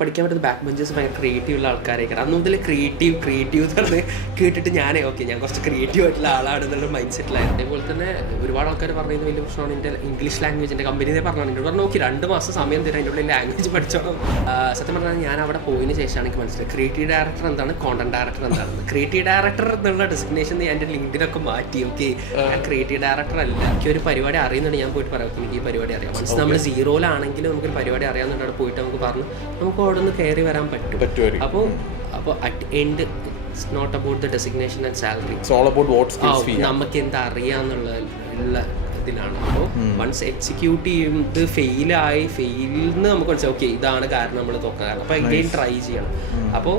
പഠിക്കാൻ പറ്റുന്ന back benchers ഭയങ്കര ക്രിയേറ്റീവ് ഉള്ള ആൾക്കാരൊക്കെയാണ്. അന്ന് മുതൽ ക്രിയേറ്റീവ് എന്ന് പറഞ്ഞ് കേട്ടിട്ട് ഞാൻ കുറച്ച് ക്രിയേറ്റീവ് ആയിട്ടുള്ള ആളാണെന്നുള്ള മൈൻഡ് സെറ്റിലായിരുന്നു. അതേപോലെ തന്നെ ഒരുപാട് ആൾക്കാർ പറയുന്നത് വലിയ പ്രശ്നമാണ് എൻ്റെ ഇംഗ്ലീഷ് ലാംഗ്വേജ്. എൻ്റെ കമ്പനിയെ പറഞ്ഞു 2 മാസം സമയം തരാം, അതിൻ്റെ ഉള്ളിൽ ലാംഗ്വേജ് പഠിച്ചോളാം. സത്യം പറഞ്ഞാൽ ഞാൻ അവിടെ പോയതിന് ശേഷമാണ് എനിക്ക് മനസ്സിലായത് ക്രിയേറ്റീവ് ഡയറക്ടർ എന്താണ്, കോണ്ടന്റ് ഡയറക്ടർ എന്താണെന്ന്. ക്രിയേറ്റീവ് ഡയറക്ടർ എന്നുള്ള ഡെസിഗ്നേഷൻ ഞാൻ എൻ്റെ ലിങ്ക്ഡിനൊക്കെ മാറ്റി. ഞാൻ ക്രിയേറ്റീവ് ഡയറക്ടർ അല്ല. എനിക്ക് ഒരു പരിപാടി അറിയുന്നുണ്ട്, ഞാൻ പോയിട്ട് പറയാം എനിക്ക് ഈ പരിപാടി അറിയാം. മനസ്സിൽ നമ്മൾ സീറോയിലാണെങ്കിലും നമുക്കൊരു പരിപാടി അറിയാവുന്നതാണ്, പോയിട്ട് നമുക്ക് പറഞ്ഞു നമുക്ക് അവിടെ നിന്ന് കയറി വരാൻ പറ്റും. അപ്പോൾ at end it's not about the designation and salary, it's all about what skills നമുക്ക് എന്താ അറിയാന്നുള്ള ഇതിലാണ്. അപ്പോൾ വൺസ് എക്സിക്യൂട്ട് ചെയ്യുന്നത് ഫെയിലിന്ന് നമുക്ക് മനസ്സിലാവും ഓക്കെ ഇതാണ് കാരണം നമ്മൾ നോക്കാൻ കാരണം. അപ്പോൾ എഗെയിൻ ട്രൈ ചെയ്യണം. അപ്പോൾ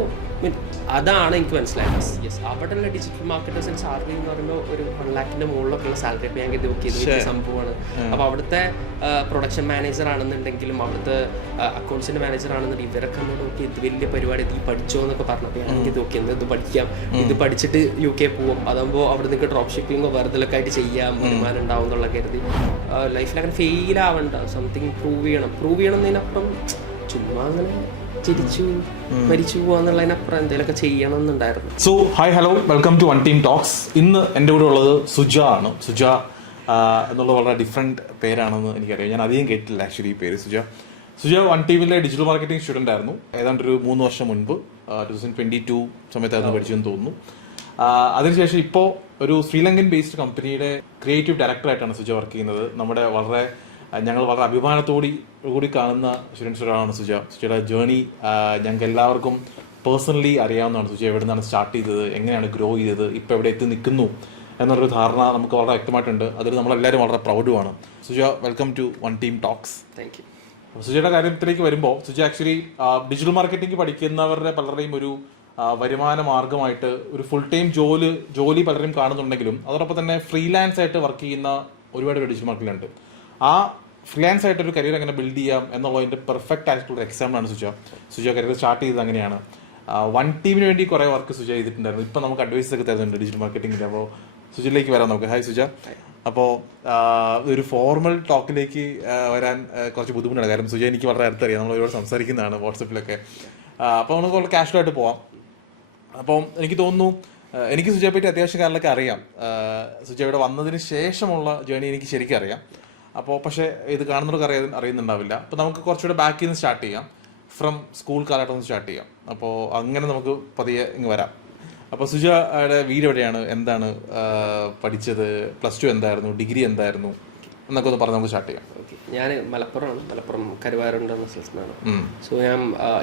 അതാണ് എനിക്ക് മനസ്സിലായത്. യെസ്, അവിടെയുള്ള ഡിജിറ്റൽ മാർക്കറ്റേഴ്സിന് സാലറി എന്ന് പറയുമ്പോൾ ഒരു 1 lakhന്റെ മുകളിലൊക്കെയുള്ള സാലറി. ഇപ്പോൾ ഞാൻ നോക്കി ഇത് വലിയ സംഭവമാണ്. അപ്പോൾ അവിടുത്തെ പ്രൊഡക്ഷൻ മാനേജർ ആണെന്നുണ്ടെങ്കിലും അവിടുത്തെ അക്കൗണ്ട്സിന്റെ മാനേജർ ആണെന്നുണ്ടെങ്കിൽ ഇവരൊക്കെ നോക്കി ഇത് വലിയ പരിപാടി ഇത് പഠിച്ചോ എന്നൊക്കെ പറഞ്ഞപ്പോൾ ഞാൻ എനിക്ക് നോക്കി ഇത് പഠിക്കാം, ഇത് പഠിച്ചിട്ട് UK പോവും, അതാകുമ്പോൾ അവിടെ നിങ്ങൾക്ക് ഡ്രോപ്പ് ഷിപ്പിങ്ങോ വെറുതെലൊക്കെ ആയിട്ട് ചെയ്യാം, വരുമാനം ഉണ്ടാവും എന്നുള്ള കരുതി. ലൈഫിൽ അങ്ങനെ ഫെയിൽ ആവണ്ട, സംതിങ് പ്രൂവ് ചെയ്യണം എന്നതിനപ്പുറം ചുമ്മാ അങ്ങനെ ചിരിച്ചു മരിച്ചു പോവാന്നുള്ളതിനപ്പുറം എന്തെങ്കിലുമൊക്കെ ചെയ്യണം എന്നുണ്ടായിരുന്നു. So hi hello, welcome to one team Talks. ഇന്ന് എൻ്റെ കൂടെ ഉള്ളത് സുജ ആണ്. സുജ എന്നുള്ളത് വളരെ ഡിഫറെൻറ്റ് പേരാണെന്ന് എനിക്കറിയാം, ഞാൻ അധികം കേട്ടില്ല ആക്ച്വലി ഈ പേര്. സുജ വൺ ടീമിലെ ഡിജിറ്റൽ മാർക്കറ്റിംഗ് സ്റ്റുഡൻ്റ് ആയിരുന്നു. ഏതാണ്ട് ഒരു 3 വർഷം മുൻപ് 2022 സമയത്തായിരുന്നു പഠിച്ചതെന്ന് തോന്നുന്നു. അതിനുശേഷം ഇപ്പോൾ ഒരു ശ്രീലങ്കൻ ബേസ്ഡ് കമ്പനിയുടെ ക്രിയേറ്റീവ് ഡയറക്ടറായിട്ടാണ് സുജ വർക്ക് ചെയ്യുന്നത്. ഞങ്ങൾ വളരെ അഭിമാനത്തോടുകൂടി കാണുന്ന സ്റ്റുഡൻസ് ഒരാളാണ് സുജ. സുജയുടെ ജേർണി ഞങ്ങൾക്ക് എല്ലാവർക്കും പേഴ്സണലി അറിയാവുന്നതാണ്. സുജ എവിടെ നിന്നാണ് സ്റ്റാർട്ട് ചെയ്തത്, എങ്ങനെയാണ് ഗ്രോ ചെയ്തത്, ഇപ്പോൾ എവിടെ എത്തി നിൽക്കുന്നു എന്നുള്ളൊരു ധാരണ നമുക്ക് വളരെ വ്യക്തമായിട്ടുണ്ട്. അതിൽ നമ്മളെല്ലാവരും വളരെ പ്രൗഡുമാണ്. Suja, welcome to one team talks. Thank you. സുജയുടെ കാര്യത്തിലേക്ക് വരുമ്പോൾ, സുജ ആക്ച്വലി ഡിജിറ്റൽ മാർക്കറ്റിംഗ് പഠിക്കുന്നവരുടെ പലരുടെയും ഒരു വരുമാന മാർഗമായിട്ട് ഒരു ഫുൾ ടൈം ജോലി പലരും കാണുന്നുണ്ടെങ്കിലും അതോടൊപ്പം തന്നെ ഫ്രീലാൻസ് ആയിട്ട് വർക്ക് ചെയ്യുന്ന ഒരുപാട് ഡിജിറ്റൽ മാർക്കറ്റിലുണ്ട്. ആ ഫ്രീലാൻസ് ആയിട്ടൊരു കരിയർ എങ്ങനെ ബിൽഡ് ചെയ്യാം എന്നുള്ളതിൻ്റെ പെർഫെക്റ്റ് ആയിട്ടുള്ള എക്സാമ്പിളാണ് സുജ കരിയർ സ്റ്റാർട്ട് ചെയ്തത് അങ്ങനെയാണ്. വൺ ടീമിന് വേണ്ടി കുറേ വർക്ക് സുജ ചെയ്തിട്ടുണ്ടായിരുന്നു. ഇപ്പം നമുക്ക് അഡ്വൈസ് ഒക്കെ തരുന്നുണ്ട് ഡിജിറ്റൽ മാർക്കറ്റിംഗിൽ. അപ്പോൾ സുജയിലേക്ക് വരാം നമുക്ക്. ഹായ് സുജ. അപ്പോൾ ഒരു ഫോർമൽ ടോക്കിലേക്ക് വരാൻ കുറച്ച് ബുദ്ധിമുട്ടാണ്, കാരണം സുജ എനിക്ക് വളരെ അടുത്തറിയാം, നമ്മൾ ഒരുപാട് സംസാരിക്കുന്നതാണ് വാട്സപ്പിലൊക്കെ. അപ്പോൾ നമുക്ക് വളരെ കാഷ്വലായിട്ട് പോവാം. അപ്പം എനിക്ക് തോന്നുന്നു എനിക്ക് സുജയെ പറ്റി അത്യാവശ്യം കാലമൊക്കെ അറിയാം. സുജ ഇവിടെ വന്നതിന് ശേഷമുള്ള ജേണി എനിക്ക് ശരിക്കും അറിയാം. അപ്പോൾ പക്ഷേ ഇത് കാണുന്നവർക്ക് അറിയുന്നുണ്ടാവില്ല. അപ്പോൾ നമുക്ക് കുറച്ചുകൂടെ ബാക്കിൽ നിന്ന് സ്റ്റാർട്ട് ചെയ്യാം, ഫ്രം സ്കൂൾ കാലഘട്ടം നിന്ന് സ്റ്റാർട്ട് ചെയ്യാം. അപ്പോൾ അങ്ങനെ നമുക്ക് പതിയെ ഇങ്ങ് വരാം. അപ്പോൾ സുജയുടെ വീട് എവിടെയാണ്, എന്താണ് പഠിച്ചത്, +2 എന്തായിരുന്നു, ഡിഗ്രി എന്തായിരുന്നു എന്നൊക്കെ ഒന്ന് പറഞ്ഞ് നമുക്ക് സ്റ്റാർട്ട് ചെയ്യാം. ഓക്കെ, ഞാൻ മലപ്പുറം കരുവാരുണ്ട് എന്ന സ്ഥലത്താണ്. സോ ഞാൻ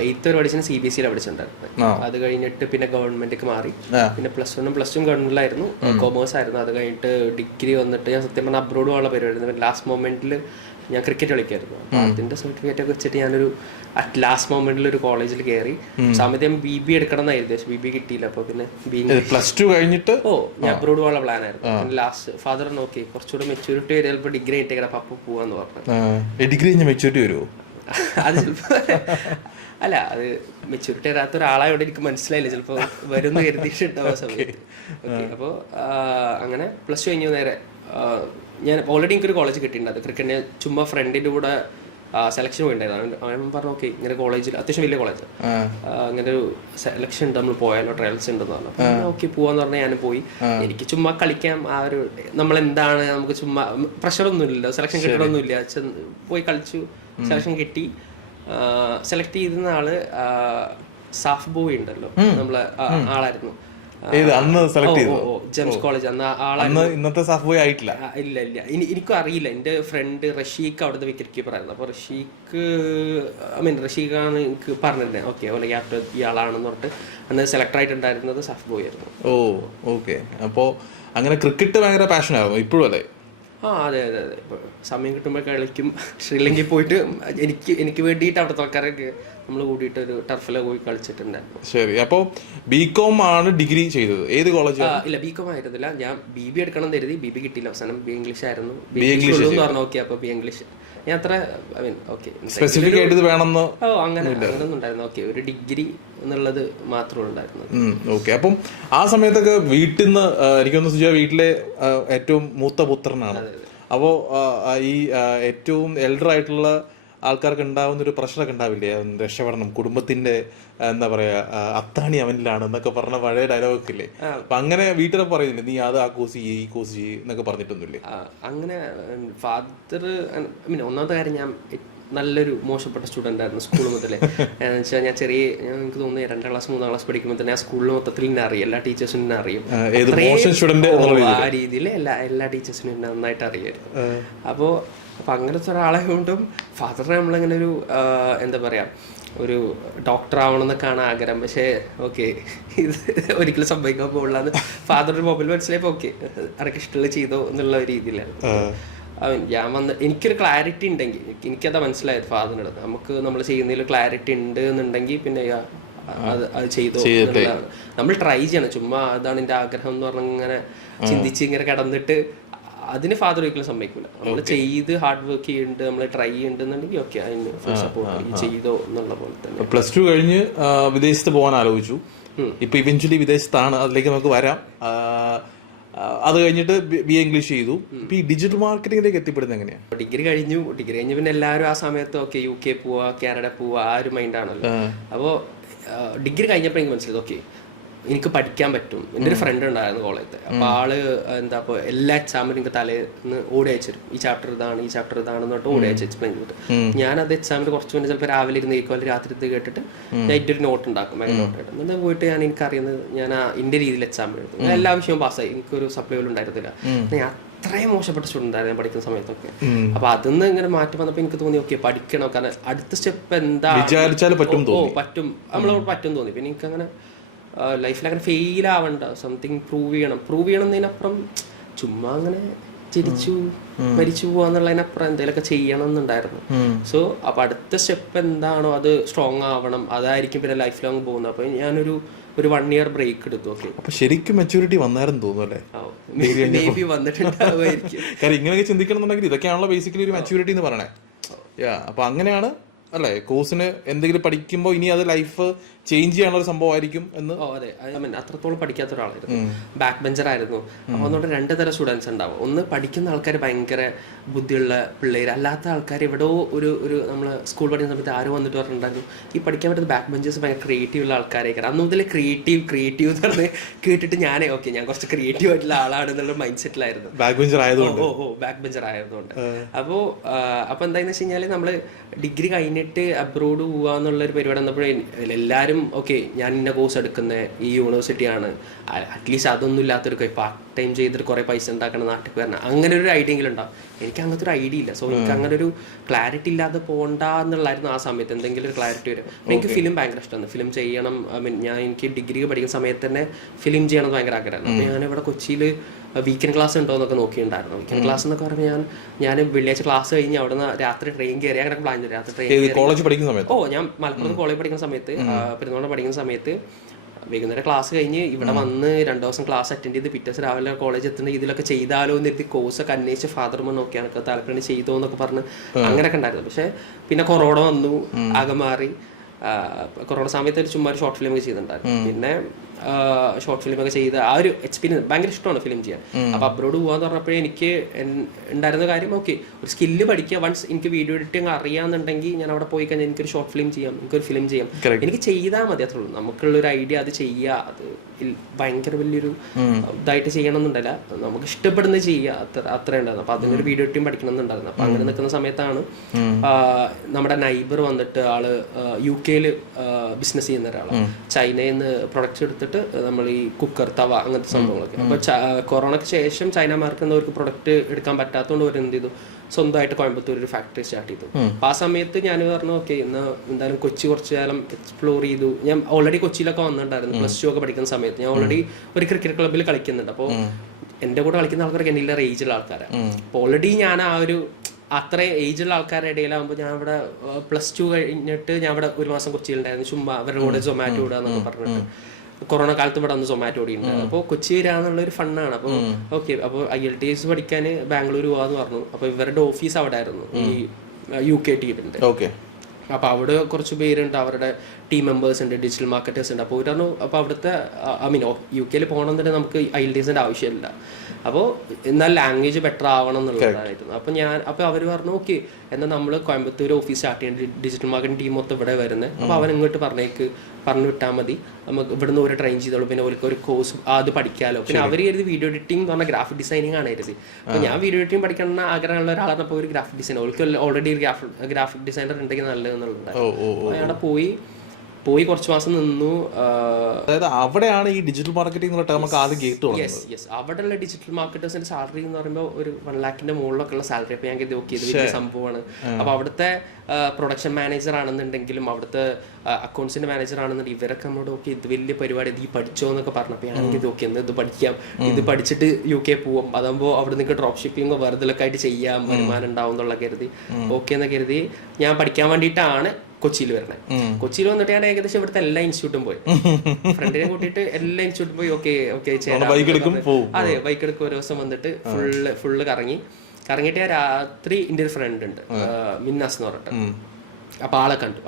8th വരെ പഠിച്ചത് CBSE പഠിച്ചിട്ടുണ്ടായിരുന്നു. അത് കഴിഞ്ഞിട്ട് പിന്നെ ഗവൺമെന്റിലേക്ക് മാറി. പിന്നെ +1 +2 ഗവൺമെന്റിലായിരുന്നു, കൊമേഴ്സ് ആയിരുന്നു. അത് കഴിഞ്ഞിട്ട് ഡിഗ്രി വന്നിട്ട് ഞാൻ സത്യം പറഞ്ഞാൽ അബ്രോഡ് പോകാനുള്ള പരിപാടി. ലാസ്റ്റ് മൊമെന്റിൽ ഞാൻ ക്രിക്കറ്റ് കളിക്കായിരുന്നു. അപ്പോൾ അതിന്റെ സർട്ടിഫിക്കറ്റ് ഒക്കെ വെച്ചിട്ട് ഞാനൊരു അറ്റ് ലാസ്റ്റ് മൊമെന്റിൽ ഒരു കോളേജിൽ കയറി. സമയത്ത് BBA എടുക്കണം എന്നായിരുന്നു, BBA കിട്ടിയില്ല. അപ്പോൾ പിന്നെ +2 കഴിഞ്ഞിട്ട് ഞാൻ അബ്രോഡ് പോകാനുള്ള പ്ലാൻ ആയിരുന്നു. ലാസ്റ്റ് ഫാദർ നോക്കി കുറച്ചുകൂടെ മെച്യൂരിറ്റി വരെ ചിലപ്പോൾ ഡിഗ്രി ആയിട്ട് പപ്പ പോവാന്ന് പറഞ്ഞു. ഡിഗ്രി മെച്യൂരിറ്റി വരുമോ? അത് ചിലപ്പോൾ അല്ല, അത് മെച്യൂരിറ്റി വരാത്ത ഒരാളായോടെ എനിക്ക് മനസ്സിലായില്ല, ചിലപ്പോൾ വരുമെന്ന് കരുതിയിട്ടുണ്ടാവും സമയത്ത്. ഓക്കെ, അപ്പോൾ അങ്ങനെ +2 കഴിഞ്ഞു നേരെ ഞാൻ ഓൾറെഡി എനിക്കൊരു കോളേജ് കിട്ടിയിട്ടുണ്ട്. ക്രിക്കറ്റിന് ചുമ്മാ ഫ്രണ്ടിൻ്റെ കൂടെ സെലക്ഷൻ പോയിട്ടുണ്ടായിരുന്നു. അവൻ പറഞ്ഞു ഓക്കെ ഇങ്ങനെ കോളേജിൽ അത്യാവശ്യം വലിയ കോളേജ്, അങ്ങനെ ഒരു സെലക്ഷൻ ഉണ്ട്, നമ്മൾ പോയാലോ, ട്രയൽസ് ഉണ്ടെന്ന് പറഞ്ഞു. അപ്പോൾ ഓക്കെ പോവാന്ന് പറഞ്ഞാൽ ഞാൻ പോയി. എനിക്ക് ചുമ്മാ കളിക്കാം, ആ ഒരു നമ്മളെന്താണ് നമുക്ക് ചുമ്മാ പ്രഷറൊന്നും ഇല്ലല്ലോ, സെലക്ഷൻ കിട്ടണമൊന്നുമില്ല, പോയി കളിച്ചു, സെലക്ഷൻ കിട്ടി. സെലക്ട് ചെയ്യുന്ന ആള് സാഫ് ബോയ് ഉണ്ടല്ലോ, നമ്മളെ ആളായിരുന്നു. ജെംസ് കോളേജ് ഇന്നത്തെ സാഫ്ബോയ് ആയിട്ടില്ല. ഇല്ല എനിക്കും അറിയില്ല. എൻ്റെ ഫ്രണ്ട് റഷീഖ് അവിടുത്തെ വിക്കറ്റ് കീപ്പർ ആയിരുന്നു. അപ്പോൾ റഷീഖാണ് എനിക്ക് പറഞ്ഞിരുന്നത് ഓക്കെ ഓലെ ക്യാപ്റ്റൻ ഇയാളാണെന്ന് പറഞ്ഞിട്ട് അന്ന് സെലക്ട് ആയിട്ടുണ്ടായിരുന്നത് സാഫ്ബോയ് ആയിരുന്നു. ഓക്കെ. അപ്പോൾ അങ്ങനെ ക്രിക്കറ്റ് ഭയങ്കര പാഷനായിരുന്നു ഇപ്പോഴും അല്ലേ? അതെ. ഇപ്പോൾ സമയം കിട്ടുമ്പോൾ കളിക്കും. ശ്രീലങ്കയിൽ പോയിട്ട് എനിക്ക് വേണ്ടിയിട്ട് അവിടുത്തെ ആൾക്കാരൊക്കെ നമ്മൾ കൂടിയിട്ട് ഒരു ടർഫിലെ പോയി കളിച്ചിട്ടുണ്ടായിരുന്നു. ശരി. അപ്പോൾ BCom ആണ് ഡിഗ്രി ചെയ്തത്. ഏത് കോളേജ്? ഇല്ല, BCom ആയിരുന്നില്ല. ഞാൻ BBA എടുക്കണം കരുതി, BBA കിട്ടിയില്ല. അവസാനം BA ഇംഗ്ലീഷ് ആയിരുന്നു. എന്ന് പറഞ്ഞു ഓക്കെ. അപ്പോൾ BA ഇംഗ്ലീഷ് ഞാൻ അത്ര ഓക്കെ സ്പെസിഫിക് ആയിട്ട് വേണമെന്ന് അങ്ങനെയൊന്നും ഉണ്ടായിരുന്നു. ഓക്കെ, ഒരു ഡിഗ്രി എന്നുള്ളത് മാത്രമേ ഉണ്ടായിരുന്നത്. ഓക്കെ. അപ്പം ആ സമയത്തൊക്കെ വീട്ടിൽ നിന്ന് എനിക്കൊന്ന് സുജ വീട്ടിലെ ഏറ്റവും മൂത്ത പുത്രനാണ്. അപ്പോൾ ഈ ഏറ്റവും എൽഡർ ആയിട്ടുള്ള ആൾക്കാർക്ക് ഉണ്ടാവുന്ന ഒരു പ്രഷറൊക്കെ ഉണ്ടാവില്ലേ, രക്ഷപ്പെടണം, കുടുംബത്തിന്റെ എന്താ പറയാ അത്താണി അവനിലാണ് എന്നൊക്കെ പറഞ്ഞ പഴയ ഡയലോഗൊക്കെ ഇല്ലേ? അപ്പൊ അങ്ങനെ വീട്ടിലൊക്കെ പറയുന്നില്ലേ നീ അത് ആ കോഴ്സ് ചെയ്യ് ഈ കോഴ്സ് ചെയ്യ് എന്നൊക്കെ പറഞ്ഞിട്ടൊന്നുമില്ലേ? അങ്ങനെ ഫാദർ ഒന്നാമത്തെ കാര്യം, ഞാൻ നല്ലൊരു മോശപ്പെട്ട സ്റ്റുഡൻ്റ് ആയിരുന്നു സ്കൂൾ മുതലേ. എന്ന് വെച്ചാൽ ഞാൻ എനിക്ക് തോന്നുന്നു 2ാം ക്ലാസ് 3ാം ക്ലാസ് പഠിക്കുമ്പോൾ തന്നെ ആ സ്കൂളിൽ മൊത്തത്തിൽ എന്നെ അറിയും, എല്ലാ ടീച്ചേഴ്സിനും എന്നെ അറിയും. ആ രീതിയിൽ എല്ലാ ടീച്ചേഴ്സിനും എന്നെ നന്നായിട്ട് അറിയായിരുന്നു. അപ്പോൾ അങ്ങനത്തെ ഒരാളെ കൊണ്ടും ഫാദറിനെ നമ്മളിങ്ങനെ ഒരു എന്താ പറയുക, ഒരു ഡോക്ടർ ആവണം എന്നൊക്കെയാണ് ആഗ്രഹം. പക്ഷേ ഓക്കെ, ഇത് ഒരിക്കലും സംഭവിക്കാൻ പോകില്ലാന്ന് ഫാദറിന്റെ മൊബൈൽ മനസ്സിലായപ്പോൾ ഓക്കെ അതൊക്കെ ഇഷ്ടമുള്ള ചെയ്തോ എന്നുള്ള രീതിയിലാണ് ഞാൻ എനിക്കൊരു ക്ലാരിറ്റി ഉണ്ടെങ്കിൽ, എനിക്കതാ മനസ്സിലായത് ഫാദറിൻ്റെ അടുത്ത്, നമുക്ക് നമ്മൾ ചെയ്യുന്നതിൽ ക്ലാരിറ്റി ഉണ്ട് എന്നുണ്ടെങ്കിൽ പിന്നെ അത് ചെയ്തോ എന്നുള്ളതാണ്. നമ്മൾ ട്രൈ ചെയ്യണം, ചുമ്മാ അതാണ് എൻ്റെ ആഗ്രഹം എന്ന് പറഞ്ഞ ഇങ്ങനെ ചിന്തിച്ച് ഇങ്ങനെ കിടന്നിട്ട് അതിന് ഫാദർ ഒരിക്കലും സമ്മതിക്കില്ല. നമ്മൾ ചെയ്ത് ഹാർഡ് വർക്ക് ചെയ്യുന്നുണ്ട്, നമ്മൾ ട്രൈ ചെയ്യുന്നുണ്ടെന്നുണ്ടെങ്കിൽ ഓക്കെ അതിന് ഫുൾ സപ്പോർട്ട് ചെയ്തോ എന്നുള്ള പോലെ തന്നെ. +2 കഴിഞ്ഞ് വിദേശത്ത് പോകാൻ ആലോചിച്ചു. ഇപ്പൊ ഇവൻച്വലി വിദേശത്താണ്, അതിലേക്ക് നമുക്ക് വരാം. അത് കഴിഞ്ഞിട്ട് BA ഇംഗ്ലീഷ് ചെയ്തു. ഇപ്പൊ ഈ ഡിജിറ്റൽ മാർക്കറ്റിംഗിലേക്ക് എത്തിപ്പെടുന്നത് എങ്ങനെയാണ്? ഡിഗ്രി കഴിഞ്ഞു പിന്നെ എല്ലാവരും ആ സമയത്ത് ഓക്കെ UK പോവാ, കാനഡ പോവാ, ആ ഒരു മൈൻഡാണല്ലോ. അപ്പോൾ ഡിഗ്രി കഴിഞ്ഞപ്പോൾ എനിക്ക് മനസ്സിലായത് ഓക്കെ എനിക്ക് പഠിക്കാൻ പറ്റും. എൻ്റെ ഒരു ഫ്രണ്ട് ഉണ്ടായിരുന്നു കോളേജിൽ, അപ്പോൾ ആള് എന്താ ഇപ്പോൾ എല്ലാ എക്സാമിനും എനിക്ക് തലേന്ന് ഓടി അയച്ചിരും, ഈ ചാപ്റ്റർ ഇതാണെന്ന് പറഞ്ഞിട്ട് ഓടി അയച്ച് എക്സ്പ്ലെയിൻ ചെയ്തിട്ട് ഞാനത് എക്സാമിന് കുറച്ച് മുന്നേ ചിലപ്പോൾ രാവിലെ ഇരുന്ന് കേൾക്കും, അല്ലെങ്കിൽ രാത്രി ഇത് കേട്ടിട്ട് നൈറ്റ് ഒരു നോട്ട് ഉണ്ടാക്കും, മെഗ നോട്ട് ആയിട്ട്. എന്നിട്ട് പോയിട്ട് എനിക്കറിയുന്നത് ഞാൻ എൻ്റെ രീതിയിൽ എക്സാം എഴുതും. ഞാൻ എല്ലാ വിഷയവും പാസ്സായി, എനിക്കൊരു സപ്ലൈ പോലും ഉണ്ടായിരുന്നില്ല. ഞാൻ അത്രയും മോശപ്പെട്ട സ്റ്റുഡൻ്റ് ആയിരുന്നു ഞാൻ പഠിക്കുന്ന സമയത്തൊക്കെ. അപ്പോൾ അതിന്ന് ഇങ്ങനെ മാറ്റം വന്നപ്പോൾ എനിക്ക് തോന്നി ഓക്കെ പഠിക്കണം, കാരണം അടുത്ത സ്റ്റെപ്പ് എന്താ പറ്റും നമ്മളോട് പറ്റും തോന്നി. പിന്നെ എനിക്കങ്ങനെ ലൈഫിൽ അങ്ങനെ ഫെയിൽ ആവണ്ട, സംതിങ് പ്രൂവ് ചെയ്യണം എന്നതിനപ്പുറം ചുമ്മാ അങ്ങനെ ചിരിച്ചു മരിച്ചു പോവാന്നുള്ളതിനപ്പുറം എന്തെങ്കിലുമൊക്കെ ചെയ്യണം എന്നുണ്ടായിരുന്നു. സോ അപ്പൊ അടുത്ത സ്റ്റെപ്പ് എന്താണോ അത് സ്ട്രോങ് ആവണം, അതായിരിക്കും പിന്നെ ലൈഫ് ലോങ് പോകുന്നത്. അപ്പൊ ഞാനൊരു 1 year ബ്രേക്ക് എടുത്തു. ഓക്കെ, അപ്പൊ ശരിക്കും മെച്ചൂരിറ്റി വന്നായിരുന്നു തോന്നുന്നു അല്ലേ? വന്നിട്ടുണ്ടാവുമായിരിക്കും. കാരണം ഇങ്ങനെയൊക്കെ ചിന്തിക്കണം എന്നുണ്ടെങ്കിൽ ഇതൊക്കെയാണല്ലോ ബേസിക്കലി ഒരു മെച്ചൂരിറ്റി എന്ന് പറയണേ. അപ്പൊ അങ്ങനെയാണ് അല്ലേ കോഴ്സിന് എന്തെങ്കിലും പഠിക്കുമ്പോൾ ഇനി അത് ലൈഫ് ചേഞ്ച് ചെയ്യാനുള്ള ഒരു സംഭവമായിരിക്കും എന്ന്. അതെ, അത്രത്തോളം പഠിക്കാത്ത ഒരാളായിരുന്നു, ബാക്ക് ബെഞ്ചർ ആയിരുന്നു. അപ്പോൾ അതുകൊണ്ട് 2 തരം സ്റ്റുഡൻസ് ഉണ്ടാവും. ഒന്ന് പഠിക്കുന്ന ആൾക്കാർ ഭയങ്കര ബുദ്ധിയുള്ള പിള്ളേർ, അല്ലാത്ത ആൾക്കാർ എവിടെയോ ഒരു നമ്മൾ സ്കൂൾ പഠിക്കുന്ന സമയത്ത് ആരും വന്നിട്ട് പറഞ്ഞിട്ടുണ്ടായിരുന്നു ഈ പഠിക്കാൻ പറ്റുന്ന ബാക്ക് ബെഞ്ചേഴ്സ് ഭയങ്കര ക്രിയേറ്റീവ് ഉള്ള ആൾക്കാരൊക്കെ. അന്ന് മുതൽ ക്രിയേറ്റീവ് എന്ന് പറഞ്ഞ് കേട്ടിട്ട് ഞാൻ കുറച്ച് ക്രിയേറ്റീവ് ആയിട്ടുള്ള ആളാണ് എന്നുള്ള മൈൻഡ് സെറ്റിലായിരുന്നു, ബാക്ക് ബെഞ്ചർ ആയതുകൊണ്ട്. അപ്പോൾ എന്താണെന്ന് വെച്ച് കഴിഞ്ഞാൽ നമ്മൾ ഡിഗ്രി കഴിഞ്ഞിട്ട് അബ്രോഡ് പോവാന്നുള്ളൊരു പരിപാടി വന്നപ്പോഴേ എല്ലാവരും ഓക്കെ ഞാൻ ഇന്ന കോഴ്സ് എടുക്കുന്നത് ഈ യൂണിവേഴ്സിറ്റിയാണ്, അറ്റ്ലീസ്റ്റ് അതൊന്നും ഇല്ലാത്തൊരു പാർട്ട് ടൈം ചെയ്തിട്ട് കുറേ പൈസ ഉണ്ടാക്കണം, നാട്ടിൽ വരണം, അങ്ങനെ ഒരു ഐഡിയ എങ്കിലും ഉണ്ടാവും. എനിക്ക് അങ്ങനത്തെ ഒരു ഐഡിയ ഇല്ല. സോ എനിക്ക് അങ്ങനെ ഒരു ക്ലാരിറ്റി ഇല്ലാതെ പോകണ്ട എന്നുള്ളായിരുന്നു ആ സമയത്ത്. എന്തെങ്കിലും ഒരു ക്ലാരിറ്റി വരും. എനിക്ക് ഫിലിം ഭയങ്കര ഇഷ്ടമാണ്, ഫിലിം ചെയ്യണം. എനിക്ക് ഡിഗ്രി പഠിക്കുന്ന സമയത്ത് തന്നെ ഫിലിം ചെയ്യണം ഭയങ്കര ആഗ്രഹമാണ്. അപ്പോൾ ഞാനിവിടെ കൊച്ചിയിൽ വീക്കെൻഡ് ക്ലാസ് ഉണ്ടോ എന്നൊക്കെ നോക്കിയിട്ടുണ്ടായിരുന്നു. വീക്കെൻഡ് ക്ലാസ് എന്നൊക്കെ പറഞ്ഞാൽ ഞാൻ വെള്ളിയാഴ്ച ക്ലാസ് കഴിഞ്ഞ് അവിടെ നിന്ന് രാത്രി ട്രെയിൻ കയറി അങ്ങനെ പ്ലാൻ ചെയ്തു. രാത്രി ട്രെയിൻ കോളേജ് പഠിക്കുന്ന സമയത്ത് ഞാൻ മലപ്പുറത്ത് കോളേജ് പഠിക്കുന്ന സമയത്ത്, പെരുന്നോളം പഠിക്കുന്ന സമയത്ത് വൈകുന്നേരം ക്ലാസ് കഴിഞ്ഞ് ഇവിടെ വന്ന് 2 ദിവസം ക്ലാസ് അറ്റൻഡ് ചെയ്ത് പിറ്റേ ദിവസം രാവിലെ കോളേജ് എത്തുന്ന ഇതിലൊക്കെ ചെയ്താലോ എന്ന് കരുതി കോഴ്സൊക്കെ അന്വേഷിച്ച് ഫാദർമാർ നോക്കി എനിക്ക് താല്പര്യം ചെയ്തോ എന്നൊക്കെ പറഞ്ഞ് അങ്ങനെയൊക്കെ ഉണ്ടായിരുന്നു. പക്ഷെ പിന്നെ കൊറോണ വന്നു, ആകെ മാറി. കൊറോണ സമയത്ത് ഒരു ചുമ്മാ ഒരു ഷോർട്ട് ഫിലിം ഒക്കെ ചെയ്തിട്ടുണ്ടായിരുന്നു. പിന്നെ ഷോർട്ട് ഫിലിം ഒക്കെ ചെയ്ത് ആ ഒരു എക്സ്പീരിയൻസ് ഭയങ്കര ഇഷ്ടമാണ് ഫിലിം ചെയ്യാൻ. അപ്പോൾ അബ്രോഡ് പോകാന്ന് പറഞ്ഞപ്പോഴേ എനിക്ക് ഉണ്ടായിരുന്ന കാര്യം ഓക്കെ ഒരു സ്കില്ല് പഠിക്കുക. വൺസ് എനിക്ക് വീഡിയോ എഡിറ്റിംഗ് അറിയാമെന്നുണ്ടെങ്കിൽ ഞാൻ അവിടെ പോയി കഴിഞ്ഞാൽ എനിക്കൊരു ഷോർട്ട് ഫിലിം ചെയ്യാം, എനിക്കൊരു ഫിലിം ചെയ്യാം, എനിക്ക് ചെയ്താൽ മതി, അത്രേ ഉള്ളൂ. നമുക്കുള്ളൊരു ഐഡിയ അത് ചെയ്യുക, അത് ഭയങ്കര വലിയൊരു ഇതായിട്ട് ചെയ്യണമെന്നുണ്ടല്ല, നമുക്ക് ഇഷ്ടപ്പെടുന്നത് ചെയ്യുക, അത്രേ ഉണ്ടായിരുന്നു. അപ്പോൾ അതിനൊരു വീഡിയോ എഡിറ്റിംഗ് പഠിക്കണം എന്നുണ്ടായിരുന്നു. അപ്പോൾ അങ്ങനെ നിൽക്കുന്ന സമയത്താണ് നമ്മുടെ നൈബർ വന്നിട്ട് ആള് UK ബിസിനസ് ചെയ്യുന്ന ഒരാളാണ്. ചൈനയിൽ നിന്ന് പ്രൊഡക്ട്സ് എടുത്തിട്ട് നമ്മൾ ഈ കുക്കർ, തവ, അങ്ങനത്തെ സംഭവങ്ങളൊക്കെ. അപ്പോൾ കൊറോണയ്ക്ക് ശേഷം ചൈനമാർക്ക് എന്നവർക്ക് പ്രൊഡക്റ്റ് എടുക്കാൻ പറ്റാത്തതുകൊണ്ട് അവർ എന്ത് ചെയ്തു, സ്വന്തമായിട്ട് കോയമ്പത്തൂർ ഒരു ഫാക്ടറി സ്റ്റാർട്ട് ചെയ്തു. അപ്പോൾ ആ സമയത്ത് ഞാൻ പറഞ്ഞു ഓക്കെ ഇന്ന് എന്തായാലും കൊച്ചി കുറച്ച് കാലം എക്സ്പ്ലോർ ചെയ്തു. ഞാൻ ഓൾറെഡി കൊച്ചിയിലൊക്കെ വന്നിട്ടുണ്ടായിരുന്നു. +2 ഒക്കെ പഠിക്കുന്ന സമയത്ത് ഞാൻ ഓൾറെഡി ഒരു ക്രിക്കറ്റ് ക്ലബ്ബിൽ കളിക്കുന്നുണ്ട്. അപ്പോൾ എൻ്റെ കൂടെ കളിക്കുന്ന ആൾക്കാർക്ക് എൻ്റെ ഏജുള്ള ആൾക്കാരാണ്. അപ്പോൾ ഓൾറെഡി ഞാൻ ആ ഒരു അത്രയും ഏജുള്ള ആൾക്കാരുടെ ഇടയിലാകുമ്പോൾ ഞാൻ ഇവിടെ +2 കഴിഞ്ഞിട്ട് ഞാൻ ഇവിടെ 1 മാസം കൊച്ചിയിലുണ്ടായിരുന്നു. ചുമ്മാ അവരുടെ കൂടെ സൊമാറ്റോ ഇടുക എന്നൊക്കെ പറഞ്ഞിട്ട്. കൊറോണ കാലത്ത് ഇവിടെ വന്ന് സൊമാറ്റോ ഓടിയിട്ടുണ്ട്. അപ്പോൾ കൊച്ചി വരാന്നുള്ളൊരു ഫണ്ണാണ്. അപ്പോൾ ഓക്കെ, അപ്പോൾ IELTS പഠിക്കാൻ ബാംഗ്ലൂർ പോകാന്ന് പറഞ്ഞു. അപ്പോൾ ഇവരുടെ ഓഫീസ് അവിടെ ആയിരുന്നു, ഈ UK ടീമിൻ്റെ. അപ്പോൾ അവിടെ കുറച്ച് പേരുണ്ട്, അവരുടെ ടീം മെമ്പേഴ്സ് ഉണ്ട്, ഡിജിറ്റൽ മാർക്കറ്റേഴ്സ് ഉണ്ട്. അപ്പോൾ ഇവരാണ് അപ്പോൾ അവിടുത്തെ UK പോകണം തന്നെ നമുക്ക് IELTS ആവശ്യമില്ല. അപ്പോൾ എന്നാൽ ലാംഗ്വേജ് ബെറ്റർ ആവണം എന്നുള്ളതായിരുന്നു. അപ്പോൾ അവർ പറഞ്ഞു ഓക്കെ എന്നാൽ നമ്മൾ കോയമ്പത്തൂർ ഓഫീസ് സ്റ്റാർട്ട് ചെയ്യേണ്ട ഡിജിറ്റൽ മാർക്കറ്റിംഗ് ടീം മൊത്തം ഇവിടെ വരുന്നത്. അപ്പോൾ അവൻ ഇങ്ങോട്ട് പറഞ്ഞു വിട്ടാൽ മതി, നമുക്ക് ഇവിടുന്ന് ഒരു ട്രെയിൻ ചെയ്തോളൂ, പിന്നെ ഒരു കോഴ്സ് അത് പഠിക്കാമല്ലോ. പിന്നെ അവർ കരുതി വീഡിയോ എഡിറ്റിംഗ് എന്ന് പറഞ്ഞാൽ ഗ്രാഫിക് ഡിസൈനിങ് ആണ് കരുതി. അപ്പോൾ ഞാൻ വീഡിയോ എഡിറ്റിംഗ് പഠിക്കണമെന്ന് ആഗ്രഹമുള്ള ഒരാളാണപ്പോൾ ഒരു ഗ്രാഫിക് ഡിസൈനർ, അവർക്ക് ഓൾറെഡി ഒരു ഗ്രാഫിക് ഡിസൈനർ ഉണ്ടെങ്കിൽ നല്ലതെന്നുള്ളത്. അയാളെ പോയി കുറച്ച് മാസം നിന്നു. അതായത് അവിടെയാണ് ഈ ഡിജിറ്റൽ മാർക്കറ്റിംഗ് എന്നുള്ള ടേം ആദ്യം കേട്ടു. യെസ്, അവിടെയുള്ള ഡിജിറ്റൽ മാർക്കറ്റേഴ്സിന്റെ സാലറി എന്ന് പറയുമ്പോൾ ഒരു 1 lakhന്റെ മുകളിലൊക്കെ ഉള്ള സാലറി. അപ്പോൾ ഞാൻ നോക്കിയത് വലിയ സംഭവമാണ്. അപ്പോൾ അവിടുത്തെ പ്രൊഡക്ഷൻ മാനേജർ ആണെന്നുണ്ടെങ്കിലും അവിടുത്തെ അക്കൗണ്ട്സിന്റെ മാനേജർ ആണെന്നുണ്ടെങ്കിൽ ഇവരൊക്കെ നമ്മളോട് ഓക്കെ ഇത് വലിയ പരിപാടി, ഇത് ഈ പഠിച്ചോ എന്നൊക്കെ പറഞ്ഞപ്പോൾ ഞാൻ നോക്കി ഇത് പഠിക്കാം, ഇത് പഠിച്ചിട്ട് UK പോവാം, അതാകുമ്പോൾ അവിടെ നിങ്ങൾക്ക് ഡ്രോപ്പ് ഷിപ്പിങ്ങോ വെറുതെ ആയിട്ട് ചെയ്യാം, വരുമാനം ഉണ്ടാവും എന്നുള്ള കരുതി ഓക്കെ എന്ന് കരുതി ഞാൻ പഠിക്കാൻ വേണ്ടിയിട്ടാണ് കൊച്ചിയിൽ വരണേ. കൊച്ചിയിൽ വന്നിട്ട് ഞാൻ ഏകദേശം ഇവിടുത്തെ എല്ലാ ഇൻസ്റ്റിറ്റ്യൂട്ടും പോയി, ഫ്രണ്ടിനെ കൂട്ടിയിട്ട് എല്ലാ ഇൻസ്റ്റിറ്റ്യൂട്ടും പോയി. ഓക്കെ അതെ, ബൈക്ക് എടുക്കും. ഒരു ദിവസം വന്നിട്ട് ഫുള്ള് കറങ്ങിയിട്ട് ഞാൻ രാത്രി എൻ്റെ ഒരു ഫ്രണ്ട് ഉണ്ട് മിന്നാസ് എന്ന് പറഞ്ഞിട്ട്, അപ്പോൾ ആളെ കണ്ടു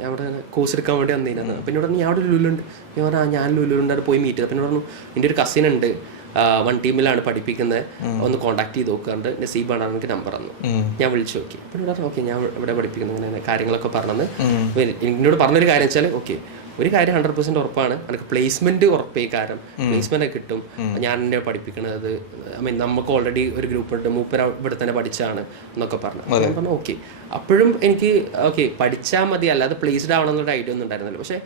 ഞാൻ അവിടെ കോഴ്സ് എടുക്കാൻ വേണ്ടി വന്നിരുന്നത്. പിന്നെ ഇവിടെ ഞാൻ അവിടെ ലുലുണ്ട്, ഞാൻ പറഞ്ഞു ഞാൻ ലുലുണ്ട് പോയി മീറ്റ് ചെയ്തു. പിന്നെ പറഞ്ഞു എൻ്റെ ഒരു കസിൻ ഉണ്ട് 1 ടീമിലാണ് പഠിപ്പിക്കുന്നത്, ഒന്ന് കോൺടാക്ട് ചെയ്ത് നോക്കാറുണ്ട്, നസീബാണ് എനിക്ക് നമ്പർ തന്നു. ഞാൻ വിളിച്ചു നോക്കി. പിന്നെ പറഞ്ഞു ഓക്കെ ഞാൻ ഇവിടെ പഠിപ്പിക്കുന്നത് ഇങ്ങനെ കാര്യങ്ങളൊക്കെ പറഞ്ഞത്. എന്നോട് പറഞ്ഞൊരു കാര്യം വെച്ചാൽ ഓക്കെ ഒരു കാര്യം 100% ഉറപ്പാണ്, എനിക്ക് പ്ലേസ്മെന്റ് ഉറപ്പേ, കാരണം പ്ലേസ്മെന്റ് ഒക്കെ കിട്ടും. ഞാൻ എന്നെ പഠിപ്പിക്കണത് നമുക്ക് ഓൾറെഡി ഒരു ഗ്രൂപ്പ് ഉണ്ട്, മൂപ്പര ഇവിടെ തന്നെ പഠിച്ചാണ് എന്നൊക്കെ പറഞ്ഞു. ഞാൻ പറഞ്ഞു ഓക്കെ. അപ്പോഴും എനിക്ക് ഓക്കെ പഠിച്ചാൽ മതി, അല്ലാതെ പ്ലേസ്ഡ് ആവണം എന്നൊരു ഐഡിയ ഒന്നും ഉണ്ടായിരുന്നില്ല. പക്ഷെ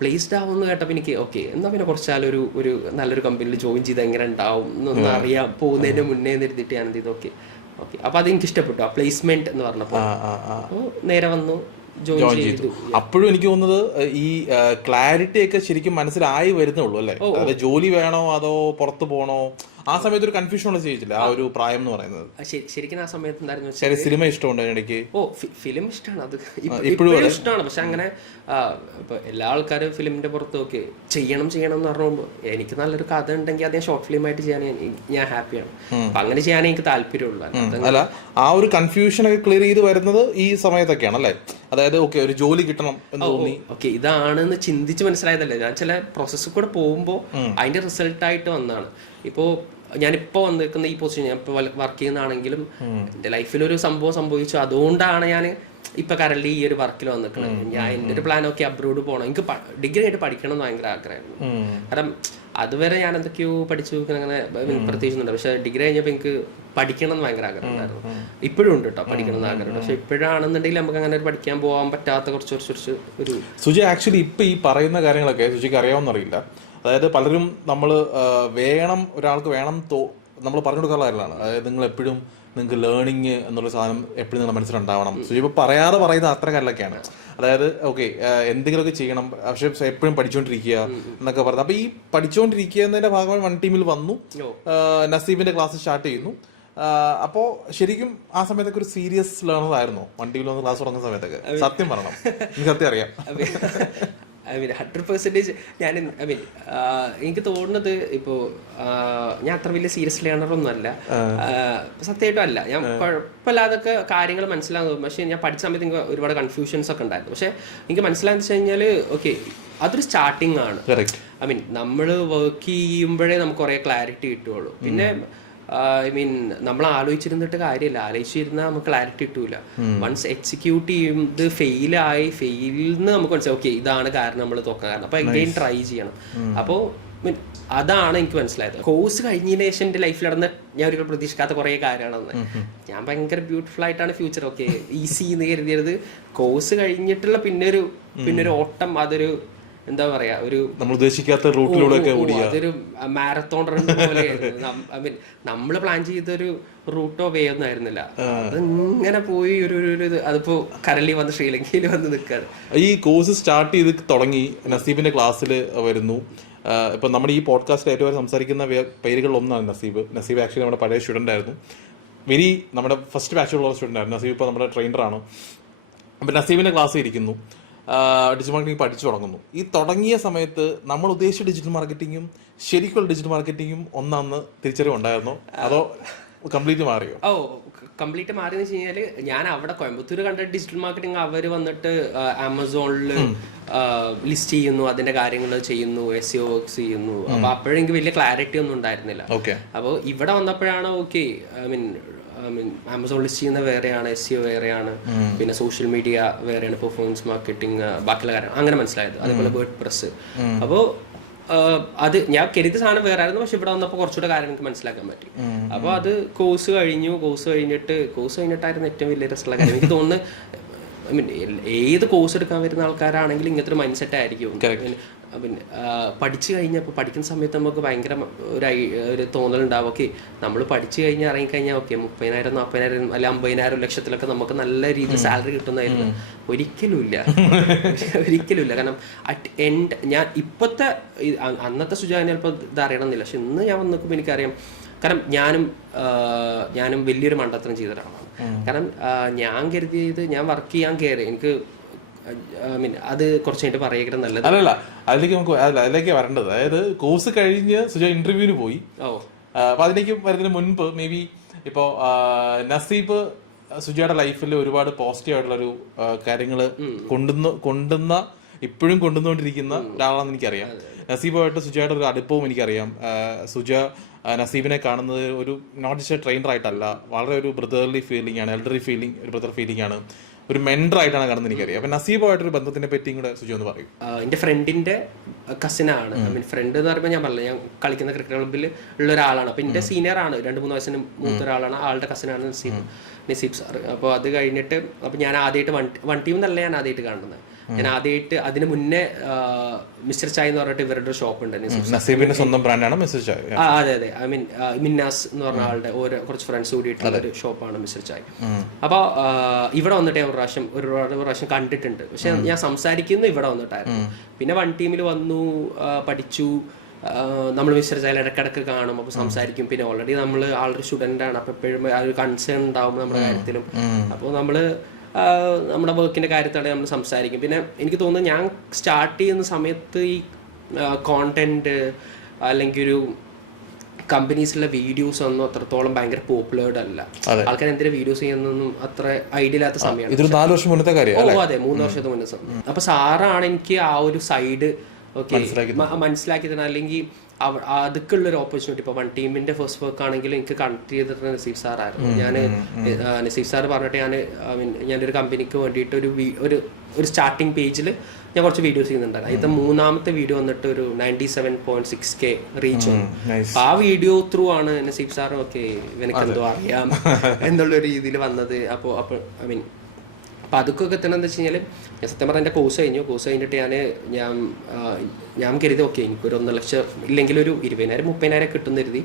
പ്ലേസ്ഡ് ആവുമെന്ന് കേട്ടപ്പോൾ എനിക്ക് ഓക്കെ എന്നാൽ പിന്നെ കുറച്ചാലൊരു നല്ലൊരു കമ്പനിയിൽ ജോയിൻ ചെയ്ത് എങ്ങനെ ഉണ്ടാവും എന്നൊന്ന് അറിയാം പോകുന്നതിന് മുന്നേ നിർത്തിയിട്ട് ഞാൻ എന്ത് ചെയ്തു ഓക്കെ അപ്പോൾ അതെനിക്ക് ഇഷ്ടപ്പെട്ടു, ആ പ്ലേസ്മെന്റ് എന്ന് പറഞ്ഞപ്പോൾ. അപ്പോൾ നേരെ വന്നു ജോയിൻ ചെയ്തു. അപ്പോഴും എനിക്ക് തോന്നുന്നത് ഈ ക്ലാരിറ്റി ഒക്കെ ശരിക്കും മനസ്സിലായി വരുന്നുള്ളൂ അല്ലേ? അതായത് ജോലി വേണോ അതോ പുറത്ത് പോകണോ, ആ സമയത്ത് ഒരു കൺഫ്യൂഷൻ ഉള്ള ചെയ്യില്ല ആ ഒരു പ്രായം എന്ന് പറയുന്നത്. ശരിക്കും ആ സമയത്ത് എന്തായിരുന്നു, സിനിമ ഇഷ്ടമുണ്ടോ ഇടയ്ക്ക്? ഫിലിം ഇഷ്ടമാണ്, അത് ഇപ്പോഴും ഇഷ്ടമാണ്. പക്ഷെ അങ്ങനെ ഇപ്പൊ എല്ലാ ആൾക്കാരും ഫിലിമിന്റെ പുറത്ത് ഓക്കെ ചെയ്യണം എന്ന് പറഞ്ഞു എനിക്ക് നല്ലൊരു കഥ ഉണ്ടെങ്കിൽ അതേ ഷോർട്ട് ഫിലിം ആയിട്ട് ചെയ്യാൻ ഞാൻ ഹാപ്പിയാണ്. അപ്പൊ അങ്ങനെ ചെയ്യാൻ എനിക്ക് താല്പര്യമുള്ളൂ. അല്ല, ആ ഒരു കൺഫ്യൂഷൻ ഒക്കെ ക്ലിയർ ചെയ്ത് വരുന്നത് ഈ സമയത്തൊക്കെയാണ് അല്ലേ? അതായത് ഓക്കെ ഒരു ജോലി കിട്ടണം എന്ന് തോന്നി, ഓക്കെ ഇതാണെന്ന് ചിന്തിച്ച് മനസ്സിലായതല്ലേ. ഞാൻ ചില പ്രോസസ്സിൽ കൂടെ പോകുമ്പോൾ അതിന്റെ റിസൾട്ട് ആയിട്ട് വന്നതാണ്. ഇപ്പോ ഞാനിപ്പോൾ വന്നിരിക്കുന്ന ഈ പൊസിഷൻ, ഞാൻ ഇപ്പോൾ വർക്ക് ചെയ്യുന്നതാണെങ്കിലും എൻ്റെ ലൈഫിൽ ഒരു സംഭവം സംഭവിച്ചു, അതുകൊണ്ടാണ് ഞാൻ ഇപ്പൊ കറന്റ് ഈ ഒരു വർക്കിൽ വന്നിരിക്കുന്നത്. ഞാൻ എൻ്റെ ഒരു പ്ലാൻ ഒക്കെ അബ്രോഡ് പോകണം, എനിക്ക് ഡിഗ്രി ആയിട്ട് പഠിക്കണം എന്ന് ഭയങ്കര ആഗ്രഹമായിരുന്നു. കാരണം അതുവരെ ഞാൻ എന്തൊക്കെയോ പഠിച്ചു അങ്ങനെ പ്രത്യേകിച്ചുണ്ട്. പക്ഷെ ഡിഗ്രി കഴിഞ്ഞപ്പോൾ എനിക്ക് പഠിക്കണം എന്ന് ഭയങ്കര ആഗ്രഹം ഉണ്ടായിരുന്നു. ഇപ്പോഴും ഉണ്ട് കേട്ടോ പഠിക്കണം എന്ന് ആഗ്രഹം. പക്ഷെ ഇപ്പോഴാണെന്നുണ്ടെങ്കിൽ നമുക്ക് അങ്ങനെ പഠിക്കാൻ പോകാൻ പറ്റാത്ത കുറച്ച് ഒരു സുജി ആക്ച്വലി ഇപ്പൊ ഈ പറയുന്ന കാര്യങ്ങളൊക്കെ സുജിക്ക് അറിയാവുന്നറിയില്ല. അതായത് പലരും നമ്മൾ വേണം ഒരാൾക്ക് വേണം നമ്മൾ പറഞ്ഞു കൊടുക്കാറുള്ള കാര്യങ്ങളാണ്. അതായത് നിങ്ങൾ എപ്പോഴും നിങ്ങൾക്ക് ലേണിംഗ് എന്നുള്ള സാധനം എപ്പോഴും നിങ്ങളുടെ മനസ്സിലുണ്ടാവണം. സുജി ഇപ്പോൾ പറയാതെ പറയുന്ന അത്ര കാര്യങ്ങളൊക്കെയാണ്. അതായത് ഓക്കെ എന്തെങ്കിലുമൊക്കെ ചെയ്യണം, പക്ഷെ എപ്പോഴും പഠിച്ചുകൊണ്ടിരിക്കുക എന്നൊക്കെ പറഞ്ഞു. അപ്പൊ ഈ പഠിച്ചുകൊണ്ടിരിക്കുക എന്നതിന്റെ ഭാഗമായി 1 ടീമിൽ വന്നു, നസീബിന്റെ ക്ലാസ് സ്റ്റാർട്ട് ചെയ്യുന്നു. അപ്പോ ശരിക്കും ആ സമയത്തൊക്കെ ഒരു സീരിയസ് ലേണർ ആയിരുന്നോ 1 ടീമിൽ വന്ന് ക്ലാസ് തുടങ്ങുന്ന സമയത്തൊക്കെ? സത്യം പറയണം, എനിക്ക് സത്യം അറിയാം. 100% ഞാൻ എനിക്ക് തോന്നുന്നത് ഇപ്പോൾ ഞാൻ അത്ര വലിയ സീരിയസ് ലേണറൊന്നും അല്ല, സത്യമായിട്ടും അല്ല. ഞാൻ കുഴപ്പമില്ലാതൊക്കെ കാര്യങ്ങൾ മനസ്സിലാകും. പക്ഷേ ഞാൻ പഠിച്ച സമയത്ത് എനിക്ക് ഒരുപാട് കൺഫ്യൂഷൻസ് ഒക്കെ ഉണ്ടായിരുന്നു. പക്ഷെ എനിക്ക് മനസ്സിലായെന്ന് വെച്ച് കഴിഞ്ഞാൽ ഓക്കെ അതൊരു സ്റ്റാർട്ടിങ് ആണ്. നമ്മൾ വർക്ക് ചെയ്യുമ്പോഴേ നമുക്ക് കുറേ ക്ലാരിറ്റി കിട്ടുള്ളൂ. പിന്നെ നമ്മൾ ആലോചിച്ചിരുന്നിട്ട് കാര്യമില്ല, ആലോചിച്ചിരുന്നാൽ നമുക്ക് ക്ലാരിറ്റി കിട്ടൂല. വൺസ് എക്സിക്യൂട്ട് ചെയ്യുന്നത് ഫെയിലിന്ന് നമുക്ക് മനസ്സിലാവും ഓക്കെ ഇതാണ് കാരണം നമ്മൾ തോക്കാൻ കാരണം, അപ്പൊ എഗെയിൻ ട്രൈ ചെയ്യണം. അപ്പോൾ അതാണ് എനിക്ക് മനസ്സിലായത്. കോഴ്സ് കഴിഞ്ഞതിന് ശേഷം എൻ്റെ ലൈഫിൽ നടന്ന ഞാൻ ഒരിക്കലും പ്രതീക്ഷിക്കാത്ത കുറേ കാര്യമാണെന്ന്. ഞാൻ ഭയങ്കര ബ്യൂട്ടിഫുൾ ആയിട്ടാണ് ഫ്യൂച്ചർ ഓക്കെ ഈസി എന്ന് കരുതിയത്. കോഴ്സ് കഴിഞ്ഞിട്ടുള്ള പിന്നൊരു ഓട്ടം, അതൊരു എന്താ പറയാ, ഒരു നമ്മൾ ഉദ്ദേശിക്കാത്ത റൂട്ടിലൂടെ അതൊരു മാരത്തോൺ റൺ പോലെയായിരുന്നു. നമ്മൾ പ്ലാൻ ചെയ്തൊരു റൂട്ടോ വേ ഒന്നും ആയിരുന്നില്ല. അതിങ്ങനെ പോയി അതിപ്പോ കരളി വന്ന് ശ്രീലങ്കയിൽ വന്ന് നിൽക്കാണ്. ഈ കോഴ്സ് സ്റ്റാർട്ട് ചെയ്ത് തുടങ്ങി, നസീബിന്റെ ക്ലാസ്സിൽ വരുന്നു. ഇപ്പൊ നമ്മുടെ ഈ പോഡ്കാസ്റ്റിൽ ഏറ്റവും സംസാരിക്കുന്ന പേരുകളിൽ ഒന്നാണ് നസീബ് ആക്ച്വലി നമ്മുടെ പഴയ സ്റ്റുഡന്റ് ആയിരുന്നു. നമ്മുടെ ഫസ്റ്റ് ബാച്ചിലുള്ള സ്റ്റുഡന്റ് ആയിരുന്നു. നസീബ് ഇപ്പോൾ നമ്മുടെ ട്രെയിനറാണ്. അപ്പൊ നസീബിന്റെ ക്ലാസ് ഇരിക്കുന്നു, ഡിജിറ്റൽ മാർക്കറ്റിംഗ് പഠിച്ചു തുടങ്ങുന്നു. ഈ തുടങ്ങിയ സമയത്ത് നമ്മൾ ഉദ്ദേശിച്ച ഡിജിറ്റൽ മാർക്കറ്റിംഗും ശരിക്കുള്ള ഡിജിറ്റൽ മാർക്കറ്റിംഗും ഒന്നാന്ന് തിരിച്ചറിവുണ്ടായിരുന്നോ അതോ കംപ്ലീറ്റ് മാറിയോ? കംപ്ലീറ്റ് മാറിയെന്ന് വെച്ച് കഴിഞ്ഞാൽ ഞാൻ അവിടെ കോയമ്പത്തൂർ കണ്ട ഡിജിറ്റൽ മാർക്കറ്റിംഗ് അവർ വന്നിട്ട് ആമസോണിൽ ലിസ്റ്റ് ചെയ്യുന്നു, അതിന്റെ കാര്യങ്ങൾ ചെയ്യുന്നു, SEO വർക്ക്സ് ചെയ്യുന്നു. അപ്പൊ അപ്പോഴെനിക്ക് വലിയ ക്ലാരിറ്റി ഒന്നും ഉണ്ടായിരുന്നില്ല. അപ്പോൾ ഇവിടെ വന്നപ്പോഴാണ് ഓക്കെ ആമസോൺ ലിസ്റ്റ് ചെയ്യുന്ന വേറെയാണ്, SEO വേറെയാണ്, പിന്നെ സോഷ്യൽ മീഡിയ വേറെയാണ്, പെർഫോമൻസ് മാർക്കറ്റിംഗ്, ബാക്കിയുള്ള കാര്യം അങ്ങനെ മനസ്സിലായത്. അതേപോലെ വേർഡ് പ്രസ്. അപ്പോൾ അത് ഞാൻ കരുതിയ സാധനം വേറെ ആയിരുന്നു, പക്ഷെ ഇവിടെ വന്നപ്പോൾ കുറച്ചുകൂടെ കാര്യം എനിക്ക് മനസ്സിലാക്കാൻ പറ്റി. അപ്പോൾ അത് കോഴ്സ് കഴിഞ്ഞിട്ടായിരുന്നു ഏറ്റവും വലിയ രസമുള്ള കാര്യം. എനിക്ക് തോന്നുന്നു ഏത് കോഴ്സ് എടുക്കാൻ വരുന്ന ആൾക്കാരാണെങ്കിലും ഇങ്ങനത്തെ ഒരു മൈൻഡ് സെറ്റ് ആയിരിക്കും. പിന്നെ പഠിക്കുന്ന സമയത്ത് നമുക്ക് ഭയങ്കര ഒരു തോന്നലുണ്ടാവും, ഓക്കെ നമ്മൾ പഠിച്ചു കഴിഞ്ഞാൽ ഇറങ്ങിക്കഴിഞ്ഞാൽ ഓക്കെ 30,000 40,000 അല്ല 50,000 ലക്ഷത്തിലൊക്കെ നമുക്ക് നല്ല രീതിയിൽ സാലറി കിട്ടുന്നതായിരുന്നു. ഒരിക്കലുമില്ല. കാരണം അറ്റ് എൻഡ് ഞാൻ ഇപ്പോഴത്തെ അന്നത്തെ സുജാന ചിലപ്പോൾ ഇത് അറിയണമെന്നില്ല, പക്ഷെ ഇന്ന് ഞാൻ വന്ന് നോക്കുമ്പോൾ എനിക്കറിയാം. കാരണം ഞാനും വലിയൊരു മണ്ടത്തരം ചെയ്ത ഒരാളാണ്. കാരണം ഞാൻ കരുതിയത് ഞാൻ വർക്ക് ചെയ്യാൻ കയറി എനിക്ക് അത് കുറച്ച് കഴിഞ്ഞിട്ട് പറയുക നല്ലത്. അല്ലല്ല, അതിലേക്ക് വരേണ്ടത്. അതായത് കോഴ്സ് കഴിഞ്ഞ് സുജ ഇന്റർവ്യൂവിന് പോയി. അപ്പൊ അതിലേക്ക് വരുന്നതിന് മുൻപ് മേ ബി ഇപ്പോ നസീബ് സുജയുടെ ലൈഫിൽ ഒരുപാട് പോസിറ്റീവ് ആയിട്ടുള്ള ഒരു കാര്യങ്ങൾ ഇപ്പോഴും കൊണ്ടുവന്നുകൊണ്ടിരിക്കുന്ന ഒരാളാണെന്ന് എനിക്കറിയാം. നസീബുമായിട്ട് സുജയുടെ ഒരു അടുപ്പവും എനിക്കറിയാം. സുജ നസീബിനെ കാണുന്നത് ഒരു നോട്ട് ജസ്റ്റ് എ ട്രെയിനർ ആയിട്ടല്ല, വളരെ ഒരു ബ്രദർലി ഫീലിംഗ് ആണ്, എൽഡറി ഫീലിംഗ്, ഒരു ബ്രദർ ഫീലിംഗ് ആണ്, ഒരു മെന്റർ ആയിട്ടാണ് കാണുന്നത് എനിക്കറിയാം. അപ്പൊ നസീബുമായിട്ടൊരു ബന്ധത്തിനെ പറ്റിയും കൂടെ സുജി ഒന്ന് പറയും. എന്റെ ഫ്രണ്ടിന്റെ കസിനാണ്. ഫ്രണ്ട് എന്ന് പറയുമ്പോൾ ഞാൻ പറഞ്ഞില്ല, ഞാൻ കളിക്കുന്ന ക്രിക്കറ്റ് ക്ലബ്ബിൽ ഉള്ള ഒരാളാണ്. അപ്പൊ എന്റെ സീനിയർ ആണ്, 2-3 വയസ്സിന് മൂത്ത ഒരാളാണ്. ആളുടെ കസിനാണ് നസീബ് സാർ. അപ്പോൾ അത് കഴിഞ്ഞിട്ട് അപ്പോൾ ഞാൻ ആദ്യമായിട്ട് വൺ ടീം എന്നല്ല ഞാൻ ആദ്യമായിട്ട് കാണുന്നത്. ഞാൻ ആദ്യമായിട്ട് അതിന് മുന്നേ മിസ്റ്റർ ചായ് എന്ന് പറഞ്ഞിട്ട് ഇവരുടെ ഷോപ്പ് ഉണ്ട്, നസീബിന്റെ സ്വന്തം ബ്രാൻഡാണ് മിസ്റ്റർ ചായ്. അതെ. ഐ മീൻ മിന്നാസ് എന്ന് പറഞ്ഞ ആളുടെ കുറച്ച് ഫ്രണ്ട്സ് കൂടിയിട്ടുള്ള ഒരു ഷോപ്പാണ് മിസ്റ്റർ ചായ്. അപ്പോൾ ഇവിടെ വന്നിട്ട് ഞാൻ ഒരു പ്രാവശ്യം കണ്ടിട്ടുണ്ട്, പക്ഷെ ഞാൻ സംസാരിക്കുന്നു ഇവിടെ വന്നിട്ടായിരുന്നു. പിന്നെ വൺ ടീമിൽ വന്നു, പഠിച്ചു. നമ്മൾ മിസ്റ്റർ ചായൽ ഇടയ്ക്കിടയ്ക്ക് കാണും, അപ്പോൾ സംസാരിക്കും. പിന്നെ ഓൾറെഡി നമ്മൾ ആളൊരു സ്റ്റുഡൻ്റ് ആണ്, അപ്പോൾ എപ്പോഴും ആ ഒരു കൺസേൺ ഉണ്ടാവും നമ്മുടെ കാര്യത്തിലും. അപ്പോൾ നമ്മൾ നമ്മുടെ വർക്കിൻ്റെ കാര്യത്തോടെ നമ്മൾ സംസാരിക്കും. പിന്നെ എനിക്ക് തോന്നുന്നു ഞാൻ സ്റ്റാർട്ട് ചെയ്യുന്ന സമയത്ത് ഈ കോണ്ടന്റ് അല്ലെങ്കിൽ ഒരു കമ്പനീസിലെ വീഡിയോസ് ഒന്നും അത്രത്തോളം ഭയങ്കര പോപ്പുലേർഡ് അല്ല. ആൾക്കാർ എന്തിനാ വീഡിയോസ് ചെയ്യുന്നൊന്നും അത്ര ഐഡിയ ഇല്ലാത്ത സമയമാണ്. 4 വർഷം മുന്നത്തെ കാര്യം. അതെ, 3 വർഷത്തെ മുന്നേ. അപ്പൊ സാറാണ് എനിക്ക് ആ ഒരു സൈഡ് മനസ്സിലാക്കി തന്നെ, അല്ലെങ്കിൽ അതൊക്കെയുള്ളൊരു ഓപ്പർച്യൂണിറ്റി. ഇപ്പോൾ വൺ ടീമിന്റെ ഫസ്റ്റ് വർക്ക് ആണെങ്കിലും എനിക്ക് കണക്ട് ചെയ്തിട്ട് നസീബ് സാറായിരുന്നു. ഞാൻ നസീബ് സാർ പറഞ്ഞിട്ട് ഞാനൊരു കമ്പനിക്ക് വേണ്ടിയിട്ട് ഒരു സ്റ്റാർട്ടിങ് പേജിൽ ഞാൻ കുറച്ച് വീഡിയോസ് ചെയ്യുന്നുണ്ടായിരുന്നു. അതിന്റെ 3ാമത്തെ വീഡിയോ വന്നിട്ട് ഒരു 97.6K റീച്ച് വന്നു. ആ വീഡിയോ ത്രൂ ആണ് നസീബ് സാർ ഓക്കെ ഇവനക്ക് എന്തോ അറിയാം എന്നുള്ള രീതിയിൽ വന്നത്. അപ്പോൾ അപ്പം അതൊക്കെ എത്തണമെന്ന് വെച്ച് കഴിഞ്ഞാൽ ഞാൻ സത്യം പറഞ്ഞാൽ എൻ്റെ കോഴ്സ് കഴിഞ്ഞിട്ട് ഞാൻ കരുതി ഓക്കെ എനിക്കൊരു 1 ലക്ഷം ഇല്ലെങ്കിൽ ഒരു 20,000 30,000 കിട്ടുന്ന കരുതി.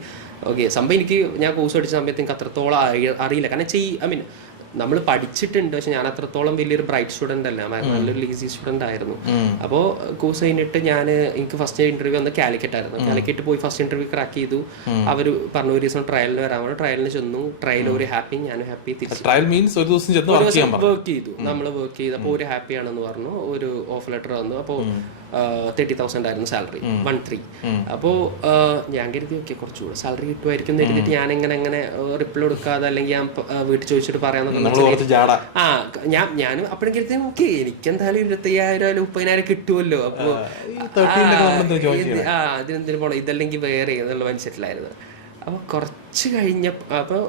ഓക്കെ സംഭവം ഞാൻ കോഴ്സ് പഠിച്ച സമയത്ത് എനിക്ക് അത്രത്തോളം അറിയില്ല. കാരണം നമ്മൾ പഠിച്ചിട്ടുണ്ട്, പക്ഷെ ഞാൻ അത്രത്തോളം വലിയൊരു ബ്രൈറ്റ് സ്റ്റുഡൻ്റ് അല്ല, നല്ലൊരു ലേസി സ്റ്റുഡൻ്റ് ആയിരുന്നു. അപ്പോൾ കോഴ്സ് കഴിഞ്ഞിട്ട് എനിക്ക് ഫസ്റ്റ് ഇന്റർവ്യൂ വന്ന് കാലിക്കറ്റ് ആയിരുന്നു. കാലിക്കറ്റ് പോയി ഫസ്റ്റ് ഇന്റർവ്യൂ ക്രാക്ക് ചെയ്തു. അവർ പറഞ്ഞു ഒരു ദിവസം ട്രയലിന് വരാൻ. ട്രയലിന് ചെന്നു. ട്രയൽ ഒരു ഹാപ്പി, ഞാനും ഹാപ്പി. വർക്ക് ചെയ്തു, നമ്മൾ വർക്ക് ചെയ്തപ്പോൾ ഒരു ഹാപ്പി ആണെന്ന് പറഞ്ഞു. ഒരു ഓഫർ ലെറ്റർ വന്നു. അപ്പോൾ 30,000 ആയിരുന്നു സാലറി, 13. അപ്പോൾ ഞാൻ കരുതി ഓക്കെ കുറച്ചുകൂടെ സാലറി കിട്ടുമായിരിക്കും എന്ന് കരുതിയിട്ട് ഞാനിങ്ങനെ റിപ്ലൈ കൊടുക്കാതെ അല്ലെങ്കിൽ ഞാൻ വീട്ടിൽ ചോദിച്ചിട്ട് പറയാന്ന് ഞാനും അപ്പോഴും കരുതി ഓക്കെ എനിക്ക് എന്തായാലും 25,000 30,000 കിട്ടുമല്ലോ. അപ്പോൾ അതിനെന്തിനു പോണം, ഇതല്ലെങ്കിൽ വേറെ എന്നുള്ള മനസ്സിലായിരുന്നു. അപ്പോൾ കുറച്ച് കഴിഞ്ഞപ്പോൾ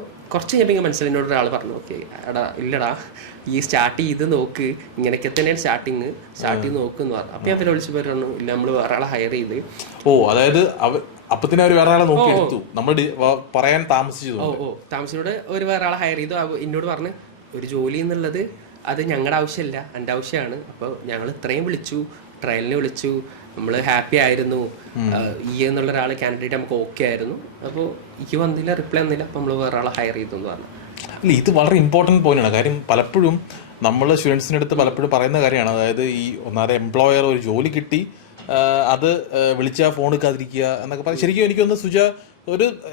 ഇങ്ങനെ മനസ്സിലായി. എന്നോട് ഒരാൾ പറഞ്ഞു ഓക്കെ ഇല്ലടാ ഈ സ്റ്റാർട്ട് ചെയ്ത് നോക്ക്, ഇങ്ങനെയൊക്കെ തന്നെയാണ് സ്റ്റാർട്ടിങ് ചെയ്ത് നോക്കുന്നു പറഞ്ഞു. അപ്പൊ ഞാൻ വിളിച്ചു പറഞ്ഞു ഇല്ല നമ്മൾ വേറെ ആളെ ഹയർ ചെയ്ത്. അതായത് അപ്പത്തിന് അവർ വേറെ ആളെ നോക്കി എടുത്തു, നമ്മൾ പറയാൻ താമസിച്ചോട് ഒരു വേറെ ആളെ ഹയർ ചെയ്തു. എന്നോട് പറഞ്ഞു ഒരു ജോലി എന്നുള്ളത് അത് ഞങ്ങളുടെ ആവശ്യമല്ല, എൻ്റെ ആവശ്യമാണ്. അപ്പോൾ ഞങ്ങൾ ഇത്രയും വിളിച്ചു, ട്രയലിന് വിളിച്ചു, നമ്മൾ ഹാപ്പി ആയിരുന്നു. എന്നുള്ള ഒരാൾ കാൻഡിഡേറ്റ് നമുക്ക് ഓക്കെ ആയിരുന്നു. അപ്പോൾ വന്നില്ല, റിപ്ലൈ വന്നില്ല. അപ്പോൾ നമ്മൾ വേറെ ആളെ ഹയർ ചെയ്തു എന്ന് പറഞ്ഞു. അല്ല, ഇത് വളരെ ഇമ്പോർട്ടൻറ്റ് പോയിന്റാണ്. കാര്യം പലപ്പോഴും നമ്മൾ സ്റ്റുഡൻസിൻ്റെ അടുത്ത് പലപ്പോഴും പറയുന്ന കാര്യമാണ്. അതായത് ഈ ഒന്നാമത് എംപ്ലോയർ ഒരു ജോലി കിട്ടി അത് വിളിച്ചാൽ ഫോൺ എടുക്കാതിരിക്കുക എന്നൊക്കെ പറയും. ശരിക്കും എനിക്കൊന്ന്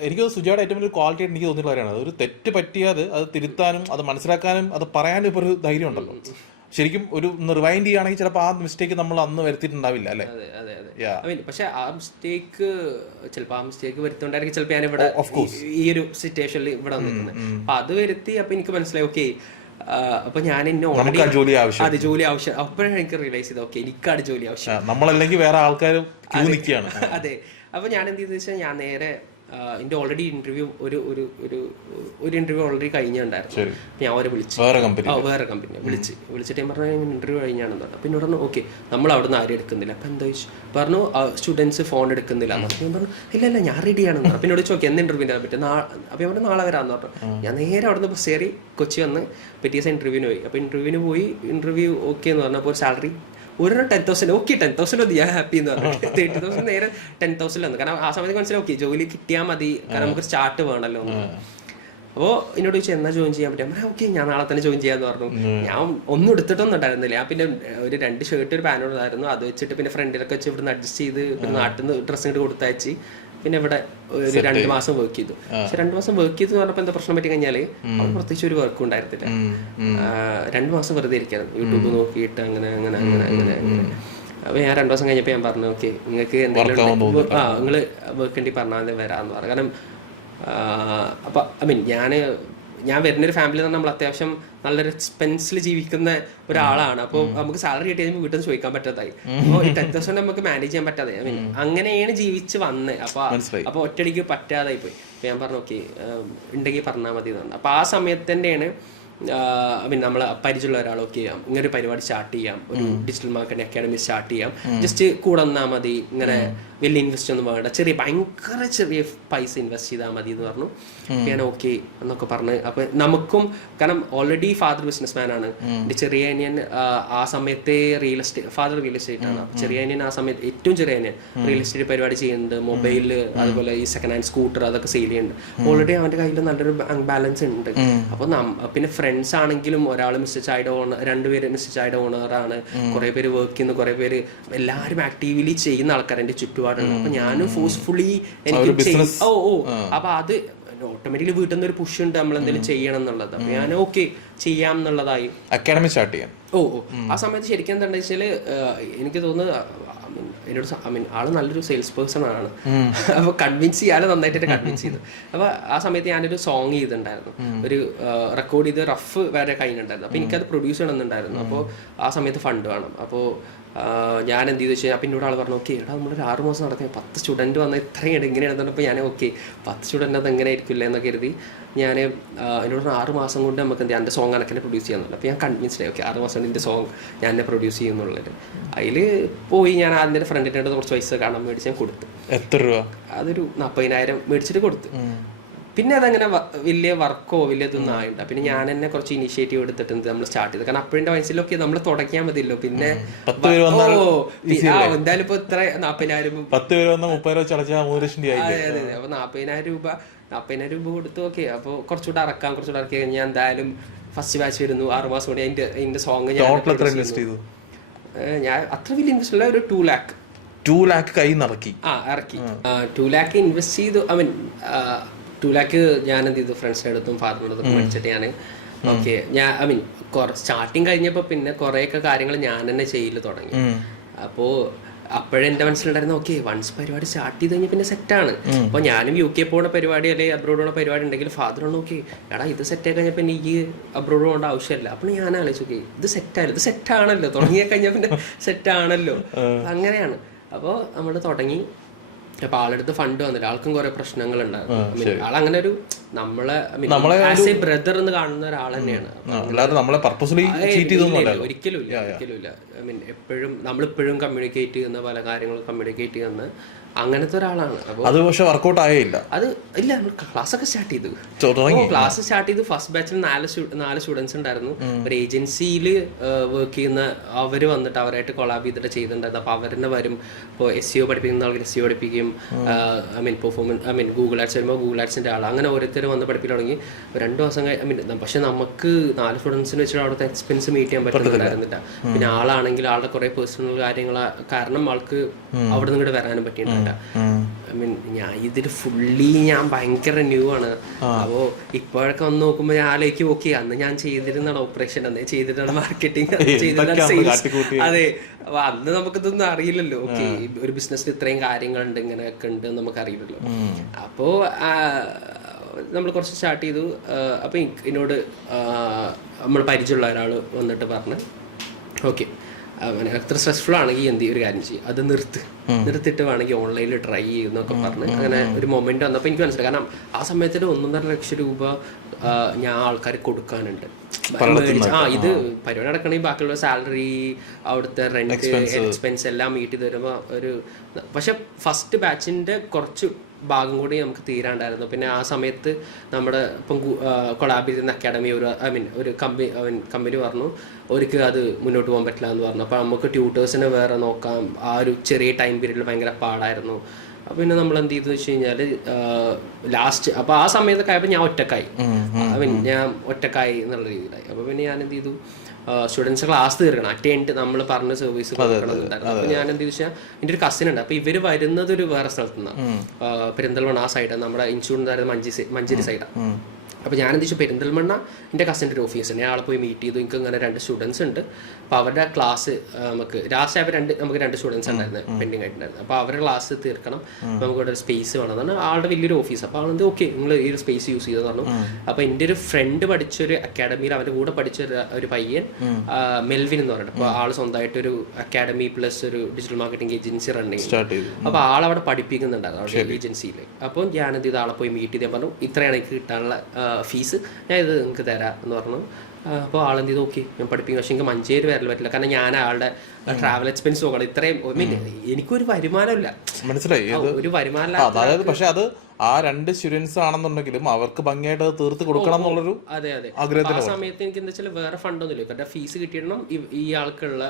എനിക്ക് സുജയുടെ ഏറ്റവും വലിയ ക്വാളിറ്റി ആയിട്ട് എനിക്ക് തോന്നിയിട്ടുള്ള കാര്യമാണ്. ഒരു തെറ്റ് പറ്റിയാൽ അത് തിരുത്താനും അത് മനസ്സിലാക്കാനും അത് പറയാനും ഇപ്പോൾ ഒരു ധൈര്യം ഉണ്ടല്ലോ. ശരിക്കും ഒരു റിവൈൻഡ് ചെയ്യുകയാണെങ്കിൽ ചിലപ്പോൾ ആ മിസ്റ്റേക്ക് നമ്മൾ അന്ന് വരുത്തിയിട്ടുണ്ടാവില്ല അല്ലേ? പക്ഷെ ആ മിസ്റ്റേക്ക് വരുത്തോണ്ടായിരിക്കും ചിലപ്പോൾ ഞാൻ ഇവിടെ ഈ ഒരു സിറ്റുവേഷനിൽ ഇവിടെ വന്നിരിക്കുന്നത്. അപ്പൊ അത് വരുത്തി അപ്പൊ എനിക്ക് മനസ്സിലായി ഓക്കെ അപ്പൊ ഞാൻ ജോലി ആവശ്യം. അപ്പോഴാണ് എനിക്ക് റിയലൈസ് ചെയ്തത് ഓക്കെ എനിക്കാണ് ജോലി ആവശ്യം, നമ്മളല്ലെങ്കിൽ വേറെ ആൾക്കാർ. അതെ. അപ്പൊ ഞാൻ എന്ത് ചെയ്തെന്ന് വെച്ചാൽ ഞാൻ നേരെ എൻ്റെ ഓൾറെഡി ഇൻ്റർവ്യൂ ഒരു ഇൻ്റർവ്യൂ ഓൾറെഡി കഴിഞ്ഞിട്ടുണ്ടായിരുന്നു. ഞാൻ അവരെ വിളിച്ചു, വേറെ കമ്പനി വിളിച്ചിട്ട് ഞാൻ പറഞ്ഞു ഇൻ്റർവ്യൂ കഴിഞ്ഞാണെന്ന് പറഞ്ഞു. അപ്പോൾ എന്നോട് പറഞ്ഞു ഓക്കെ നമ്മൾ അവിടെ നിന്ന് ആരും എടുക്കുന്നില്ല. അപ്പോൾ എന്താ പറഞ്ഞു സ്റ്റുഡൻസ് ഫോൺ എടുക്കുന്നില്ല എന്ന് പറഞ്ഞു. ഞാൻ പറഞ്ഞു ഇല്ല ഞാൻ റെഡിയാണെന്ന് പറഞ്ഞു. അപ്പോൾ എന്നോട് ചോദിച്ചു എന്ന് ഇൻ്റർവ്യൂവിൻ്റെ പറ്റും. അപ്പോൾ ഞാൻ നാളെ വരാമെന്ന് പറഞ്ഞു. ഞാൻ നേരെ അവിടെ നിന്ന് ബസ് കയറി കൊച്ചി വന്ന് പിറ്റേ ദിവസം ഇൻ്റർവ്യൂവിന് പോയി. അപ്പോൾ ഇൻ്റർവ്യൂവിന് പോയി ഇൻ്റർവ്യൂ ഓക്കെ എന്ന് പറഞ്ഞപ്പോൾ സാലറി ഒരു 10,000 ഓക്കെ 10,000 മതി, ഞാൻ ഹാപ്പി എന്ന് പറഞ്ഞു. 30,000 നേരെ 10,000 വന്നു. കാരണം ആ സമയത്ത് മനസ്സിലായി ഓക്കെ ജോലി കിട്ടിയാൽ മതി, കാരണം നമുക്ക് സ്റ്റാർട്ട് വേണമല്ലോ. അപ്പോൾ എന്നോട് ചോദിച്ചാൽ എന്നാ ജോയിൻ ചെയ്യാൻ പറ്റും? ഓക്കെ ഞാൻ നാളെ തന്നെ ജോയിൻ ചെയ്യാന്ന് പറഞ്ഞു. ഞാൻ ഒന്നും എടുത്തിട്ടൊന്നും ഉണ്ടായിരുന്നില്ല. ഞാൻ പിന്നെ ഒരു 2 ഷർട്ട് ഒരു പാൻറ് ഉണ്ടായിരുന്നു, അത് വെച്ചിട്ട് പിന്നെ ഫ്രണ്ടിലൊക്കെ വെച്ച് ഇവിടുന്ന് അഡ്ജസ്റ്റ് ചെയ്ത് പിന്നെ നാട്ടിൽ നിന്ന് ഡ്രസ്സ് ഇങ്ങോട്ട് കൊടുത്തയച്ച് പിന്നെ ഇവിടെ ഒരു 2 മാസം വർക്ക് ചെയ്തു. പക്ഷെ 2 മാസം വർക്ക് ചെയ്തു പറഞ്ഞപ്പോൾ എന്താ പ്രശ്നം പറ്റി കഴിഞ്ഞാൽ അവിടെ പ്രത്യേകിച്ച് ഒരു വർക്കും ഉണ്ടായിരുന്നില്ല. 2 മാസം വെറുതെ ഇരിക്കായിരുന്നു, യൂട്യൂബ് നോക്കിയിട്ട് അങ്ങനെ. അപ്പോൾ ഞാൻ 2 ദിവസം കഴിഞ്ഞപ്പോൾ ഞാൻ പറഞ്ഞു ഓക്കെ നിങ്ങൾക്ക് എന്തെങ്കിലും നിങ്ങൾ വർക്ക് ഉണ്ടെങ്കിൽ പറഞ്ഞാൽ വരാമെന്ന് പറഞ്ഞു. കാരണം അപ്പോൾ ഞാൻ വരുന്നൊരു ഫാമിലി എന്ന് പറഞ്ഞാൽ നമ്മൾ അത്യാവശ്യം നല്ലൊരു എക്സ്പെൻസിൽ ജീവിക്കുന്ന ഒരാളാണ്. അപ്പോൾ നമുക്ക് സാലറി കിട്ടി കഴിയുമ്പോൾ വീട്ടിൽ നിന്ന് ചോദിക്കാൻ പറ്റാതായി. അപ്പോൾ 10,000 നമുക്ക് മാനേജ് ചെയ്യാൻ പറ്റാതെ അങ്ങനെയാണ് ജീവിച്ച് വന്നത്. അപ്പോൾ ഒറ്റയടിക്ക് പറ്റാതായി പോയി. അപ്പോൾ ഞാൻ പറഞ്ഞു ഓക്കെ ഉണ്ടെങ്കിൽ പറഞ്ഞാൽ മതി എന്ന് പറഞ്ഞു. അപ്പോൾ ആ സമയത്ത് തന്നെയാണ് നമ്മൾ പരിചയമുള്ള ഒരാൾ ഓക്കെ ഇങ്ങനെ ഒരു പരിപാടി സ്റ്റാർട്ട് ചെയ്യാം, ഒരു ഡിജിറ്റൽ മാർക്കറ്റിംഗ് അക്കാഡമി സ്റ്റാർട്ട് ചെയ്യാം, ജസ്റ്റ് കൂടെ വന്നാൽ മതി, ഇങ്ങനെ വലിയ ഇൻവെസ്റ്റ് ഒന്നും വേണ്ട, ഭയങ്കര ചെറിയ പൈസ ഇൻവെസ്റ്റ് ചെയ്താൽ മതി എന്ന് പറഞ്ഞു. ഞാൻ ഓക്കെ എന്നൊക്കെ പറഞ്ഞ് അപ്പോൾ നമുക്കും, കാരണം ഓൾറെഡി ഫാദർ ബിസിനസ് മാൻ ആണ്. എൻ്റെ ചെറിയ അനിയൻ ആ സമയത്തെ ഫാദർ റിയൽ എസ്റ്റേറ്റ് ആണ്. ചെറിയ അനിയൻ ആ സമയത്ത് ഏറ്റവും ചെറിയ അനിയൻ റിയൽ എസ്റ്റേറ്റ് പരിപാടി ചെയ്യുന്നുണ്ട്, മൊബൈല് അതുപോലെ ഈ സെക്കൻഡ് ഹാൻഡ് സ്കൂട്ടർ അതൊക്കെ സെയിൽ ചെയ്യുന്നുണ്ട്. ഓൾറെഡി അവൻ്റെ കയ്യിൽ നല്ലൊരു ബാങ്ക് ബാലൻസ് ഉണ്ട്. അപ്പോൾ പിന്നെ ഫ്രണ്ട്സ് ആണെങ്കിലും ഒരാൾ മിസ്റ്റർ ചായയുടെ ഓണർ, 2 പേര് മിസ്റ്റർ ചായയുടെ ഓണറാണ്, കുറെ പേര് വർക്ക് ചെയ്യുന്നു, കുറെ പേര് എല്ലാവരും ആക്റ്റീവ്ലി ചെയ്യുന്ന ആൾക്കാർ എൻ്റെ ചുറ്റുപാടുണ്ട്. അപ്പൊ ഞാനും ഫോഴ്സ്ഫുള്ളി എനിക്ക് അപ്പൊ അത് ഓട്ടോമാറ്റിക്കലി വീട്ടിൽ നിന്ന് ഒരു പുഷ് ഉണ്ട് നമ്മൾ എന്തെങ്കിലും ചെയ്യണം എന്നുള്ളത്. അപ്പൊ ഞാൻ ഓക്കെ ചെയ്യാം എന്നുള്ളതായി അക്കാഡമി സ്റ്റാർട്ട് ചെയ്യാൻ. ആ സമയത്ത് ശരിക്കും എന്താ വെച്ചാല് എനിക്ക് തോന്നുന്നു എന്നോട് ആള് നല്ലൊരു സെയിൽസ് പേഴ്സൺ ആണ്. അപ്പൊ കൺവിൻസ് ചെയ്യാതെ നന്നായിട്ട് കൺവിൻസ് ചെയ്തു. അപ്പൊ ആ സമയത്ത് ഞാനൊരു സോങ് ചെയ്തിട്ടുണ്ടായിരുന്നു, ഒരു റെക്കോർഡ് ചെയ്ത് റഫ് വരെ കഴിഞ്ഞിട്ടുണ്ടായിരുന്നു. അപ്പൊ എനിക്കത് പ്രൊഡ്യൂസ് ചെയ്യണമെന്നുണ്ടായിരുന്നു. അപ്പോൾ ആ സമയത്ത് ഫണ്ട് വേണം. അപ്പോൾ ഞാൻ എന്ത് ചെയ്തു വെച്ചാൽ അപ്പം എന്നോട് ആൾ പറഞ്ഞു ഓക്കെ എടാ നമ്മളൊരു 6 മാസം നടക്കുക 10 സ്റ്റുഡൻറ്റ് വന്നാൽ ഇത്രയും ഇങ്ങനെയാണ് പറഞ്ഞപ്പോൾ ഞാൻ ഓക്കെ 10 സ്റ്റുഡൻറ്റ് അത് എങ്ങനെ ആയിരിക്കില്ല എന്നൊക്കെ കരുതി ഞാൻ എന്നോട് 6 മാസം കൊണ്ട് നമുക്ക് എന്ത് എൻ്റെ സോങ് എനക്ക് തന്നെ പ്രൊഡ്യൂസ് ചെയ്യാന്നുള്ളൂ. അപ്പോൾ ഞാൻ കൺവിൻസ്ഡ് ആയി ഓക്കെ 6 മാസം കൊണ്ട് എൻ്റെ സോങ് ഞാൻ തന്നെ പ്രൊഡ്യൂസ് ചെയ്യുന്നുള്ളത്. അതിൽ പോയി ഞാൻ അതിൻ്റെ ഫ്രണ്ടിൻ്റെ അടുത്ത് കുറച്ച് പൈസ കാണാൻ മേടിച്ച് ഞാൻ കൊടുത്തു. എത്ര രൂപ? അതൊരു 40,000 മേടിച്ചിട്ട് കൊടുത്തു. പിന്നെ അതങ്ങനെ വലിയ വർക്കോ വലിയ ഇതൊന്നും ആയിട്ടാ. പിന്നെ ഞാൻ തന്നെ കുറച്ച് ഇനിഷ്യേറ്റീവ് എടുത്തിട്ട് നമ്മൾ സ്റ്റാർട്ട് ചെയ്തു. കാരണം അപ്പോഴത്തെ വയസ്സിലൊക്കെ നമ്മൾ തുടങ്ങിയാൽ മതിയല്ലോ. പിന്നെ എന്തായാലും ഇപ്പൊ ഇത്ര 40,000 അപ്പൊ 40,000 രൂപ കൊടുത്തു. ഓക്കെ അപ്പൊ കുറച്ചുകൂടെ ഇറക്കി കഴിഞ്ഞാൽ എന്തായാലും ഫസ്റ്റ് ബാച്ച് വരുന്നു 6 മാസം കൂടി അതിന്റെ സോങ് ഞാൻ അത്ര വലിയ ഇൻവെസ്റ്റ് ഇല്ല, ഒരു 2 lakh കൈ ഇറക്കി 2 lakh ഇൻവെസ്റ്റ് ചെയ്തു. 2 lakh ഞാൻ എന്ത് ചെയ്തു ഫ്രണ്ട്സിൻ്റെ അടുത്തും ഫാദറിൻ്റെ അടുത്തും മേടിച്ചിട്ട് ഞാൻ ഓക്കെ ഞാൻ സ്റ്റാർട്ടിങ് കഴിഞ്ഞപ്പോൾ പിന്നെ കുറേയൊക്കെ കാര്യങ്ങൾ ഞാൻ തന്നെ ചെയ്യൽ തുടങ്ങി. അപ്പോൾ അപ്പോഴെൻ്റെ മനസ്സിലുണ്ടായിരുന്നു ഓക്കെ വൺസ് പരിപാടി സ്റ്റാർട്ട് ചെയ്ത് കഴിഞ്ഞാൽ പിന്നെ സെറ്റാണ്. അപ്പോൾ ഞാനും UK പോകുന്ന പരിപാടി അല്ലെങ്കിൽ അബ്രോഡ് പോകുന്ന പരിപാടി ഉണ്ടെങ്കിൽ ഫാദർ ഓക്കെ എടാ ഇത് സെറ്റായി കഴിഞ്ഞാൽ പിന്നെ എനിക്ക് അബ്രോഡ് പോകേണ്ട ആവശ്യമില്ല. അപ്പോൾ ഞാൻ ആലോചിച്ചു ഓക്കെ ഇത് സെറ്റാണല്ലോ തുടങ്ങിയ കഴിഞ്ഞാൽ പിന്നെ സെറ്റാണല്ലോ. അങ്ങനെയാണ്. അപ്പോൾ നമ്മൾ തുടങ്ങി. അപ്പൊ ആളെടുത്ത് ഫണ്ട് വന്നില്ല, ആൾക്കും കുറെ പ്രശ്നങ്ങളുണ്ടായിരുന്നു. ആളങ്ങനെ ഒരു നമ്മളെ ആസ് എ ബ്രദർ എന്ന് കാണുന്ന ഒരാൾ തന്നെയാണ്. ഒരിക്കലും ഇല്ല. എപ്പോഴും നമ്മളിപ്പോഴും കമ്മ്യൂണിക്കേറ്റ് ചെയ്യുന്ന പല കാര്യങ്ങളും കമ്മ്യൂണിക്കേറ്റ് ചെയ്യുന്ന അങ്ങനത്തെ ഒരാളാണ്. അത് പക്ഷെ വർക്കൗട്ട് ആയില്ല. അത് ഇല്ല, നമ്മൾ ക്ലാസ്സൊക്കെ സ്റ്റാർട്ട് ചെയ്തു. ക്ലാസ് സ്റ്റാർട്ട് ചെയ്തു. ഫസ്റ്റ് ബാച്ചിൽ 4 സ്റ്റുഡൻസ് ഉണ്ടായിരുന്നു. ഒരു ഏജൻസിയിൽ വർക്ക് ചെയ്യുന്ന അവര് വന്നിട്ട് അവരായിട്ട് കൊളാബ് ചെയ്തിട്ട് ചെയ്തിട്ടുണ്ടായിരുന്നു. അപ്പൊ അവരെന്നെ വരും. ഇപ്പോൾ SEO പഠിപ്പിക്കുന്ന ആൾക്ക് SEO പഠിപ്പിക്കും. ഗൂഗിൾ ആഡ്സ് വരുമ്പോൾ ഗൂഗിൾ ആഡ്സിന്റെ ആൾ, അങ്ങനെ ഓരോരുത്തർ വന്ന് പഠിപ്പിക്കാൻ തുടങ്ങി. 2 ദിവസം പക്ഷെ നമുക്ക് 4 സ്റ്റുഡൻസിന് വെച്ചിട്ട് അവിടുത്തെ എക്സ്പെൻസ് മീറ്റ് ചെയ്യാൻ പറ്റുന്നുണ്ടായിരുന്നില്ല. പിന്നെ ആളാണെങ്കിൽ ആളുടെ കുറെ പേഴ്സണൽ കാര്യങ്ങൾ കാരണം ആൾക്ക് അവിടെ നിന്ന് ഇങ്ങോട്ട് വരാനും പറ്റിയിട്ടുണ്ട്. ഇതിൽ ഫുള്ളി ഞാൻ ഭയങ്കര ന്യൂ ആണ്. അപ്പോ ഇപ്പോഴൊക്കെ വന്ന് നോക്കുമ്പോ ഞാൻ ആലോചിക്കും ഓക്കെ അന്ന് ഞാൻ ചെയ്തിരുന്നാണ് ഓപ്പറേഷൻ, അന്ന് ചെയ്തിട്ടാണ് മാർക്കറ്റിംഗ്, ചെയ്തിട്ടാണ് സെയിൽസ്. അതെ, അപ്പൊ അന്ന് നമുക്കിതൊന്നും അറിയില്ലല്ലോ. ഓക്കെ ഒരു ബിസിനസ്സിൽ ഇത്രയും കാര്യങ്ങളുണ്ട് ഇങ്ങനെയൊക്കെ ഉണ്ട് നമുക്ക് അറിയില്ലല്ലോ. അപ്പോ നമ്മൾ കുറച്ച് സ്റ്റാർട്ട് ചെയ്തു. അപ്പൊ എന്നോട് നമ്മൾ പരിചയമുള്ള ഒരാൾ വന്നിട്ട് പറഞ്ഞു ഓക്കെ അത്ര സ്ട്രെസ്ഫുൾ ആണെങ്കിൽ എന്ത് ഒരു കാര്യം ചെയ്യും, അത് നിർത്തിയിട്ട് വേണമെങ്കിൽ ഓൺലൈനിൽ ട്രൈ ചെയ്യുന്നൊക്കെ പറഞ്ഞ് അങ്ങനെ ഒരു മൊമെന്റ് വന്നപ്പോൾ എനിക്ക് മനസ്സിലായി. കാരണം ആ സമയത്ത് 1.5 ലക്ഷം രൂപ ഞാൻ ആൾക്കാർ കൊടുക്കാനുണ്ട്. ഇത് പരിപാടി നടക്കണമെങ്കിൽ ബാക്കിയുള്ള സാലറി, അവിടുത്തെ റെന്റ്, എക്സ്പെൻസ് എല്ലാം മീറ്റ് ചെയ്ത് വരുമ്പോൾ പക്ഷെ ഫസ്റ്റ് ബാച്ചിന്റെ കുറച്ച് ഭാഗം കൂടി നമുക്ക് തീരാണ്ടായിരുന്നു. പിന്നെ ആ സമയത്ത് നമ്മുടെ ഇപ്പം കൊളാബ് ചെയ്യുന്ന അക്കാഡമി ഒരു കമ്പനി പറഞ്ഞു ഒരിക്കൽ അത് മുന്നോട്ട് പോകാൻ പറ്റില്ല എന്ന് പറഞ്ഞു. അപ്പോൾ നമുക്ക് ട്യൂട്ടേഴ്സിനെ വേറെ നോക്കാം. ആ ഒരു ചെറിയ ടൈം പീരീഡിൽ ഭയങ്കര പാടായിരുന്നു. പിന്നെ നമ്മൾ എന്ത് ചെയ്തു വെച്ച് കഴിഞ്ഞാൽ ലാസ്റ്റ് അപ്പോൾ ആ സമയത്തൊക്കെ ആയപ്പോൾ ഞാൻ ഒറ്റക്കായി എന്നുള്ള രീതിയിലായി. അപ്പോൾ പിന്നെ ഞാൻ എന്ത് ചെയ്തു, സ്റ്റുഡൻസ് ക്ലാസ് തീർക്കണം, അറ്റൻഡ് നമ്മൾ പറഞ്ഞ സർവീസ് കൊടുക്കണമെന്നുണ്ടായിരുന്നു. അപ്പോൾ ഞാൻ എന്ത് വെച്ചാൽ എൻ്റെ ഒരു കസിൻ ഉണ്ട്. അപ്പോൾ ഇവർ വരുന്നത് ഒരു വേറെ സ്ഥലത്തു നിന്നാണ്, പെരിന്തൽമണ്ണ ആ സൈഡാണ്, നമ്മുടെ ഇൻസ്റ്റിറ്റ്യൂട്ട് മഞ്ചേരി സൈഡാണ്. അപ്പോൾ ഞാൻ എന്ത് വെച്ചാൽ പെരിന്തൽമണ്ണ എൻ്റെ കസിൻ്റെ ഒരു ഓഫീസ്, ഞാൻ ആളെ പോയി മീറ്റ് ചെയ്തു. എനിക്ക് ഇങ്ങനെ 2 സ്റ്റുഡൻസ് ഉണ്ട്. അപ്പോൾ അവരുടെ ക്ലാസ് നമുക്ക് ലാസ്റ്റ് ആയപ്പോൾ നമുക്ക് 2 സ്റ്റുഡൻസ് ഉണ്ടായിരുന്നു പെൻഡിങ് ആയിട്ടുണ്ടായിരുന്നു. അപ്പോൾ അവരുടെ ക്ലാസ് തീർക്കണം, നമുക്ക് ഇവിടെ ഒരു സ്പേസ് വേണമെന്നാണ്. ആളുടെ വലിയൊരു ഓഫീസ്. അപ്പോൾ ആളെന്ത് ഓക്കെ നിങ്ങൾ ഈ ഒരു സ്പേസ് യൂസ് ചെയ്തെന്ന് പറഞ്ഞു. അപ്പോൾ എൻ്റെ ഒരു ഫ്രണ്ട് പഠിച്ചൊരു അക്കാഡമിയിൽ അവൻ്റെ കൂടെ പഠിച്ച ഒരു പയ്യൻ മെൽവിൻ എന്ന് പറഞ്ഞിട്ട്, അപ്പോൾ ആൾ സ്വന്തമായിട്ടൊരു അക്കാഡമി പ്ലസ് ഒരു ഡിജിറ്റൽ മാർക്കറ്റിംഗ് ഏജൻസി റണ്ണിങ്. അപ്പോൾ ആളവിടെ പഠിപ്പിക്കുന്നുണ്ടായിരുന്നു അവിടെ ഏജൻസിയിൽ. അപ്പോൾ ഞാൻ എന്ത് ചെയ്ത് ആളെ പോയി മീറ്റ് ചെയ്ത് പറഞ്ഞു ഇത്രയാണ് എനിക്ക് കിട്ടാനുള്ള ഫീസ്, ഞാൻ ഇത് നിങ്ങൾക്ക് തരാം എന്ന് പറഞ്ഞു. അപ്പോൾ ആളെന്ത് ചെയ്ത് ഓക്കെ ഞാൻ പഠിപ്പിക്കും, പക്ഷേ എനിക്ക് മഞ്ചേരി വരാൻ പറ്റില്ല, കാരണം ഞാൻ ആളുടെ ട്രാവൽ എക്സ്പെൻസ് നോക്കണം. ഇത്രയും എനിക്കൊരു വരുമാനമില്ല, മനസ്സിലായി, ഒരു വരുമാനം. അതായത് പക്ഷെ അത് ആ 2 സ്റ്റുഡൻസ് ആണെന്നുണ്ടെങ്കിലും അവർക്ക് ഭംഗിയായിട്ട് അത് തീർത്ത് കൊടുക്കണം എന്നുള്ളൊരു ആഗ്രഹത്തിന്. ആ സമയത്ത് എനിക്ക് എന്താ വെച്ചാൽ വേറെ ഫണ്ടൊന്നുമില്ല, കാരണം ഫീസ് കിട്ടിയിടണം, ഈ ആൾക്കുള്ള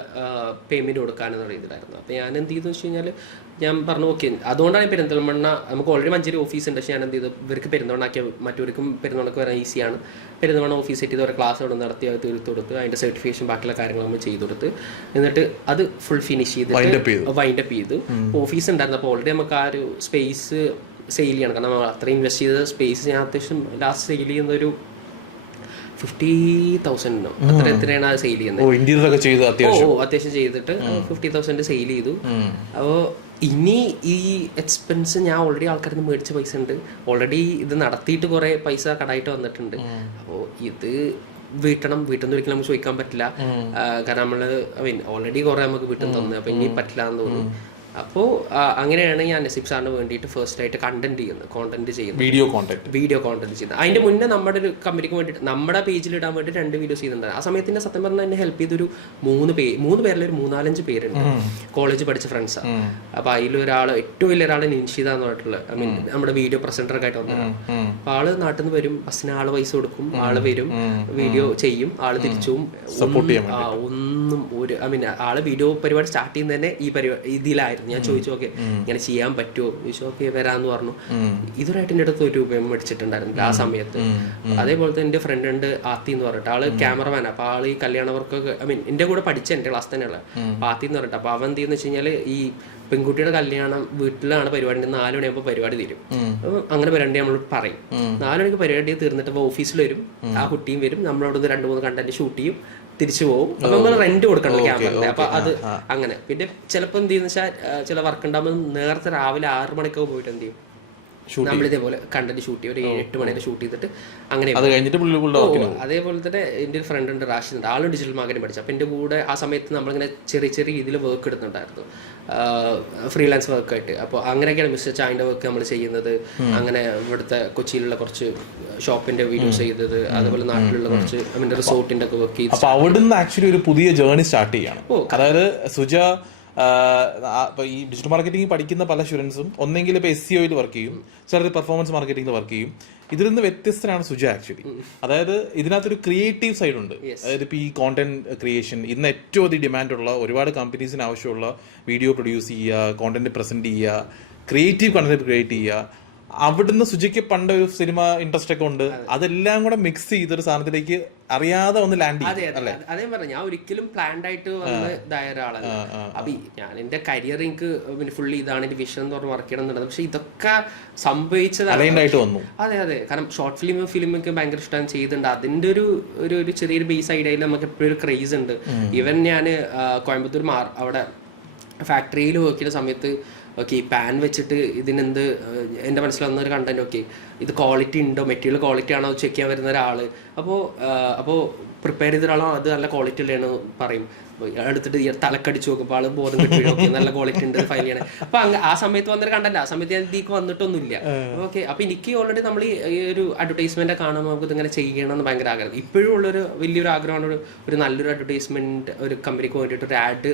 പേയ്മെന്റ് കൊടുക്കാനെന്നുള്ള രീതിയിലായിരുന്നു. അപ്പോൾ ഞാൻ എന്ത് ചെയ്തു വെച്ച് കഴിഞ്ഞാൽ ഞാൻ പറഞ്ഞു ഓക്കെ, അതുകൊണ്ടാണ് പെരിന്തൽമണ്ണ നമുക്ക് ഓൾറെഡി മഞ്ചേരി ഓഫീസ് ഉണ്ട്. പക്ഷേ ഞാൻ എന്ത് ചെയ്തു, ഇവർക്ക് പെരിന്തൽമണ്ണാക്കിയ മറ്റവർക്കും പെരിന്തൽമണ്ണക്ക് വരാൻ ഈസിയാണ്. പെരിന്തൽമണ്ണ ഓഫീസ് സെറ്റ് ചെയ്ത് ഒരു ക്ലാസ് അവിടെ നടത്തി അത് തീർത്ത് കൊടുത്ത് അതിൻ്റെ സർട്ടിഫിക്കേഷൻ ബാക്കിയുള്ള കാര്യങ്ങൾ നമ്മൾ ചെയ്ത് കൊടുത്ത് എന്നിട്ട് അത് ഫുൾ ഫിനിഷ് ചെയ്ത് വൈൻഡപ്പ് ചെയ്തു. ഓഫീസ് ഉണ്ടായിരുന്നു. അപ്പോൾ ഓൾറെഡി നമുക്ക് ആ ഒരു സ്പേസ് സെയിൽ ചെയ്യണം, കാരണം നമ്മൾ അത്രയും ഇൻവെസ്റ്റ് ചെയ്ത സ്പേസ് ഞാൻ അത്യാവശ്യം ലാസ്റ്റ് സെയിൽ ചെയ്യുന്നൊരു 50,000 എത്രയാണ് അത് സെയിൽ ചെയ്യുന്നത്. അത്യാവശ്യം ചെയ്തിട്ട് 50,000 സെയിൽ ചെയ്തു. അപ്പോൾ ഇനി ഈ എക്സ്പെൻസ് ഞാൻ ഓൾറെഡി ആൾക്കാരിൽ നിന്ന് മേടിച്ച പൈസ ഉണ്ട്, ഓൾറെഡി ഇത് നടത്തിയിട്ട് കുറേ പൈസ കടായിട്ട് വന്നിട്ടുണ്ട്. അപ്പോൾ ഇത് വീട്ടിൽ നിന്ന് ഒരിക്കലും നമുക്ക് ചോദിക്കാൻ പറ്റില്ല, കാരണം നമ്മൾ ഓൾറെഡി കുറേ നമുക്ക് വീട്ടിൽ നിന്ന് തന്നു. അപ്പോൾ ഇനി പറ്റില്ല എന്ന് തോന്നുന്നു. അപ്പോൾ അങ്ങനെയാണ് ഞാൻ നസീബ് സാറിന് വേണ്ടിയിട്ട് ഫസ്റ്റ് ആയിട്ട് കോണ്ടന്റ് ചെയ്യുന്നത്, വീഡിയോ കോണ്ടന്റ് ചെയ്യുന്നത്. അതിന്റെ മുന്നേ നമ്മുടെ ഒരു കമ്പനിക്ക് വേണ്ടിയിട്ട് നമ്മുടെ പേജിൽ ഇടാൻ വേണ്ടി 2 വീഡിയോസ് ചെയ്യുന്നുണ്ട്. ആ സമയത്ത് സത്യം പറഞ്ഞാൽ എന്നെ ഹെൽപ്പ് ചെയ്തൊരു 3 പേരിൽ ഒരു 4-5 പേരുണ്ട്, കോളേജ് പഠിച്ച ഫ്രണ്ട്സാണ്. അപ്പോൾ അതിലൊരാൾ ഏറ്റവും വലിയ ഒരാൾ നിൻഷിത എന്ന് പറഞ്ഞിട്ടുള്ള നമ്മുടെ വീഡിയോ പ്രസന്ററൊക്കെ ആയിട്ട് വന്നതാണ്. അപ്പോൾ ആള് നാട്ടിൽ നിന്ന് വരും, ബസ്സിന് ആള് പൈസ കൊടുക്കും, ആള് വരും, വീഡിയോ ചെയ്യും, ആള് തിരിച്ചും ഒന്നും ഒരു ആള് വീഡിയോ പരിപാടി സ്റ്റാർട്ട് ചെയ്യുന്നത് തന്നെ ഇതിലായിരുന്നു. ഞാൻ ചോദിച്ചു ഓക്കെ ഇങ്ങനെ ചെയ്യാൻ പറ്റുമോ ചോദിച്ചു, ഓക്കെ വരാന്ന് പറഞ്ഞു. ഇതുവരായിട്ട് എൻ്റെ അടുത്ത് ഒരു രൂപയും മേടിച്ചിട്ടുണ്ടായിരുന്നില്ല ആ സമയത്ത്. അതേപോലെ തന്നെ എൻ്റെ ഫ്രണ്ട് ഉണ്ട് ആത്തി എന്ന് പറഞ്ഞിട്ട്, ആള് ക്യാമറമാൻ. അപ്പോൾ ആള് ഈ കല്യാണവർക്കൊക്കെ എൻ്റെ കൂടെ പഠിച്ച എൻ്റെ ക്ലാസ് തന്നെയുള്ള ആത്തി എന്ന് പറഞ്ഞിട്ട്. അപ്പോൾ അവൻ എന്ത് ചെയ്യുന്ന വെച്ച് കഴിഞ്ഞാൽ ഈ പെൺകുട്ടിയുടെ കല്യാണം വീട്ടിലാണ് പരിപാടി, 4 മണിയാകുമ്പോൾ പരിപാടി തീരും. അങ്ങനെ പരിപാടി നമ്മൾ പറയും 4 മണിക്ക് പരിപാടി തീർന്നിട്ട് ഓഫീസിൽ വരും, ആ കുട്ടിയും വരും, നമ്മളവിടെ നിന്ന് 2-3 കണ്ടന്റ് ഷൂട്ട് ചെയ്യും, തിരിച്ചു പോകും. അപ്പൊ നമ്മൾ റെന്റ് കൊടുക്കണം ക്യാമറ. അപ്പൊ അത് അങ്ങനെ. പിന്നെ ചിലപ്പോൾ എന്ത് ചെയ്യുന്ന വെച്ചാൽ ചില വർക്ക് ഉണ്ടാകുമ്പോൾ നേരത്തെ രാവിലെ 6 മണിക്കൊക്കെ പോയിട്ട് എന്ത് ചെയ്യും, നമ്മളിതേപോലെ കണ്ടന്റ് ഷൂട്ട് ചെയ്യും, ഒരു 7-8 മണിയിൽ ഷൂട്ട് ചെയ്തിട്ട് അങ്ങനെ. അതേപോലെ തന്നെ എൻ്റെ ഒരു ഫ്രണ്ട് ഉണ്ട് റാഷിദ് ഉണ്ട്, ആളും ഡിജിറ്റൽ മാർക്കറ്റിംഗ് പഠിച്ചു. അപ്പോൾ എൻ്റെ കൂടെ ആ സമയത്ത് നമ്മളിങ്ങനെ ചെറിയ രീതിയിൽ വർക്ക് എടുത്തിട്ടുണ്ടായിരുന്നു, ഫ്രീലാൻസ് വർക്കായിട്ട്. അപ്പോൾ അങ്ങനെയൊക്കെയാണ് മിസ്റ്റർ ചായൻ്റെ വർക്ക് നമ്മൾ ചെയ്യുന്നത്. അങ്ങനെ ഇവിടുത്തെ കൊച്ചിയിലുള്ള കുറച്ച് ഷോപ്പിന്റെ വീഡിയോസ് ചെയ്തത്, അതുപോലെ നാട്ടിലുള്ള കുറച്ച് റിസോർട്ടിന്റെ ഒക്കെ വർക്ക് ചെയ്തു. അപ്പോൾ അവിടുന്ന് ആക്ച്വലി ഒരു പുതിയ ജേർണി സ്റ്റാർട്ട് ചെയ്യണം. അതായത് സുജ ഇപ്പോൾ ഈ ഡിജിറ്റൽ മാർക്കറ്റിംഗ് പഠിക്കുന്ന പല സ്റ്റുഡൻസും ഒന്നെങ്കിൽ ഇപ്പോൾ SEO വർക്ക് ചെയ്യും, ചിലർ പെർഫോമൻസ് മാർക്കറ്റിംഗ് വർക്ക് ചെയ്യും. ഇതിൽ നിന്ന് വ്യത്യസ്തനാണ് സുജ ആക്ച്വലി. അതായത് ഇതിനകത്തൊരു ക്രിയേറ്റീവ് സൈഡ് ഉണ്ട്. അതായത് ഇപ്പോൾ ഈ കോണ്ടന്റ് ക്രിയേഷൻ ഇന്ന് ഏറ്റവും അധികം ഡിമാൻഡുള്ള, ഒരുപാട് കമ്പനീസിന് ആവശ്യമുള്ള വീഡിയോ പ്രൊഡ്യൂസ് ചെയ്യുക, കോണ്ടന്റ് പ്രസന്റ് ചെയ്യുക, ക്രിയേറ്റീവ് കണ്ടന്റ് ക്രിയേറ്റ് ചെയ്യുക. അവിടുന്ന് സുജയ്ക്ക് പണ്ട് ഒരു സിനിമ ഇൻട്രസ്റ്റ് ഒക്കെ ഉണ്ട്, അതെല്ലാം കൂടെ മിക്സ് ചെയ്തൊരു സാധനത്തിലേക്ക് അറിയാതെ ഒന്ന് ലാൻഡ് ചെയ്യും. അതേ പറഞ്ഞു, ഞാൻ ഒരിക്കലും പ്ലാൻഡ് ആയിട്ട് വന്ന് ഇതായ ഒരാളല്ല. അപ്പൊ ഞാൻ എന്റെ കരിയർ എനിക്ക് ഫുള്ളി ഇതാണ് എന്റെ വിഷൻ എന്ന് പറഞ്ഞ് വർക്ക് ചെയ്യണം എന്നുള്ളത്. പക്ഷെ ഇതൊക്കെ സംഭവിച്ചതാണ്. അതെ, കാരണം ഷോർട്ട് ഫിലിമൊക്കെ ഭയങ്കര ഇഷ്ടം ചെയ്തിട്ടുണ്ട്. അതിന്റെ ഒരു ചെറിയൊരു ബേസ് ഐഡിയയിൽ നമുക്ക് എപ്പോഴും ഒരു ക്രേസ് ഉണ്ട്. ഈവൻ ഞാൻ കോയമ്പത്തൂർ അവിടെ ഫാക്ടറിയിൽ വർക്ക് ചെയ്യുന്ന സമയത്ത് ഓക്കെ ഈ പാൻ വെച്ചിട്ട് ഇതിനെന്ത് എൻ്റെ മനസ്സിൽ വന്നൊരു കണ്ടന്റ്, ഓക്കെ ഇത് ക്വാളിറ്റി ഉണ്ടോ, മെറ്റീരിയൽ ക്വാളിറ്റി ആണോ ചെക്ക് ചെയ്യാൻ വരുന്ന ഒരാൾ. അപ്പോൾ പ്രിപ്പയർ ചെയ്ത ഒരാളോ അത് നല്ല ക്വാളിറ്റി ഉള്ളതെന്ന് പറയും. എടുത്തിട്ട് തലക്കടിച്ച് നോക്കുമ്പോൾ ആൾ ബോധം കിട്ടി, ഓക്കെ നല്ല ക്വാളിറ്റി ഉണ്ട് ഫയൽ ചെയ്യണേ. അപ്പോൾ ആ സമയത്ത് വന്നൊരു കണ്ടന്റ്, ആ സമയത്ത് ഞാൻ ഇതിലേക്ക് വന്നിട്ടൊന്നുമില്ല. ഓക്കെ, അപ്പോൾ എനിക്ക് ഓൾറെഡി നമ്മൾ ഈ ഒരു അഡ്വർടൈസ്മെന്റ് കാണുമ്പോൾ നമുക്ക് ഇതിങ്ങനെ ചെയ്യണം എന്ന് ഭയങ്കര ആഗ്രഹം. ഇപ്പോഴും ഉള്ളൊരു വലിയൊരു ആഗ്രഹമാണ് ഒരു നല്ലൊരു അഡ്വർടൈസ്മെന്റ് ഒരു കമ്പനിക്ക് വേണ്ടിയിട്ട് ഒരു ആഡ്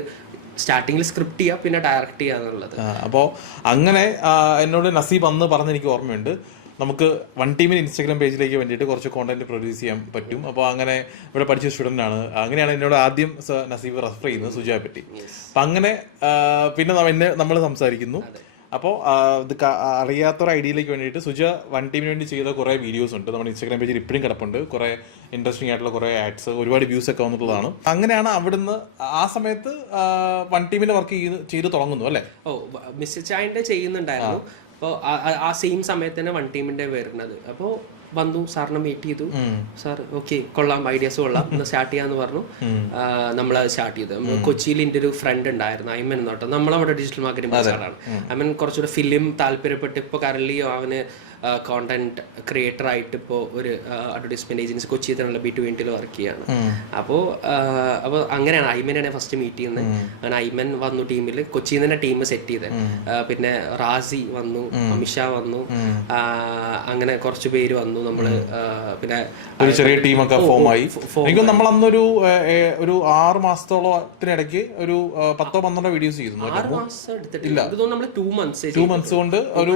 സ്റ്റാർട്ടിങ്ങിൽ സ്ക്രിപ്റ്റ് ചെയ്യുക പിന്നെ ഡയറക്റ്റ് ചെയ്യുക എന്നുള്ളത്. അപ്പോൾ അങ്ങനെ എന്നോട് നസീബ് അന്ന് പറഞ്ഞ് എനിക്ക് ഓർമ്മയുണ്ട്, നമുക്ക് വൺ ടീമിന് ഇൻസ്റ്റാഗ്രാം പേജിലേക്ക് വേണ്ടിയിട്ട് കുറച്ച് കോണ്ടന്റ് പ്രൊഡ്യൂസ് ചെയ്യാൻ പറ്റും. അപ്പോൾ അങ്ങനെ ഇവിടെ പഠിച്ച സ്റ്റുഡൻ്റ് ആണ്. അങ്ങനെയാണ് എന്നോട് ആദ്യം നസീബ് റെഫർ ചെയ്യുന്നത് സുജയെ പറ്റി. അപ്പം അങ്ങനെ പിന്നെ നമ്മൾ സംസാരിക്കുന്നു. അപ്പോൾ ഇത് അറിയാത്തൊരു ഐഡിയയിലേക്ക് വേണ്ടിയിട്ട് സുജ വൺ ടീമിന് വേണ്ടി ചെയ്ത കുറേ വീഡിയോസ് ഉണ്ട് നമ്മുടെ ഇൻസ്റ്റാഗ്രാം പേജിൽ ഇപ്പോഴും കിടപ്പുണ്ട്. കുറേ ഇൻട്രസ്റ്റിംഗ് ആയിട്ടുള്ള കുറേ ആഡ്സ്, ഒരുപാട് വ്യൂസ് ഒക്കെ വന്നിട്ടുള്ളതാണ്. അങ്ങനെയാണ് അവിടുന്ന് ആ സമയത്ത് വൺ ടീമിന്റെ വർക്ക് ചെയ്ത് തുടങ്ങുന്നു അല്ലേ? മിസ്റ്റർ ചായന്റെ ചെയ്യുന്നുണ്ടായിരുന്നു. അപ്പോൾ ആ സെയിം സമയത്ത് തന്നെ വൺ ടീമിന്റെ വരുന്നത്. അപ്പോൾ വന്നു, സാറിനെ മീറ്റ് ചെയ്തു. സാർ ഓക്കെ കൊള്ളാം, ഐഡിയാസ് കൊള്ളാം, ഒന്ന് സ്റ്റാർട്ട് ചെയ്യാന്ന് പറഞ്ഞു. നമ്മൾ സ്റ്റാർട്ട് ചെയ്തു. കൊച്ചിയിൽ എൻ്റെ ഒരു ഫ്രണ്ട് ഉണ്ടായിരുന്നു, ഐമൻ എന്നോട്ടോ. നമ്മളവിടെ ഡിജിറ്റൽ മാർക്കറ്റിംഗ് ബസാറാണ്. ഐമൻ കുറച്ചുകൂടെ ഫിലിം താല്പര്യപ്പെട്ട് ഇപ്പോൾ കറൻലി അവന് കോണ്ടന്റ് ക്രിയേറ്റർ ആയിട്ട് ഇപ്പോൾ ഒരു അഡ്വർടൈസ്മെന്റ് ഏജൻസി കൊച്ചി തന്നെയുള്ള B220 വർക്ക് ചെയ്യാണ്. അപ്പോൾ അങ്ങനെയാണ് ഐമനാണ് ഫസ്റ്റ് മീറ്റ് ചെയ്യുന്നത്. അങ്ങനെ ഐമൻ വന്നു ടീമിൽ, കൊച്ചിയിൽ നിന്ന് തന്നെ ടീം സെറ്റ് ചെയ്ത്. പിന്നെ റാസി വന്നു, അമിഷ വന്നു, അങ്ങനെ കുറച്ച് പേര് വന്നു. നമ്മള് പിന്നെ ഒരു ചെറിയ ടീമൊക്കെ ഫോം ആയി. എനിക്ക് നമ്മൾ അന്നൊരു 6 മാസത്തോളത്തിനിടയ്ക്ക് ഒരു 10-12 വീഡിയോസ് ചെയ്തു. 6 മാസം എടുത്തിട്ടില്ല, 2 months കൊണ്ട് ഒരു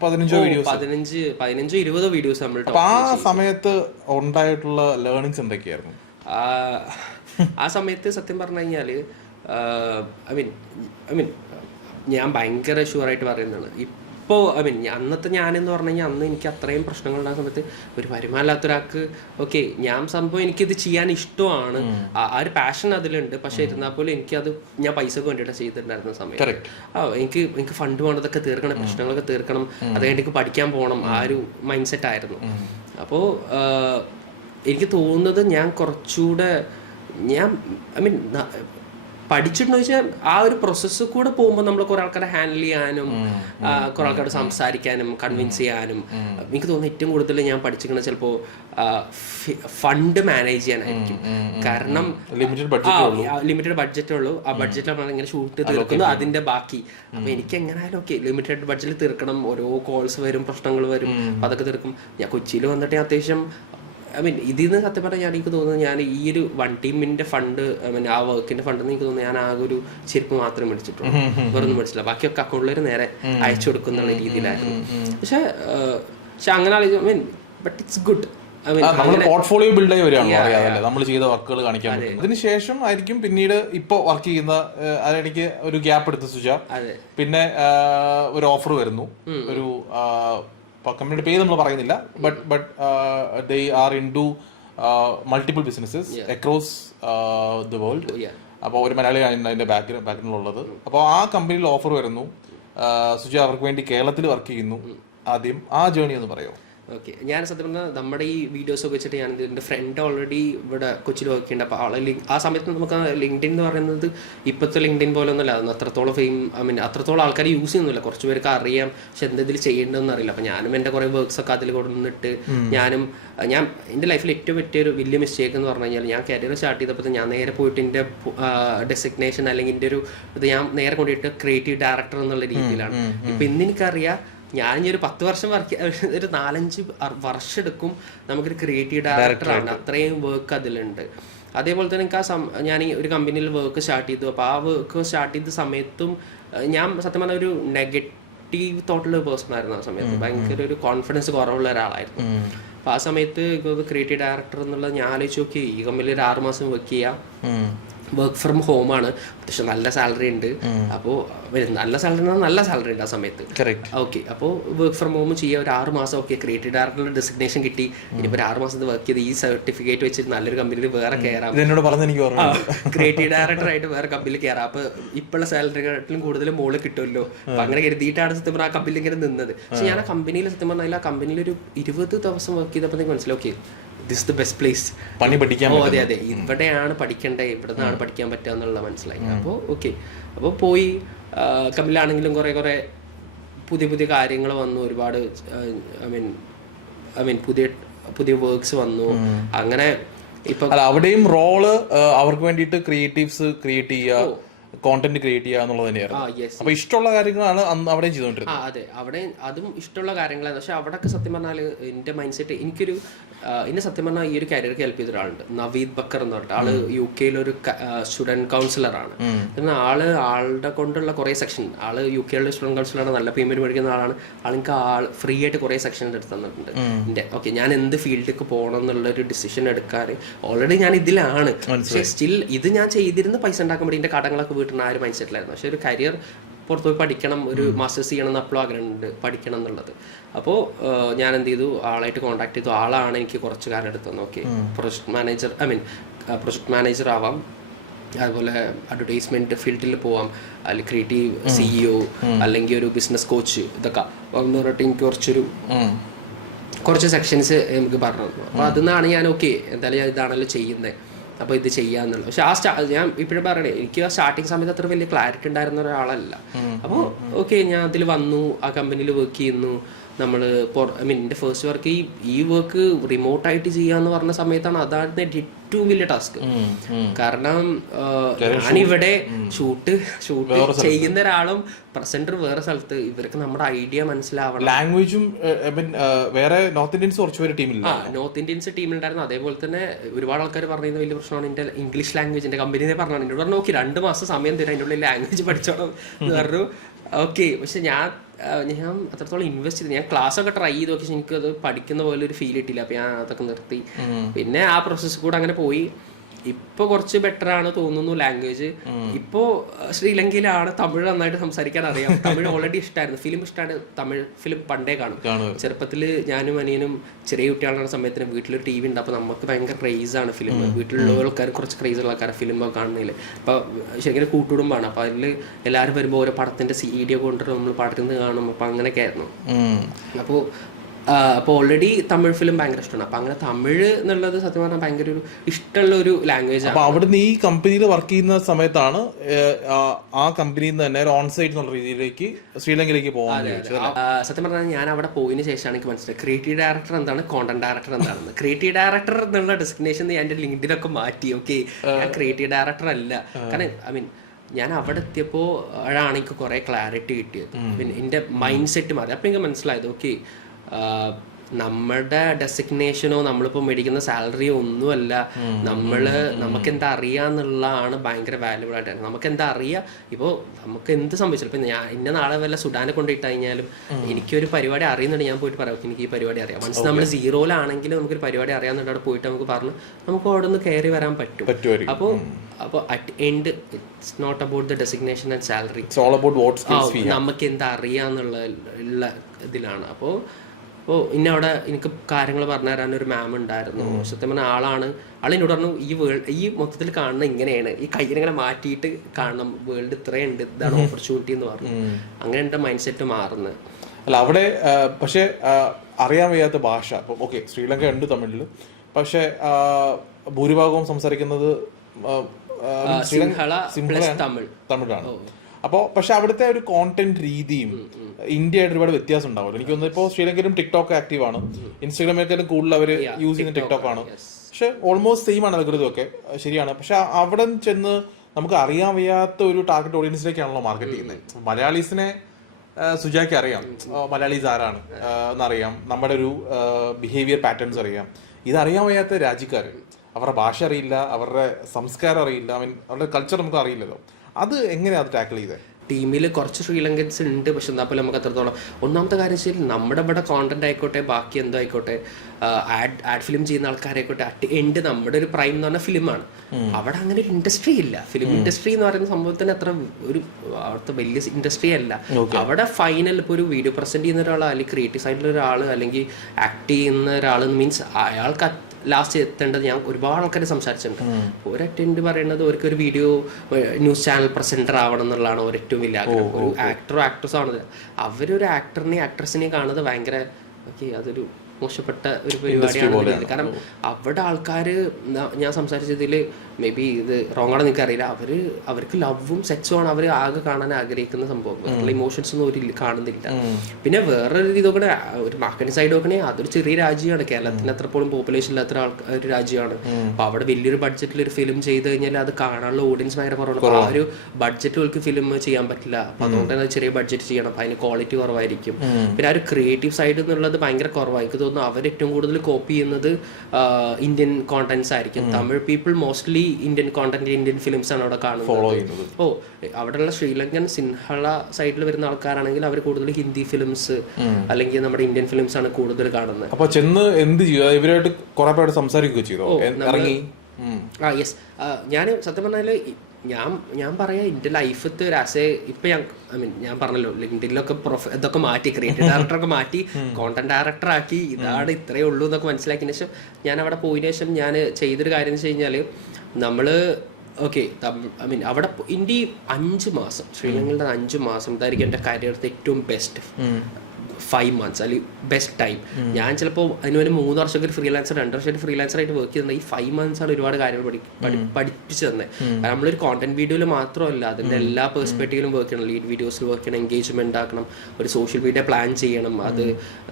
15-20 വീഡിയോസ് നമ്മൾ. ആ സമയത്ത് ഉണ്ടായിട്ടുള്ള ലേണിങ്സ് എന്തൊക്കെയായിരുന്നു? ആ സമയത്ത് സത്യം പറഞ്ഞു കഴിഞ്ഞാല് ഐ മീൻ ഞാൻ ഭയങ്കര ഷുവറായിട്ട് പറയുന്നതാണ്. ഇപ്പോൾ അന്നത്തെ ഞാനെന്ന് പറഞ്ഞു കഴിഞ്ഞാൽ അന്ന് എനിക്ക് അത്രയും പ്രശ്നങ്ങളുണ്ടാകുന്ന സമയത്ത് ഒരു വരുമാനമില്ലാത്തൊരാൾക്ക് ഓക്കെ ഞാൻ സംഭവം എനിക്കിത് ചെയ്യാൻ ഇഷ്ടമാണ്, ആ ഒരു പാഷൻ അതിലുണ്ട്. പക്ഷെ ഇരുന്നാൽ പോലും എനിക്കത് ഞാൻ പൈസക്ക് വേണ്ടിയിട്ടാണ് ചെയ്തിട്ടുണ്ടായിരുന്ന സമയത്ത്. എനിക്ക് ഫണ്ട് വേണതൊക്കെ തീർക്കണം, പ്രശ്നങ്ങളൊക്കെ തീർക്കണം, അത് കഴിഞ്ഞ് എനിക്ക് പഠിക്കാൻ പോകണം, ആ ഒരു മൈൻഡ് സെറ്റ് ആയിരുന്നു. അപ്പോൾ എനിക്ക് തോന്നുന്നത് ഞാൻ കുറച്ചുകൂടെ പഠിച്ചിട്ടുണ്ടോ ചോദിച്ചാൽ ആ ഒരു പ്രോസസ്സ് കൂടെ പോകുമ്പോൾ നമ്മൾ കുറെ ആൾക്കാരെ ഹാൻഡിൽ ചെയ്യാനും കുറെ ആൾക്കാരോട് സംസാരിക്കാനും കൺവിൻസ് ചെയ്യാനും എനിക്ക് തോന്നുന്നു ഏറ്റവും കൂടുതൽ ഞാൻ പഠിച്ചിരിക്കുന്നത് ചിലപ്പോൾ ഫണ്ട് മാനേജ് ചെയ്യാനായിരിക്കും. കാരണം ലിമിറ്റഡ് ബഡ്ജറ്റേ ഉള്ളൂ, ആ ബഡ്ജറ്റിൽ നമ്മൾ ഇങ്ങനെ ഷൂട്ട് തീർക്കുന്നു അതിന്റെ ബാക്കി. അപ്പൊ എനിക്ക് എങ്ങനെയായാലും ഓക്കെ ലിമിറ്റഡ് ബഡ്ജറ്റിൽ തീർക്കണം, ഓരോ കോൾസ് വരും, പ്രശ്നങ്ങൾ വരും, അതൊക്കെ തീർക്കും. ഞാൻ കൊച്ചിയിൽ വന്നിട്ട് അത്യാവശ്യം ഇതിൽ നിന്ന് സത്യം പറഞ്ഞാൽ ഞാൻ എനിക്ക് തോന്നുന്നത് ഞാൻ ഈ ഒരു വൺ ടീമിന്റെ ഫണ്ട് ആ വർക്കിന്റെ ഫണ്ട് എനിക്ക് തോന്നുന്നു ഞാൻ ആകെ ഒരു ചെരുപ്പ് മാത്രമേ മേടിച്ചിട്ടുള്ളൂ, വേറൊന്നും മേടിച്ചില്ല. ബാക്കിയൊക്കെ അക്കൗണ്ടിൽ നേരെ അയച്ചു കൊടുക്കുന്ന രീതിയിലായിരുന്നു. പക്ഷെ അങ്ങനെ but it's good. Portfolio build ആയി വരികയാണ് നമ്മൾ ചെയ്ത വർക്കുകൾ കാണിക്കാൻ. അതിനുശേഷം ആയിരിക്കും പിന്നീട് ഇപ്പൊ വർക്ക് ചെയ്യുന്ന അതെനിക്ക് ഒരു ഗ്യാപ്പ് എടുത്ത് സുജ, പിന്നെ ഒരു ഓഫർ വരുന്നു. ഒരു കമ്പനിയുടെ പേര് നമ്മൾ പറയുന്നില്ല, but they are into multiple businesses across the world. അപ്പോൾ ഒരു മലയാളിയാണ് അതിന്റെ ബാക്ക്ഗ്രൗണ്ടിലുള്ളത്. അപ്പോൾ ആ കമ്പനിയിൽ ഓഫർ വരുന്നു. സുജ അവർക്ക് വേണ്ടി കേരളത്തിൽ വർക്ക് ചെയ്യുന്നു. ആദ്യം ആ ജേർണി ഒന്ന് പറയുമോ? ഓക്കെ, ഞാൻ സത്യം പറഞ്ഞാൽ നമ്മുടെ ഈ വീഡിയോസ് ഒക്കെ വെച്ചിട്ട് ഞാൻ എൻ്റെ ഫ്രണ്ട് ഓൾറെഡി ഇവിടെ കൊച്ചിയിൽ വർക്ക് ചെയ്യുന്നുണ്ട്. അപ്പോൾ ആളെ ആ സമയത്ത് നമുക്ക് ലിങ്ക്ഡിൻ എന്ന് പറയുന്നത് ഇപ്പോഴത്തെ ലിങ്ക്ഡിൻ പോലെ ഒന്നുമല്ല, അത് അത്രത്തോളം അത്രത്തോളം ആൾക്കാർ യൂസ് ചെയ്യുന്നില്ല. കുറച്ച് പേർക്ക് അറിയാം, പക്ഷെ എന്തെങ്കിലും ചെയ്യേണ്ടതെന്ന് അറിയില്ല. അപ്പോൾ ഞാനും എൻ്റെ കുറേ വർക്ക്സ് ഒക്കെ അതിൽ കൊണ്ടുവന്നിട്ട് ഞാൻ എൻ്റെ ലൈഫിൽ ഏറ്റവും പറ്റിയൊരു വലിയ മിസ്റ്റേക്ക് എന്ന് പറഞ്ഞു കഴിഞ്ഞാൽ ഞാൻ കരിയർ സ്റ്റാർട്ട് ചെയ്തപ്പോൾ ഞാൻ നേരെ പോയിട്ട് എൻ്റെ ഡെസിഗ്നേഷൻ അല്ലെങ്കിൽ എൻ്റെ ഒരു ഇത് ഞാൻ നേരെ കൊണ്ടിട്ട് ക്രിയേറ്റീവ് ഡയറക്ടർ എന്നുള്ള രീതിയിലാണ്. ഇപ്പം ഇന്ന് എനിക്കറിയാം ഞാൻ ഒരു 10 വർഷം വർക്ക്, ഒരു 4-5 വർഷം എടുക്കും നമുക്കൊരു ക്രിയേറ്റീവ് ഡയറക്ടറാണ്, അത്രയും വർക്ക് അതിലുണ്ട്. അതേപോലെ തന്നെ എനിക്ക് ഞാൻ ഈ ഒരു കമ്പനിയിൽ വർക്ക് സ്റ്റാർട്ട് ചെയ്തു. അപ്പോൾ ആ വർക്ക് സ്റ്റാർട്ട് ചെയ്ത സമയത്തും ഞാൻ സത്യം പറഞ്ഞ ഒരു നെഗറ്റീവ് തോട്ടുള്ള പേഴ്സൺ ആയിരുന്നു. ആ സമയത്ത് ഭയങ്കര ഒരു കോൺഫിഡൻസ് കുറവുള്ള ഒരാളായിരുന്നു. അപ്പോൾ ആ സമയത്ത് ക്രിയേറ്റീവ് ഡയറക്ടർ എന്നുള്ളത് ഞാൻ ആലോചിച്ച് നോക്കി, ഈ കമ്പനിയിൽ ഒരു 6 മാസം വർക്ക് ചെയ്യാം, വർക്ക് ഫ്രം ഹോം ആണ്, പക്ഷെ നല്ല സാലറി ഉണ്ട്. അപ്പോൾ നല്ല സാലറി ഉണ്ട് ആ സമയത്ത്. ഓക്കെ, അപ്പോൾ വർക്ക് ഫ്രം ഹോം ചെയ്യുക, ഒരു 6 മാസം ഓക്കെ ക്രിയേറ്റീവ് ഡയറക്ടറുടെ ഡെസിഗ്നേഷൻ കിട്ടി. ഇനിയിപ്പോൾ 6 മാസത്തെ വർക്ക് ചെയ്ത് ഈ സർട്ടിഫിക്കറ്റ് വെച്ചിട്ട് നല്ലൊരു കമ്പനിയിൽ വേറെ കയറാം, ക്രിയേറ്റീവ് ഡയറക്ടർ ആയിട്ട് വേറെ കമ്പനിയിൽ കയറാം. അപ്പോൾ ഇപ്പോഴുള്ള സാലറിക്കാട്ടിലും കൂടുതൽ മോള് കിട്ടുമല്ലോ. അപ്പം അങ്ങനെ കരുതിയിട്ടാണ് സത്യം പറഞ്ഞാൽ ആ കമ്പനിയിൽ ഇങ്ങനെ നിന്നത്. പക്ഷെ ഞാൻ ആ കമ്പനിയിൽ സത്യം പറഞ്ഞാൽ ആ കമ്പനിയിൽ ഒരു 20 ദിവസം വർക്ക് ചെയ്തപ്പോഴത്തേക്ക് മനസ്സിലാക്കി ദിസ് ദ ബെസ്റ്റ് പ്ലേസ് പണി പഠിക്കാൻ. അതെ അതെ, ഇവിടെയാണ് പഠിക്കേണ്ടത്, ഇവിടെ നിന്നാണ് പഠിക്കാൻ പറ്റുക എന്നുള്ള മനസ്സിലായി. അപ്പോൾ ഓക്കെ, അപ്പോൾ പോയി കമ്പനിയിലാണെങ്കിലും കുറേ പുതിയ പുതിയ കാര്യങ്ങൾ വന്നു, ഒരുപാട് ഐ മീൻ പുതിയ വർക്ക്സ് വന്നു. അങ്ങനെ ഇപ്പൊ അവിടെയും റോള് അവർക്ക് വേണ്ടിയിട്ട് ക്രിയേറ്റീവ്സ് ക്രിയേറ്റ് ചെയ്യുക, കോണ്ടന്റ് ക്രിയേറ്റ് ചെയ്യുക എന്നുള്ളത് തന്നെയായിരുന്നു. അപ്പൊ ഇഷ്ടമുള്ള കാര്യങ്ങളാണ് അന്ന് അവിടെ ചെയ്തോണ്ടിരുന്നത്. അതെ, അവിടെ അതും ഇഷ്ടമുള്ള കാര്യങ്ങളാണ്. പക്ഷെ അവിടെയൊക്കെ സത്യം പറഞ്ഞാൽ എൻ്റെ മൈൻഡ് സെറ്റ് എന്നെ സത്യം പറഞ്ഞാൽ ഈ ഒരു കരിയർക്ക് ഹെൽപ്പ് ചെയ്ത ഒരാളുണ്ട്, നവീദ് ബക്കർ എന്ന് പറഞ്ഞിട്ട്. ആള് UK-യിലൊരു സ്റ്റുഡന്റ് കൗൺസിലറാണ്. ആളുടെ കൊണ്ടുള്ള കുറെ സെക്ഷൻ, ആള് UK-യിലെ സ്റ്റുഡന്റ് കൗൺസിലറാണ്, നല്ല പേയ്മെന്റ് മേടിക്കുന്ന ആളാണ്. ആൾക്ക് ഫ്രീ ആയിട്ട് കുറെ സെക്ഷൻ എടുത്ത് തന്നിട്ടുണ്ട്. ഓക്കെ, ഞാൻ എന്ത് ഫീൽഡിലേക്ക് പോകണം എന്നുള്ളൊരു ഡിസിഷൻ എടുക്കാൻ ഓൾറെഡി ഞാൻ ഇതിലാണ്. പക്ഷെ സ്റ്റിൽ ഇത് ഞാൻ ചെയ്തിരുന്ന പൈസ ഉണ്ടാക്കാൻ വേണ്ടി എൻ്റെ കടങ്ങളൊക്കെ വീട്ടിൽ ആ ഒരു മൈൻഡ് സെറ്റിലായിരുന്നു. പക്ഷെ ഒരു കരിയർ പുറത്ത് പോയി പഠിക്കണം, ഒരു മാസ്റ്റേഴ്സ് ചെയ്യണം എന്ന് അപ്പോഴും ആഗ്രഹമുണ്ട്, പഠിക്കണം എന്നുള്ളത്. അപ്പോൾ ഞാൻ എന്ത് ചെയ്തു, ആളായിട്ട് കോൺടാക്ട് ചെയ്തു. ആളാണ് എനിക്ക് കുറച്ച് കാലം എടുത്ത് തന്നു. ഓക്കെ, പ്രൊജക്ട് മാനേജർ ആവാം, അതുപോലെ അഡ്വർടൈസ്മെന്റ് ഫീൽഡിൽ പോവാം, അല്ലെങ്കിൽ ക്രിയേറ്റീവ് CEO, അല്ലെങ്കിൽ ഒരു ബിസിനസ് കോച്ച്, ഇതൊക്കെ എന്ന് പറഞ്ഞിട്ട് എനിക്ക് കുറച്ച് സെക്ഷൻസ് എനിക്ക് പറഞ്ഞു തന്നു. അപ്പോൾ അതിൽ നിന്നാണ് ഞാൻ ഓക്കെ എന്തായാലും ഞാൻ ഇതാണല്ലോ ചെയ്യുന്നത്, അപ്പോൾ ഇത് ചെയ്യാന്നുള്ളത്. പക്ഷെ ഞാൻ ഇപ്പോഴും പറയണേ, എനിക്ക് ആ സ്റ്റാർട്ടിങ് സമയത്ത് അത്ര വലിയ ക്ലാരിറ്റി ഉണ്ടായിരുന്ന ഒരാളല്ല. അപ്പോൾ ഓക്കെ, ഞാൻ അതിൽ വന്നു, ആ കമ്പനിയിൽ വർക്ക് ചെയ്യുന്നു. നമ്മൾ എൻ്റെ ഫസ്റ്റ് വർക്ക് ഈ വർക്ക് റിമോട്ടായിട്ട് ചെയ്യാന്ന് പറഞ്ഞ സമയത്താണ് അതാണ് ഏറ്റവും വലിയ ടാസ്ക്. കാരണം ഞാനിവിടെ ഷൂട്ട് ചെയ്യുന്ന ഒരാളും പ്രസന്റർ വേറെ സ്ഥലത്ത്, ഇവർക്ക് നമ്മുടെ ഐഡിയ മനസ്സിലാവണം. ലാംഗ്വേജും വേറെ നോർത്ത് ഇന്ത്യൻസ് കുറച്ച് പേര് ടീമില്ല. North Indians ടീമിലുണ്ടായിരുന്നു. അതേപോലെ തന്നെ ഒരുപാട് ആൾക്കാർ പറയുന്നത് വലിയ പ്രശ്നമാണ് എൻ്റെ ഇംഗ്ലീഷ് ലാംഗ്വേജ്. എൻ്റെ കമ്പനിയെ പറഞ്ഞു, എന്നോട് പറഞ്ഞു ഓക്കെ 2 മാസം സമയം തരാം, അതിൻ്റെ ഉള്ളിൽ ലാംഗ്വേജ് പഠിച്ചോണം എന്ന് പറഞ്ഞു. ഓക്കെ, പക്ഷെ ഞാൻ അത്രത്തോളം ഇൻവെസ്റ്റ് ചെയ്തു. ഞാൻ ക്ലാസ് ഒക്കെ ട്രൈ ചെയ്തു, പക്ഷെ എനിക്കത് പഠിക്കുന്ന പോലെ ഒരു ഫീൽ കിട്ടില്ല. അപ്പൊ ഞാൻ അതൊക്കെ നിർത്തി. പിന്നെ ആ പ്രോസസ്സ് കൂടെ അങ്ങനെ പോയി. ഇപ്പൊ കുറച്ച് ബെറ്റർ ആണ് തോന്നുന്നു ലാംഗ്വേജ്. ഇപ്പോ ശ്രീലങ്കയിലാണ് തമിഴ് നന്നായിട്ട് സംസാരിക്കാൻ അറിയാം. തമിഴ് ഓൾറെഡി ഇഷ്ടമായിരുന്നു, ഫിലിം ഇഷ്ടമാണ്. തമിഴ് ഫിലിം പണ്ടേ കാണും. ചെറുപ്പത്തില് ഞാനും അനിയനും ചെറിയ കുട്ടികളുടെ സമയത്തിന് വീട്ടിലൊരു TV ഉണ്ട്. അപ്പൊ നമുക്ക് ഭയങ്കര ക്രേസ് ആണ് ഫിലിം. വീട്ടിലുള്ള ആൾക്കാർ കുറച്ച് ക്രേസ് ഉള്ള ആൾക്കാരെ ഫിലിം ഒക്കെ കാണുന്നതിൽ. അപ്പൊ ശരിക്കും കൂട്ടുകുടുംബമാണ്. അപ്പൊ അതിൽ എല്ലാവരും വരുമ്പോൾ ഓരോ പടത്തിന്റെ CD ഒക്കെ കൊണ്ടിട്ട് നമ്മൾ പടത്തുനിന്ന് കാണും. അപ്പൊ അങ്ങനെയൊക്കെ ആയിരുന്നു. അപ്പോൾ ഓൾറെഡി തമിഴ് ഫിലിം ഭയങ്കര ഇഷ്ടമാണ്. അപ്പം അങ്ങനെ തമിഴ് എന്നുള്ളത് സത്യം പറഞ്ഞാൽ ഭയങ്കര ഒരു ഇഷ്ടമുള്ള ഒരു ലാംഗ്വേജ് ആണ്. അപ്പോൾ അവിടുന്ന് ഈ കമ്പനിയിൽ വർക്ക് ചെയ്യുന്ന സമയത്താണ് ആ കമ്പനിയിൽ നിന്ന് തന്നെ ഓൺ സൈറ്റ് എന്നുള്ള രീതിയിലേക്ക് ശ്രീലങ്കയിലേക്ക് പോകാൻ. സത്യം പറഞ്ഞാൽ ഞാൻ അവിടെ പോയതിനു ശേഷമാണ് എനിക്ക് മനസ്സിലായത് ക്രിയേറ്റീവ് ഡയറക്ടർ എന്താണ്, കോണ്ടന്റ് ഡയറക്ടർ എന്താണെന്ന്. ക്രിയേറ്റീവ് ഡയറക്ടർ എന്നുള്ള ഡെസ്റ്റിനേഷൻ ഞാൻ എൻ്റെ ലിങ്ക്ഡിനൊക്കെ മാറ്റി. ഓക്കെ, ഞാൻ ക്രിയേറ്റീവ് ഡയറക്ടർ അല്ല. കാരണം ഞാൻ അവിടെ എത്തിയപ്പോൾ ആണ് എനിക്ക് കുറെ ക്ലാരിറ്റി കിട്ടിയത്. പിന്നെ എൻ്റെ മൈൻഡ് സെറ്റ് മാറി. അപ്പം എനിക്ക് മനസ്സിലായത് ഓക്കെ, നമ്മുടെ ഡെസിഗ്നേഷനോ നമ്മളിപ്പോൾ മേടിക്കുന്ന സാലറിയോ ഒന്നുമല്ല, നമുക്കെന്താ അറിയാന്നുള്ളതാണ് ഭയങ്കര വാല്യുബിൾ ആയിട്ട്. നമുക്കെന്താ അറിയാം, ഇപ്പോൾ നമുക്ക് എന്ത് സംഭവിച്ചാലും ഇപ്പം ഇന്ന നാളെ വല്ല സുഡാനെ കൊണ്ടിട്ട് കഴിഞ്ഞാലും എനിക്കൊരു പരിപാടി അറിയുന്നുണ്ട്, ഞാൻ പോയിട്ട് പറയാം എനിക്ക് ഈ പരിപാടി അറിയാം. മനസ്സ് നമ്മൾ സീറോയിലാണെങ്കിലും നമുക്കൊരു പരിപാടി അറിയാമെന്നുണ്ട്, അവിടെ പോയിട്ട് നമുക്ക് പറഞ്ഞ് നമുക്ക് അവിടെ നിന്ന് കയറി വരാൻ പറ്റും. അപ്പോൾ at end it's not about the designation and salary, നമുക്ക് എന്താ അറിയാന്നുള്ള ഇതിലാണ്. അപ്പോൾ ഇന്നവിടെ എനിക്ക് കാര്യങ്ങൾ പറഞ്ഞു തരാനൊരു മാം ഉണ്ടായിരുന്നു. സത്യം പറഞ്ഞ ആളെന്നോട് പറഞ്ഞു ഈ മൊത്തത്തിൽ കാണുന്ന ഇങ്ങനെയാണ്, ഈ കയ്യിലിങ്ങനെ മാറ്റിയിട്ട് കാണണം, വേൾഡ് ഇത്രയുണ്ട്, ഇതാണ് ഓപ്പർച്യൂണിറ്റി എന്ന് പറഞ്ഞു. അങ്ങനെ എൻ്റെ മൈൻഡ് സെറ്റ് മാറുന്നത്. അല്ല അവിടെ പക്ഷെ അറിയാൻ വയ്യാത്ത ഭാഷ. അപ്പോൾ ഓക്കെ, ശ്രീലങ്ക ഉണ്ട് തമിഴിൽ, പക്ഷെ ഭൂരിഭാഗവും സംസാരിക്കുന്നത് തമിഴാണ്. അപ്പോൾ പക്ഷെ അവിടുത്തെ ഒരു കോണ്ടന്റ് രീതിയും ഇന്ത്യയായിട്ട് ഒരുപാട് വ്യത്യാസം ഉണ്ടാവുമല്ലോ. എനിക്ക് തോന്നുന്നു ഇപ്പോൾ ശ്രീലങ്കയിലും ടിക്ടോക്ക് ആക്റ്റീവ് ആണ്, ഇൻസ്റ്റാഗ്രാമിലേക്കാളും കൂടുതൽ അവർ യൂസ് ചെയ്യുന്ന ടിക്ടോക്ക് ആണ്. പക്ഷെ ഓൾമോസ്റ്റ് സെയിം ആണ് അൽഗോരിതമൊക്കെ, ശരിയാണ്. പക്ഷെ അവിടെ ചെന്ന് നമുക്ക് അറിയാൻ വയ്യാത്ത ഒരു ടാർഗറ്റ് ഓഡിയൻസിലേക്കാണല്ലോ മാർക്കറ്റ് ചെയ്യുന്നത്. മലയാളീസിനെ സുജായ്ക്ക് അറിയാം, മലയാളീസ് ആരാണ് എന്നറിയാം, നമ്മുടെ ഒരു ബിഹേവിയർ പാറ്റേൺസ് അറിയാം. ഇതറിയാൻ വയ്യാത്ത രാജ്യക്കാർ, അവരുടെ ഭാഷ അറിയില്ല, അവരുടെ സംസ്കാരം അറിയില്ല, അവരുടെ കൾച്ചർ നമുക്ക് അറിയില്ലല്ലോ. അത് എങ്ങനെയാണ് അത് ടാക്കിൾ ചെയ്തത്? ടീമിൽ കുറച്ച് ശ്രീലങ്കൻസ് ഉണ്ട്, പക്ഷെ എന്നാൽ പോലും നമുക്ക് അത്രത്തോളം. ഒന്നാമത്തെ കാര്യം വെച്ചാൽ നമ്മുടെ ഇവിടെ കോണ്ടന്റ് ആയിക്കോട്ടെ, ബാക്കി എന്തോ ആയിക്കോട്ടെ, ആഡ് ഫിലിം ചെയ്യുന്ന ആൾക്കാരായിക്കോട്ടെ, അറ്റ് എൻഡ് നമ്മുടെ ഒരു പ്രൈം എന്ന് പറഞ്ഞ ഫിലിമാണ്. അവിടെ അങ്ങനെ ഒരു ഇൻഡസ്ട്രി ഇല്ല. ഫിലിം ഇൻഡസ്ട്രി എന്ന് പറയുന്ന സംഭവത്തിന് അത്ര ഒരു അവിടുത്തെ വലിയ ഇൻഡസ്ട്രി അല്ല. അവിടെ ഫൈനൽ ഇപ്പോൾ ഒരു വീഡിയോ പ്രസന്റ് ചെയ്യുന്ന ഒരാൾ, അല്ലെങ്കിൽ ക്രിയേറ്റീവ് സൈഡിലുള്ള ഒരാൾ, അല്ലെങ്കിൽ ആക്ട് ചെയ്യുന്ന ഒരാൾ, മീൻസ് അയാൾക്ക് ലാസ്റ്റ് എത്തേണ്ടത്. ഞാൻ ഒരുപാട് ആൾക്കാരെ സംസാരിച്ചിട്ടുണ്ട്. ഒരു അറ്റൻഡ് പറയുന്നത് അവർക്ക് ഒരു വീഡിയോ ന്യൂസ് ചാനൽ പ്രസന്റർ ആവണം എന്നുള്ളതാണ് ഒരു ഏറ്റവും വലിയ ആഗ്രഹം. ഒരു ആക്ടറോ ആക്ട്രസോ ആണത്. അവരൊരു ആക്ടറിനെയും ആക്ട്രസിനെയും കാണുന്നത് ഭയങ്കര ഓക്കെ, അതൊരു മോശപ്പെട്ട ഒരു പരിപാടിയാണ്. കാരണം അവിടെ ആൾക്കാർ ഞാൻ സംസാരിച്ചതിൽ മേ ബി ഇത് റോങ് ആണെന്ന് എനിക്കറിയില്ല, അവർക്ക് ലവും സെക്സും ആണ് അവർ ആകെ കാണാൻ ആഗ്രഹിക്കുന്ന സംഭവം. വേറെ ഇമോഷൻസ് ഒന്നും ഒരു കാണുന്നില്ല. പിന്നെ വേറൊരു ഇത് നോക്കണേ, ഒരു മാർക്കറ്റിംഗ് സൈഡ് നോക്കണേ, അതൊരു ചെറിയ രാജ്യമാണ്, കേരളത്തിന് അത്രപ്പോഴും പോപ്പുലേഷൻ ഇല്ലാത്ത ഒരു രാജ്യമാണ്. അപ്പൊ അവിടെ വലിയൊരു ബഡ്ജറ്റിൽ ഒരു ഫിലിം ചെയ്ത് കഴിഞ്ഞാൽ അത് കാണാനുള്ള ഓഡിയൻസ് ഭയങ്കര കുറവാണ്. അപ്പൊ ആ ഒരു ബഡ്ജറ്റുകൾക്ക് ഫിലിം ചെയ്യാൻ പറ്റില്ല. അപ്പൊ അതുകൊണ്ട് തന്നെ ചെറിയ ബഡ്ജറ്റ് ചെയ്യണം, അപ്പൊ അതിന് ക്വാളിറ്റി കുറവായിരിക്കും. പിന്നെ ആ ഒരു ക്രിയേറ്റീവ് സൈഡ് എന്നുള്ളത് ഭയങ്കര കുറവാണ്. എനിക്ക് തോന്നുന്നു അവർ ഏറ്റവും കൂടുതൽ കോപ്പി ചെയ്യുന്നത് ഇന്ത്യൻ കോണ്ടന്റ്സ് ആയിരിക്കും. Tamil people mostly Indian content, Indian films ആണ് അവിടെ കാണുന്നത്. അവിടെയുള്ള ശ്രീലങ്കൻ സിൻഹള സൈഡിൽ വരുന്ന ആൾക്കാരാണെങ്കിൽ അവർ കൂടുതൽ ഹിന്ദി ഫിലിംസ് അല്ലെങ്കിൽ നമ്മുടെ ഇന്ത്യൻ ഫിലിംസ് ആണ് കൂടുതൽ കാണുന്നത്. അപ്പൊ ചെന്ന് എന്ത് ചെയ്തു? ഇവരായിട്ട് കുറെ പേര് സംസാരിക്കുകയോ ചെയ്തോ? യെസ്, ഞാൻ സത്യം പറഞ്ഞാല് ഞാൻ പറയാ എൻ്റെ ലൈഫത്തെ ഒരു ഇപ്പൊ ഞാൻ പറഞ്ഞല്ലോ ലിങ്ക്ഡിനിലൊക്കെ ഇതൊക്കെ മാറ്റി ക്രിയേറ്റീവ് ഡയറക്ടറൊക്കെ മാറ്റി കോണ്ടന്റ് ഡയറക്ടർ ആക്കി, ഇതാണ് ഇത്രയേ ഉള്ളൂ എന്നൊക്കെ മനസ്സിലാക്കിയതിന് ശേഷം ഞാൻ അവിടെ പോയതിനു ശേഷം ഞാൻ ചെയ്തൊരു കാര്യം എന്ന് വെച്ച് കഴിഞ്ഞാൽ നമ്മള് അവിടെ ഇന്ത്യ 5 മാസം ശ്രീലങ്കയുടെ 5 മാസം ഇതായിരിക്കും എൻ്റെ കരിയറിലത്തെ ഏറ്റവും ബെസ്റ്റ് 5 months അല്ലെങ്കിൽ ബെസ്റ്റ് ടൈം. ഞാൻ ചിലപ്പോൾ അതിന് ഒരു 3 വർഷമൊക്കെ ഒരു ഫ്രീലാൻസർ 2 വർഷമായിട്ട് ഫ്രീലാൻസർ ആയിട്ട് വർക്ക് ചെയ്യുന്നത് ഈ 5 months ആണ് ഒരുപാട് കാര്യങ്ങൾ പഠിപ്പിച്ചു തന്നെ. നമ്മളൊരു കോണ്ടന്റ് വീഡിയോയിൽ മാത്രമല്ല, അതിൻ്റെ എല്ലാ പെർസ്പെക്റ്റീവിലും വർക്ക് ചെയ്യണം. ലീഡ് വീഡിയോസിൽ വർക്ക് ചെയ്യണം, എൻഗേജ്മെന്റ് ഉണ്ടാക്കണം, ഒരു സോഷ്യൽ മീഡിയ പ്ലാൻ ചെയ്യണം, അത്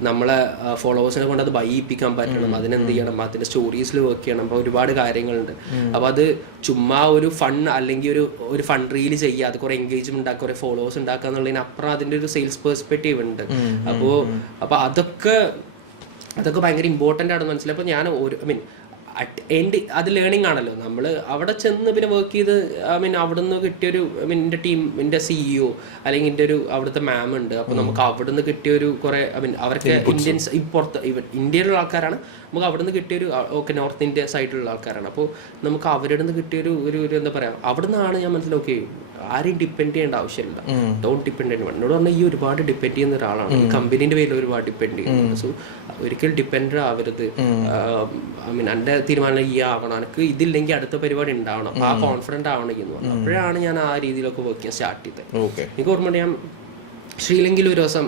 നമ്മളെ ഫോളോവേഴ്സിനെ കൊണ്ട് അത് ബൈപ്പിക്കാൻ പറ്റണം, അതിനെന്ത് ചെയ്യണം, അതിൻ്റെ സ്റ്റോറീസിൽ വർക്ക് ചെയ്യണം. അപ്പോൾ ഒരുപാട് കാര്യങ്ങളുണ്ട്. അപ്പോൾ അത് ചുമ്മാ ഒരു ഫൺ അല്ലെങ്കിൽ ഒരു ഫൺ റീൽ ചെയ്യുക, അത് കുറേ എൻഗേജ്മെന്റ് ഉണ്ടാക്കുക, കുറേ ഫോളോവേഴ്സ് ഉണ്ടാക്കുക എന്നുള്ളതിനപ്പുറം അതിൻ്റെ ഒരു സെയിൽസ് പെർസ്പെക്റ്റീവ് ഉണ്ട്. അപ്പോൾ അതൊക്കെ ഭയങ്കര ഇമ്പോർട്ടൻ്റ് ആണെന്ന് മനസ്സിലായി. അപ്പോൾ ഞാൻ അത് ലേണിംഗ് ആണല്ലോ. നമ്മൾ അവിടെ ചെന്ന് പിന്നെ വർക്ക് ചെയ്ത് അവിടെ നിന്ന് കിട്ടിയൊരു എൻ്റെ ടീം, എൻ്റെ CEO അല്ലെങ്കിൽ എൻ്റെ ഒരു അവിടുത്തെ മാം ഉണ്ട്. അപ്പോൾ നമുക്ക് അവിടെ നിന്ന് കിട്ടിയൊരു കുറേ അവർക്ക് ഇന്ത്യൻസ് ഇന്ത്യയിലുള്ള ആൾക്കാരാണ്, നമുക്ക് അവിടെ നിന്ന് കിട്ടിയൊരു നോർത്ത് ഇന്ത്യ സൈഡിലുള്ള ആൾക്കാരാണ്. അപ്പോൾ നമുക്ക് അവരുടെ നിന്ന് കിട്ടിയൊരു എന്താ പറയുക, അവിടെ നിന്നാണ് ഞാൻ മനസ്സിലാക്കി ആരെയും ഡിപ്പെൻഡ് ചെയ്യേണ്ട ആവശ്യമില്ല. ഡോണ്ട് ഡിപ്പെൻഡ് ചെയ്യുന്ന എന്നോട് പറഞ്ഞാൽ ഈ ഒരുപാട് ഡിപ്പെൻഡ് ചെയ്യുന്ന ഒരാളാണ്, ഈ കമ്പനീൻ്റെ പേരിൽ ഒരുപാട് ഡിപ്പെൻഡ് ചെയ്യുന്നത്. സോ ഒരിക്കലും ഡിപ്പെൻഡ് ആവരുത്. എൻ്റെ തീരുമാനം ഈ ആവണം, എനിക്ക് ഇതില്ലെങ്കിൽ അടുത്ത പരിപാടി ഉണ്ടാവണം, അപ്പോൾ ആ കോൺഫിഡൻ്റ് ആവണമെങ്കിൽ എന്ന് പറഞ്ഞു. അപ്പോഴാണ് ഞാൻ ആ രീതിയിലൊക്കെ വർക്ക് ചെയ്യാൻ സ്റ്റാർട്ട് ചെയ്തത്. എനിക്ക് ഓർമ്മ ഞാൻ ശ്രീലങ്കയിൽ ഒരു ദിവസം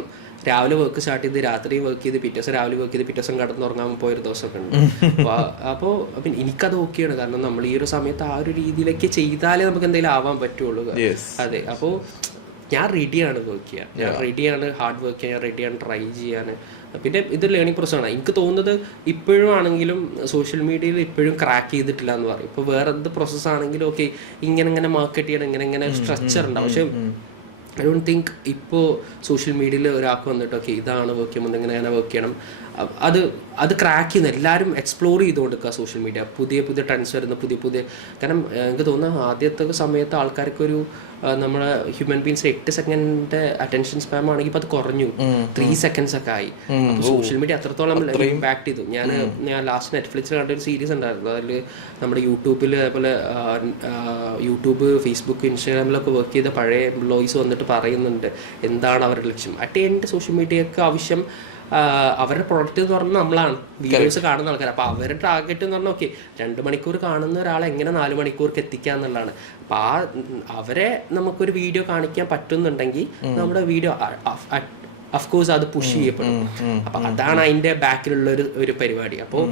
രാവിലെ വർക്ക് സ്റ്റാർട്ട് ചെയ്ത് രാത്രി വർക്ക് ചെയ്ത് പിറ്റേ ദിവസം രാവിലെ വർക്ക് ചെയ്ത് പിറ്റേ ദിവസം കടന്നുറങ്ങാൻ പോയൊരു ദിവസമൊക്കെ ഉണ്ട്. അപ്പോൾ എനിക്കത് ഓക്കെയാണ്, കാരണം നമ്മൾ ഈ ഒരു സമയത്ത് ആ ഒരു രീതിയിലേക്ക് ചെയ്താലേ നമുക്ക് എന്തെങ്കിലും ആവാൻ പറ്റുള്ളൂ. അതെ, അപ്പോൾ ഞാൻ റെഡിയാണ് വർക്ക് ചെയ്യാൻ, ഞാൻ റെഡിയാണ് ഹാർഡ് വർക്ക് ചെയ്യാൻ, ഞാൻ റെഡിയാണ് ട്രൈ ചെയ്യാൻ. പിന്നെ ഇത് ലേണിംഗ് പ്രോസസ്സാണ്. എനിക്ക് തോന്നുന്നത് ഇപ്പോഴും ആണെങ്കിലും സോഷ്യൽ മീഡിയയിൽ ഇപ്പോഴും ക്രാക്ക് ചെയ്തിട്ടില്ല എന്ന് പറയും. ഇപ്പോൾ വേറെ എന്ത് പ്രോസസ്സാണെങ്കിലും ഓക്കെ ഇങ്ങനെ മാർക്കറ്റ് ചെയ്യണം, ഇങ്ങനെ സ്ട്രക്ചർ ഉണ്ടാവും. പക്ഷെ ഐ ഡോണ്ട് തിങ്ക് ഇപ്പോൾ സോഷ്യൽ മീഡിയയിൽ ഒരാൾക്ക് വന്നിട്ട് ഓക്കെ ഇതാണ് വർക്ക് ചെയ്യുമ്പോൾ ഇങ്ങനെ വർക്ക് ചെയ്യണം, അത് ക്രാക്ക് ചെയ്യുന്ന എല്ലാവരും എക്സ്പ്ലോർ ചെയ്ത് കൊടുക്കുക സോഷ്യൽ മീഡിയ. പുതിയ ട്രെൻഡ്സ് വരുന്ന പുതിയ കാരണം എനിക്ക് തോന്നുന്നു ആദ്യത്തെ സമയത്ത് ആൾക്കാർക്കൊരു നമ്മുടെ ഹ്യൂമൻ ബീൻസ് 8 സെക്കൻഡിന്റെ അറ്റൻഷൻ സ്പാം ആണെങ്കിൽ ഇപ്പൊ അത് കുറഞ്ഞു, 3 seconds ഒക്കെ ആയി. സോഷ്യൽ മീഡിയ അത്രത്തോളം ഇമ്പാക്ട് ചെയ്തു. ഞാൻ ലാസ്റ്റ് നെറ്റ്ഫ്ലിക്സിൽ കണ്ട ഒരു സീരീസ് ഉണ്ടായിരുന്നു, അതിൽ നമ്മുടെ യൂട്യൂബിൽ അതേപോലെ യൂട്യൂബ്, ഫേസ്ബുക്ക്, ഇൻസ്റ്റാഗ്രാമിലൊക്കെ വർക്ക് ചെയ്ത പഴയ എംപ്ലോയീസ് വന്നിട്ട് പറയുന്നുണ്ട് എന്താണ് അവരുടെ ലക്ഷ്യം. അറ്റ് എൻഡ് സോഷ്യൽ മീഡിയക്ക് ആവശ്യം അവരുടെ പ്രൊഡക്റ്റ് എന്ന് പറഞ്ഞാൽ നമ്മളാണ്, വീഡിയോസ് കാണുന്ന ആൾക്കാർ. അപ്പോൾ അവരുടെ ടാർഗറ്റ് എന്ന് പറഞ്ഞാൽ ഓക്കെ 2 മണിക്കൂർ കാണുന്ന ഒരാളെ എങ്ങനെ 4 മണിക്കൂർക്ക് എത്തിക്കുക എന്നുള്ളതാണ്. അപ്പോൾ അവരെ നമുക്കൊരു വീഡിയോ കാണിക്കാൻ പറ്റുന്നുണ്ടെങ്കിൽ നമ്മുടെ വീഡിയോ അഫ്കോഴ്സ് അത് പുഷ് ചെയ്യപ്പെടും. അപ്പം അതാണ് അതിൻ്റെ ബാക്കിലുള്ള ഒരു പരിപാടി. അപ്പോൾ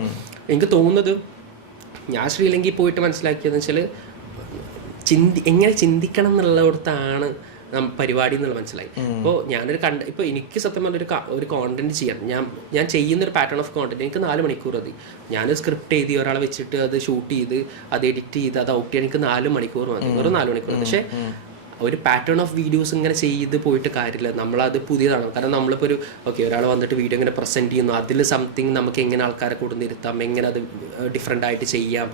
എനിക്ക് തോന്നുന്നത് ഞാൻ ശ്രീലങ്കയിൽ പോയിട്ട് മനസ്സിലാക്കിയതെന്ന് വെച്ചാൽ എങ്ങനെ ചിന്തിക്കണം എന്നുള്ളിടത്താണ് പരിപാടി എന്നുള്ള മനസ്സിലായി. അപ്പോൾ ഞാനൊരു ഇപ്പോൾ എനിക്ക് സത്യം പറഞ്ഞ ഒരു കോണ്ടന്റ് ചെയ്യാൻ ഞാൻ ചെയ്യുന്ന ഒരു പാറ്റേൺ ഓഫ് കോണ്ടന്റ് എനിക്ക് 4 മണിക്കൂർ മതി. ഞാൻ സ്ക്രിപ്റ്റ് എഴുതി ഒരാളെ വെച്ചിട്ട് അത് ഷൂട്ട് ചെയ്ത് അത് എഡിറ്റ് ചെയ്ത് അത് ഔട്ട് ചെയ്യാൻ എനിക്ക് 4 മണിക്കൂർ മതി, വെറും 4 മണിക്കൂർ. പക്ഷേ ഒരു പാറ്റേൺ ഓഫ് വീഡിയോസ് ഇങ്ങനെ ചെയ്ത് പോയിട്ട് കാര്യമില്ല, നമ്മളത് പുതിയതാണ്. കാരണം നമ്മളിപ്പോൾ ഒരാൾ വന്നിട്ട് വീഡിയോ ഇങ്ങനെ പ്രസൻറ്റ് ചെയ്യുന്നു, അതിൽ സംതിങ് നമുക്ക് എങ്ങനെ ആൾക്കാരെ കൊണ്ടുവന്നിരുത്താം, എങ്ങനെ അത് ഡിഫറെൻ്റ് ആയിട്ട് ചെയ്യാം.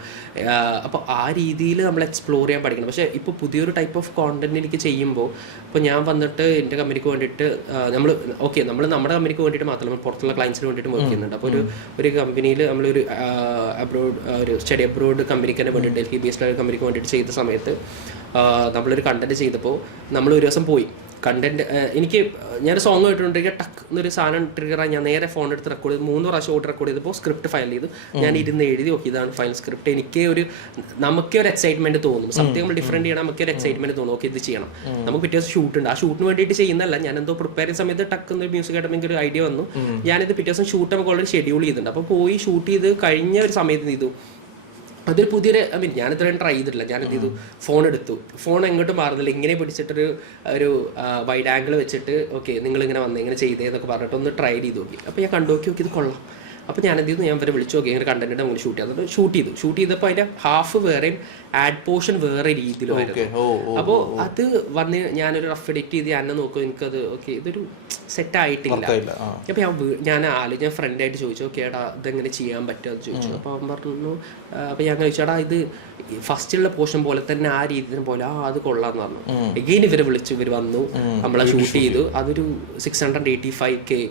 അപ്പോൾ ആ രീതിയിൽ നമ്മൾ എക്സ്പ്ലോർ ചെയ്യാൻ പഠിക്കണം. പക്ഷേ ഇപ്പോൾ പുതിയൊരു ടൈപ്പ് ഓഫ് കോണ്ടന്റ് എനിക്ക് ചെയ്യുമ്പോൾ ഇപ്പോൾ ഞാൻ വന്നിട്ട് എൻ്റെ കമ്പനിക്ക് വേണ്ടിയിട്ട് നമ്മൾ നമ്മുടെ കമ്പനിക്ക് വേണ്ടിയിട്ട് മാത്രമല്ല പുറത്തുള്ള ക്ലയൻസിന് വേണ്ടിയിട്ട് വർക്ക് ചെയ്യുന്നുണ്ട്. അപ്പോൾ ഒരു കമ്പനിയിൽ നമ്മളൊരു ഒരു സ്റ്റഡി അബ്രോഡ് കമ്പനിക്ക് തന്നെ വേണ്ടിയിട്ട് ഡൽഹി ബേസ്ഡ് കമ്പനിക്ക് വേണ്ടിയിട്ട് ചെയ്ത സമയത്ത് നമ്മളൊരു കണ്ടന്റ് ചെയ്തപ്പോൾ നമ്മൾ ഒരു ദിവസം പോയി കണ്ടന്റ് എനിക്ക് ഞാൻ സോങ് കേട്ടുകൊണ്ടിരിക്കുക ടക്ക് എന്നൊരു സാധനം ട്രിഗറായി ഞാൻ നേരെ ഫോൺ എടുത്ത് റെക്കോർഡ് ചെയ്ത് 3 പ്രാവശ്യം ഓട്ട് റെക്കോർഡ് ചെയ്തപ്പോൾ സ്ക്രിപ്റ്റ് ഫയൽ ചെയ്തു. ഞാൻ ഇരുന്ന് എഴുതി നോക്കി ഇതാണ് ഫൈനൽ സ്ക്രിപ്റ്റ്. എനിക്ക് നമുക്കേ ഒരു എക്സൈറ്റ്മെന്റ് തോന്നും, സംതിങ് നമ്മൾ ഡിഫറെന്റ് ചെയ്യണം, നമുക്ക് ഒരു എക്സൈറ്റ്മെന്റ് തോന്നും, ഓക്കെ ഇത് ചെയ്യണം. നമുക്ക് പിറ്റേ ദിവസം ഷൂട്ട് ഉണ്ട്, ആ ഷൂട്ടിന് വേണ്ടിയിട്ട് ചെയ്യുന്നതല്ല, ഞാൻ എന്തോ പ്രിപ്പയർ ചെയ്യുന്ന സമയത്ത് ടക്ക് എന്നൊരു മ്യൂസിക് ആയിട്ട് എനിക്ക് ഒരു ഐഡിയ വന്നു. ഞാനിത് പിറ്റേ ദിവസം ഷൂട്ട് നമുക്ക് ഓൾറെഡി ഷെഡ്യൂൾ ചെയ്തിട്ടുണ്ട്. അപ്പോൾ പോയി ഷൂട്ട് ചെയ്ത് കഴിഞ്ഞ ഒരു സമയത്ത് ചെയ്തു. അതൊരു പുതിയൊരു ഞാൻ ഇത്രയും ട്രൈ ചെയ്തിട്ടില്ല. ഞാൻ എന്ത് ചെയ്തു, ഫോൺ എടുത്തു, ഫോൺ എങ്ങോട്ടും മാറുന്നില്ല, ഇങ്ങനെ പിടിച്ചിട്ടൊരു വൈഡ് ആംഗിൾ വെച്ചിട്ട് ഓക്കെ നിങ്ങളിങ്ങനെ വന്നേ ഇങ്ങനെ ചെയ്തേന്നൊക്കെ പറഞ്ഞിട്ട് ഒന്ന് ട്രൈ ചെയ്ത് നോക്കി. അപ്പോൾ ഞാൻ കണ്ടു നോക്കി ഇത് കൊള്ളാം. അപ്പോൾ ഞാൻ എന്ത് ചെയ്തു, ഞാൻ വരെ വിളിച്ചു നോക്കി ഇങ്ങനെ കണ്ടന്റ് നമ്മൾ ഷൂട്ട് ചെയ്യാം. ഷൂട്ട് ചെയ്തപ്പോൾ അതിൻ്റെ ഹാഫ് വേറെയും ആഡ് പോർഷൻ വേറെ രീതിയിലായിരുന്നു. അപ്പോൾ അത് വന്ന് ഞാനൊരു റഫ് എഡിറ്റ് ചെയ്ത് ഞാൻ നോക്കും, എനിക്കത് ഓക്കെ ഇതൊരു സെറ്റ് ആയിട്ടില്ല. അപ്പോൾ ഞാൻ ഫ്രണ്ടായിട്ട് ചോദിച്ചു, ഓക്കെ എടാ ഇതെങ്ങനെ ചെയ്യാൻ പറ്റുമോ എന്ന് ചോദിച്ചു. അപ്പോൾ അവൻ പറഞ്ഞു, അപ്പോൾ ഞാൻ ചോദിച്ചടാ ഇത് ഫസ്റ്റിലുള്ള പോർഷൻ പോലെ തന്നെ ആ രീതിയിൽ പോലെ അത് കൊള്ളാന്ന് പറഞ്ഞു. എഗെയിൻ ഇവരെ വിളിച്ചു, ഇവർ വന്നു, നമ്മളെ ഷൂട്ട് ചെയ്തു. അതൊരു 685K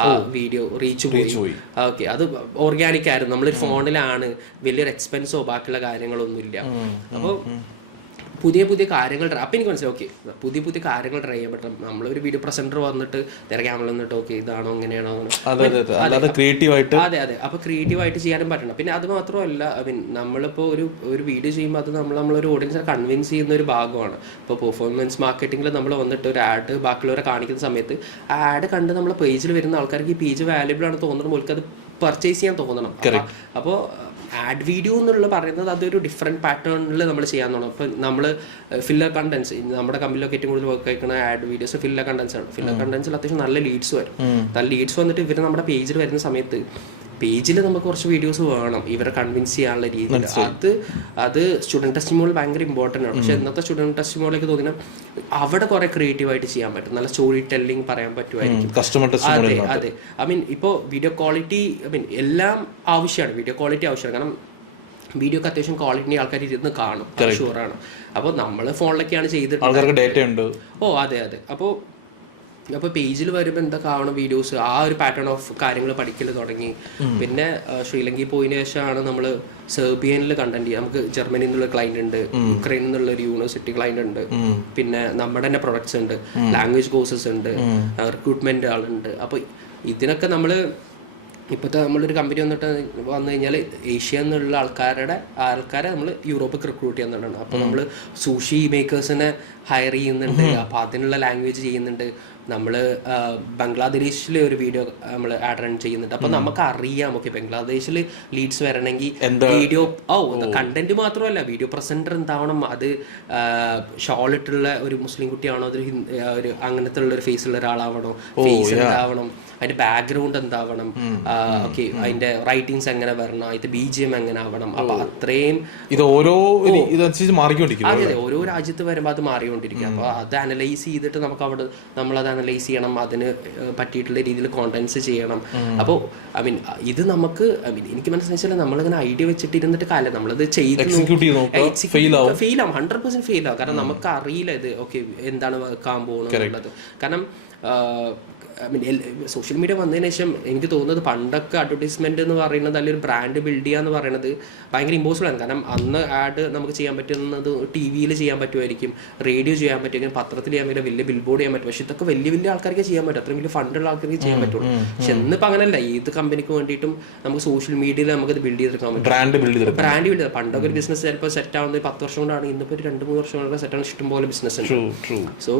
ആ വീഡിയോ റീച്ച് പോയി. ഓക്കെ അത് ഓർഗാനിക് ആയിരുന്നു, നമ്മളൊരു ഫോണിലാണ്, വലിയൊരു എക്സ്പെൻസോ ബാക്കിയുള്ള കാര്യങ്ങളൊന്നുമില്ല. അപ്പോൾ പുതിയ കാര്യങ്ങൾ അപ്പം എനിക്ക് മനസ്സിലായി ഓക്കെ പുതിയ കാര്യങ്ങൾ ട്രൈ ചെയ്യാൻ പറ്റും. നമ്മളൊരു വീഡിയോ പ്രസന്റർ വന്നിട്ട് നേരെ ക്യാമറ വന്നിട്ട് ഓക്കെ ഇതാണോ ഇങ്ങനെയാണോ അതെ അപ്പോൾ ക്രിയേറ്റീവായിട്ട് ചെയ്യാനും പറ്റണം. പിന്നെ അത് മാത്രമല്ല നമ്മളിപ്പോൾ ഒരു വീഡിയോ ചെയ്യുമ്പോൾ അത് നമ്മളൊരു ഓഡിയൻസിനെ കൺവിൻസ് ചെയ്യുന്ന ഒരു ഭാഗമാണ്. ഇപ്പോൾ പെർഫോമൻസ് മാർക്കറ്റിംഗിൽ നമ്മൾ വന്നിട്ട് ഒരു ആഡ് ബാക്കിയുള്ളവരെ കാണിക്കുന്ന സമയത്ത് ആ ആഡ് കണ്ട് നമ്മളെ പേജിൽ വരുന്ന ആൾക്കാർക്ക് ഈ പേജ് വാല്യുബിൾ ആണ് തോന്നുന്നത്, പോലും അത് പർച്ചേസ് ചെയ്യാൻ തോന്നണം. അപ്പോൾ ആഡ് വീഡിയോ എന്നുള്ള പറയുന്നത് അതൊരു ഡിഫറെൻറ്റ് പാറ്റേണിൽ നമ്മൾ ചെയ്യാൻ തോന്നും. അപ്പം നമ്മൾ ഫില്ലർ കണ്ടൻസ് നമ്മുടെ കമ്പനിയിലൊക്കെ ഏറ്റവും കൂടുതൽ വർക്ക് ആയിരിക്കുന്ന ആഡ് വീഡിയോസ് ഫില്ലർ കണ്ടൻസ് ആണ്. ഫില്ലർ കണ്ടൻസിൽ അത്യാവശ്യം നല്ല ലീഡ്സ് വരും. നല്ല ലീഡ്സ് വന്നിട്ട് ഇവർ നമ്മുടെ പേജിൽ വരുന്ന സമയത്ത് പേജിൽ നമുക്ക് കുറച്ച് വീഡിയോസ് വേണം ഇവരെ കൺവിൻസ് ചെയ്യാനുള്ള രീതിയിൽ. അത് സ്റ്റുഡൻറ് ടെസ്റ്റിമോൾ ഭയങ്കര ഇമ്പോർട്ടൻ്റ് ആണ്. പക്ഷേ ഇന്നത്തെ സ്റ്റുഡൻറ് ടെസ്റ്റിമോളിലേക്ക് തോന്നിയാൽ അവിടെ കുറെ ക്രിയേറ്റീവായിട്ട് ചെയ്യാൻ പറ്റും, നല്ല സ്റ്റോറി ടെല്ലിംഗ് പറയാൻ പറ്റുമായിരിക്കും. അതെ ഇപ്പോൾ വീഡിയോ ക്വാളിറ്റി എല്ലാം ആവശ്യമാണ്, വീഡിയോ ക്വാളിറ്റി ആവശ്യമാണ്. കാരണം വീഡിയോക്ക് അത്യാവശ്യം ക്വാളിറ്റി ആൾക്കാർ ഇരുന്ന് കാണും, ഷുവറാണ്. അപ്പോൾ നമ്മൾ ഫോണിലൊക്കെയാണ് ചെയ്തിട്ട് അതെ അപ്പോൾ പേജിൽ വരുമ്പോൾ എന്തൊക്കെ ആവണം വീഡിയോസ്, ആ ഒരു പാറ്റേൺ ഓഫ് കാര്യങ്ങൾ പഠിക്കൽ തുടങ്ങി. പിന്നെ ശ്രീലങ്കയിൽ പോയതിനു ശേഷമാണ് നമ്മൾ സെർബിയനിൽ കണ്ടന്റ് ചെയ്യാം. നമുക്ക് ജർമ്മനിയിൽ നിന്നുള്ള ക്ലൈന്റ് ഉണ്ട്, യുക്രൈനിൽ നിന്നുള്ള ഒരു യൂണിവേഴ്സിറ്റി ക്ലൈന്റ് ഉണ്ട്, പിന്നെ നമ്മുടെ തന്നെ പ്രൊഡക്ട്സ് ഉണ്ട്, ലാംഗ്വേജ് കോഴ്സസ് ഉണ്ട്, റിക്രൂട്ട്മെന്റ് ആളുണ്ട്. അപ്പോൾ ഇതിനൊക്കെ ഇപ്പോഴത്തെ നമ്മളൊരു കമ്പനി വന്നു കഴിഞ്ഞാൽ ഏഷ്യ എന്നുള്ള ആൾക്കാരെ നമ്മൾ യൂറോപ്പിൽ റിക്രൂട്ട് ചെയ്യുന്നുണ്ട്. അപ്പോൾ നമ്മൾ സൂഷി മേക്കേഴ്സിനെ ഹയർ ചെയ്യുന്നുണ്ട്, അപ്പോൾ അതിനുള്ള ലാംഗ്വേജ് ചെയ്യുന്നുണ്ട്. നമ്മൾ ബംഗ്ലാദേശിൽ ഒരു വീഡിയോ നമ്മൾ ആഡ് റൺ ചെയ്യുന്നുണ്ട്. അപ്പോൾ നമുക്ക് അറിയാം ഓക്കെ ബംഗ്ലാദേശിൽ ലീഡ്സ് വരണമെങ്കിൽ വീഡിയോ കണ്ടന്റ് മാത്രമല്ല വീഡിയോ പ്രസന്റർ എന്താവണം, അത് ഷോളിട്ടുള്ള ഒരു മുസ്ലിം കുട്ടിയാണോ, ഒരു അങ്ങനത്തെ ഉള്ള ഒരു ഫേസുള്ള ഒരാളാവണോ, ഫേസ് എന്താവണം, അതിന്റെ ബാക്ക്ഗ്രൗണ്ട് എന്താവണം, ഓക്കെ അതിന്റെ റൈറ്റിംഗ്സ് എങ്ങനെ വരണം, ഇത് BGM എങ്ങനെ ആവണം. അപ്പൊ അത്രയും ഇത് ഓരോ അതെ ഓരോ രാജ്യത്ത് വരുമ്പോൾ അത് മാറിക്കൊണ്ടിരിക്കും. അപ്പൊ അത് അനലൈസ് ചെയ്തിട്ട് നമുക്ക് നമ്മളത് അനലൈസ് ചെയ്യണം, അതിന് പറ്റിയിട്ടുള്ള രീതിയിൽ കോണ്ടന്റ്സ് ചെയ്യണം. അപ്പോൾ ഇത് നമുക്ക് എനിക്ക് മനസ്സിലാച്ചാൽ നമ്മളിങ്ങനെ ഐഡിയ വെച്ചിട്ട് ഇരുന്നിട്ട് കാലം നമ്മളത് ചെയ്ത് ഫെയിൽ ആവും, 100% ഫെയിൽ ആവും. കാരണം നമുക്ക് അറിയില്ല ഇത് ഓക്കെ എന്താണ് വെക്കാൻ പോകുന്നത്. കാരണം സോഷ്യൽ മീഡിയ വന്നതിന് ശേഷം എനിക്ക് തോന്നുന്നത് പണ്ടൊക്കെ അഡ്വർടൈസ്മെന്റ് എന്ന് പറയുന്നത് അല്ലെങ്കിൽ ഒരു ബ്രാൻഡ് ബിൽഡ് ചെയ്യുക എന്ന് പറയുന്നത് ഭയങ്കര ഇമ്പോസിബിൾ ആണ്. കാരണം അന്ന് ആഡ് നമുക്ക് ചെയ്യാൻ പറ്റുന്നത് TV-യിൽ ചെയ്യാൻ പറ്റുമായിരിക്കും, റേഡിയോ ചെയ്യാൻ പറ്റുമെങ്കിൽ, പത്രത്തിൽ ചെയ്യാൻ പറ്റില്ല, വലിയ ബിൽ ബോർഡ് ചെയ്യാൻ പറ്റും. പക്ഷെ ഇതൊക്കെ വലിയ ആൾക്കാർക്ക് ചെയ്യാൻ പറ്റും, അത്രയും വലിയ ഫണ്ടുള്ള ആൾക്കാർക്ക് ചെയ്യാൻ പറ്റുള്ളൂ. പക്ഷെ ഇന്നിപ്പോൾ അങ്ങനെയല്ല, ഏത് കമ്പനിക്ക് വേണ്ടിയിട്ടും നമുക്ക് സോഷ്യൽ മീഡിയയിൽ നമുക്കത് ബിൽഡ് ചെയ്തെടുക്കാൻ പറ്റും, ബ്രാൻഡ് ബിൽഡ്. പണ്ടൊക്കെ ഒരു ബിസിനസ് ചിലപ്പോൾ സെറ്റ് ആവുന്നത് 10 വർഷം കൊണ്ടാണ്, ഇന്നിപ്പോൾ ഒരു 2-3 വർഷം കൊണ്ടൊക്കെ സെറ്റ് ആവുന്ന ഇഷ്ടംപോലെ ബിസിനസ് ഉണ്ട്. സോ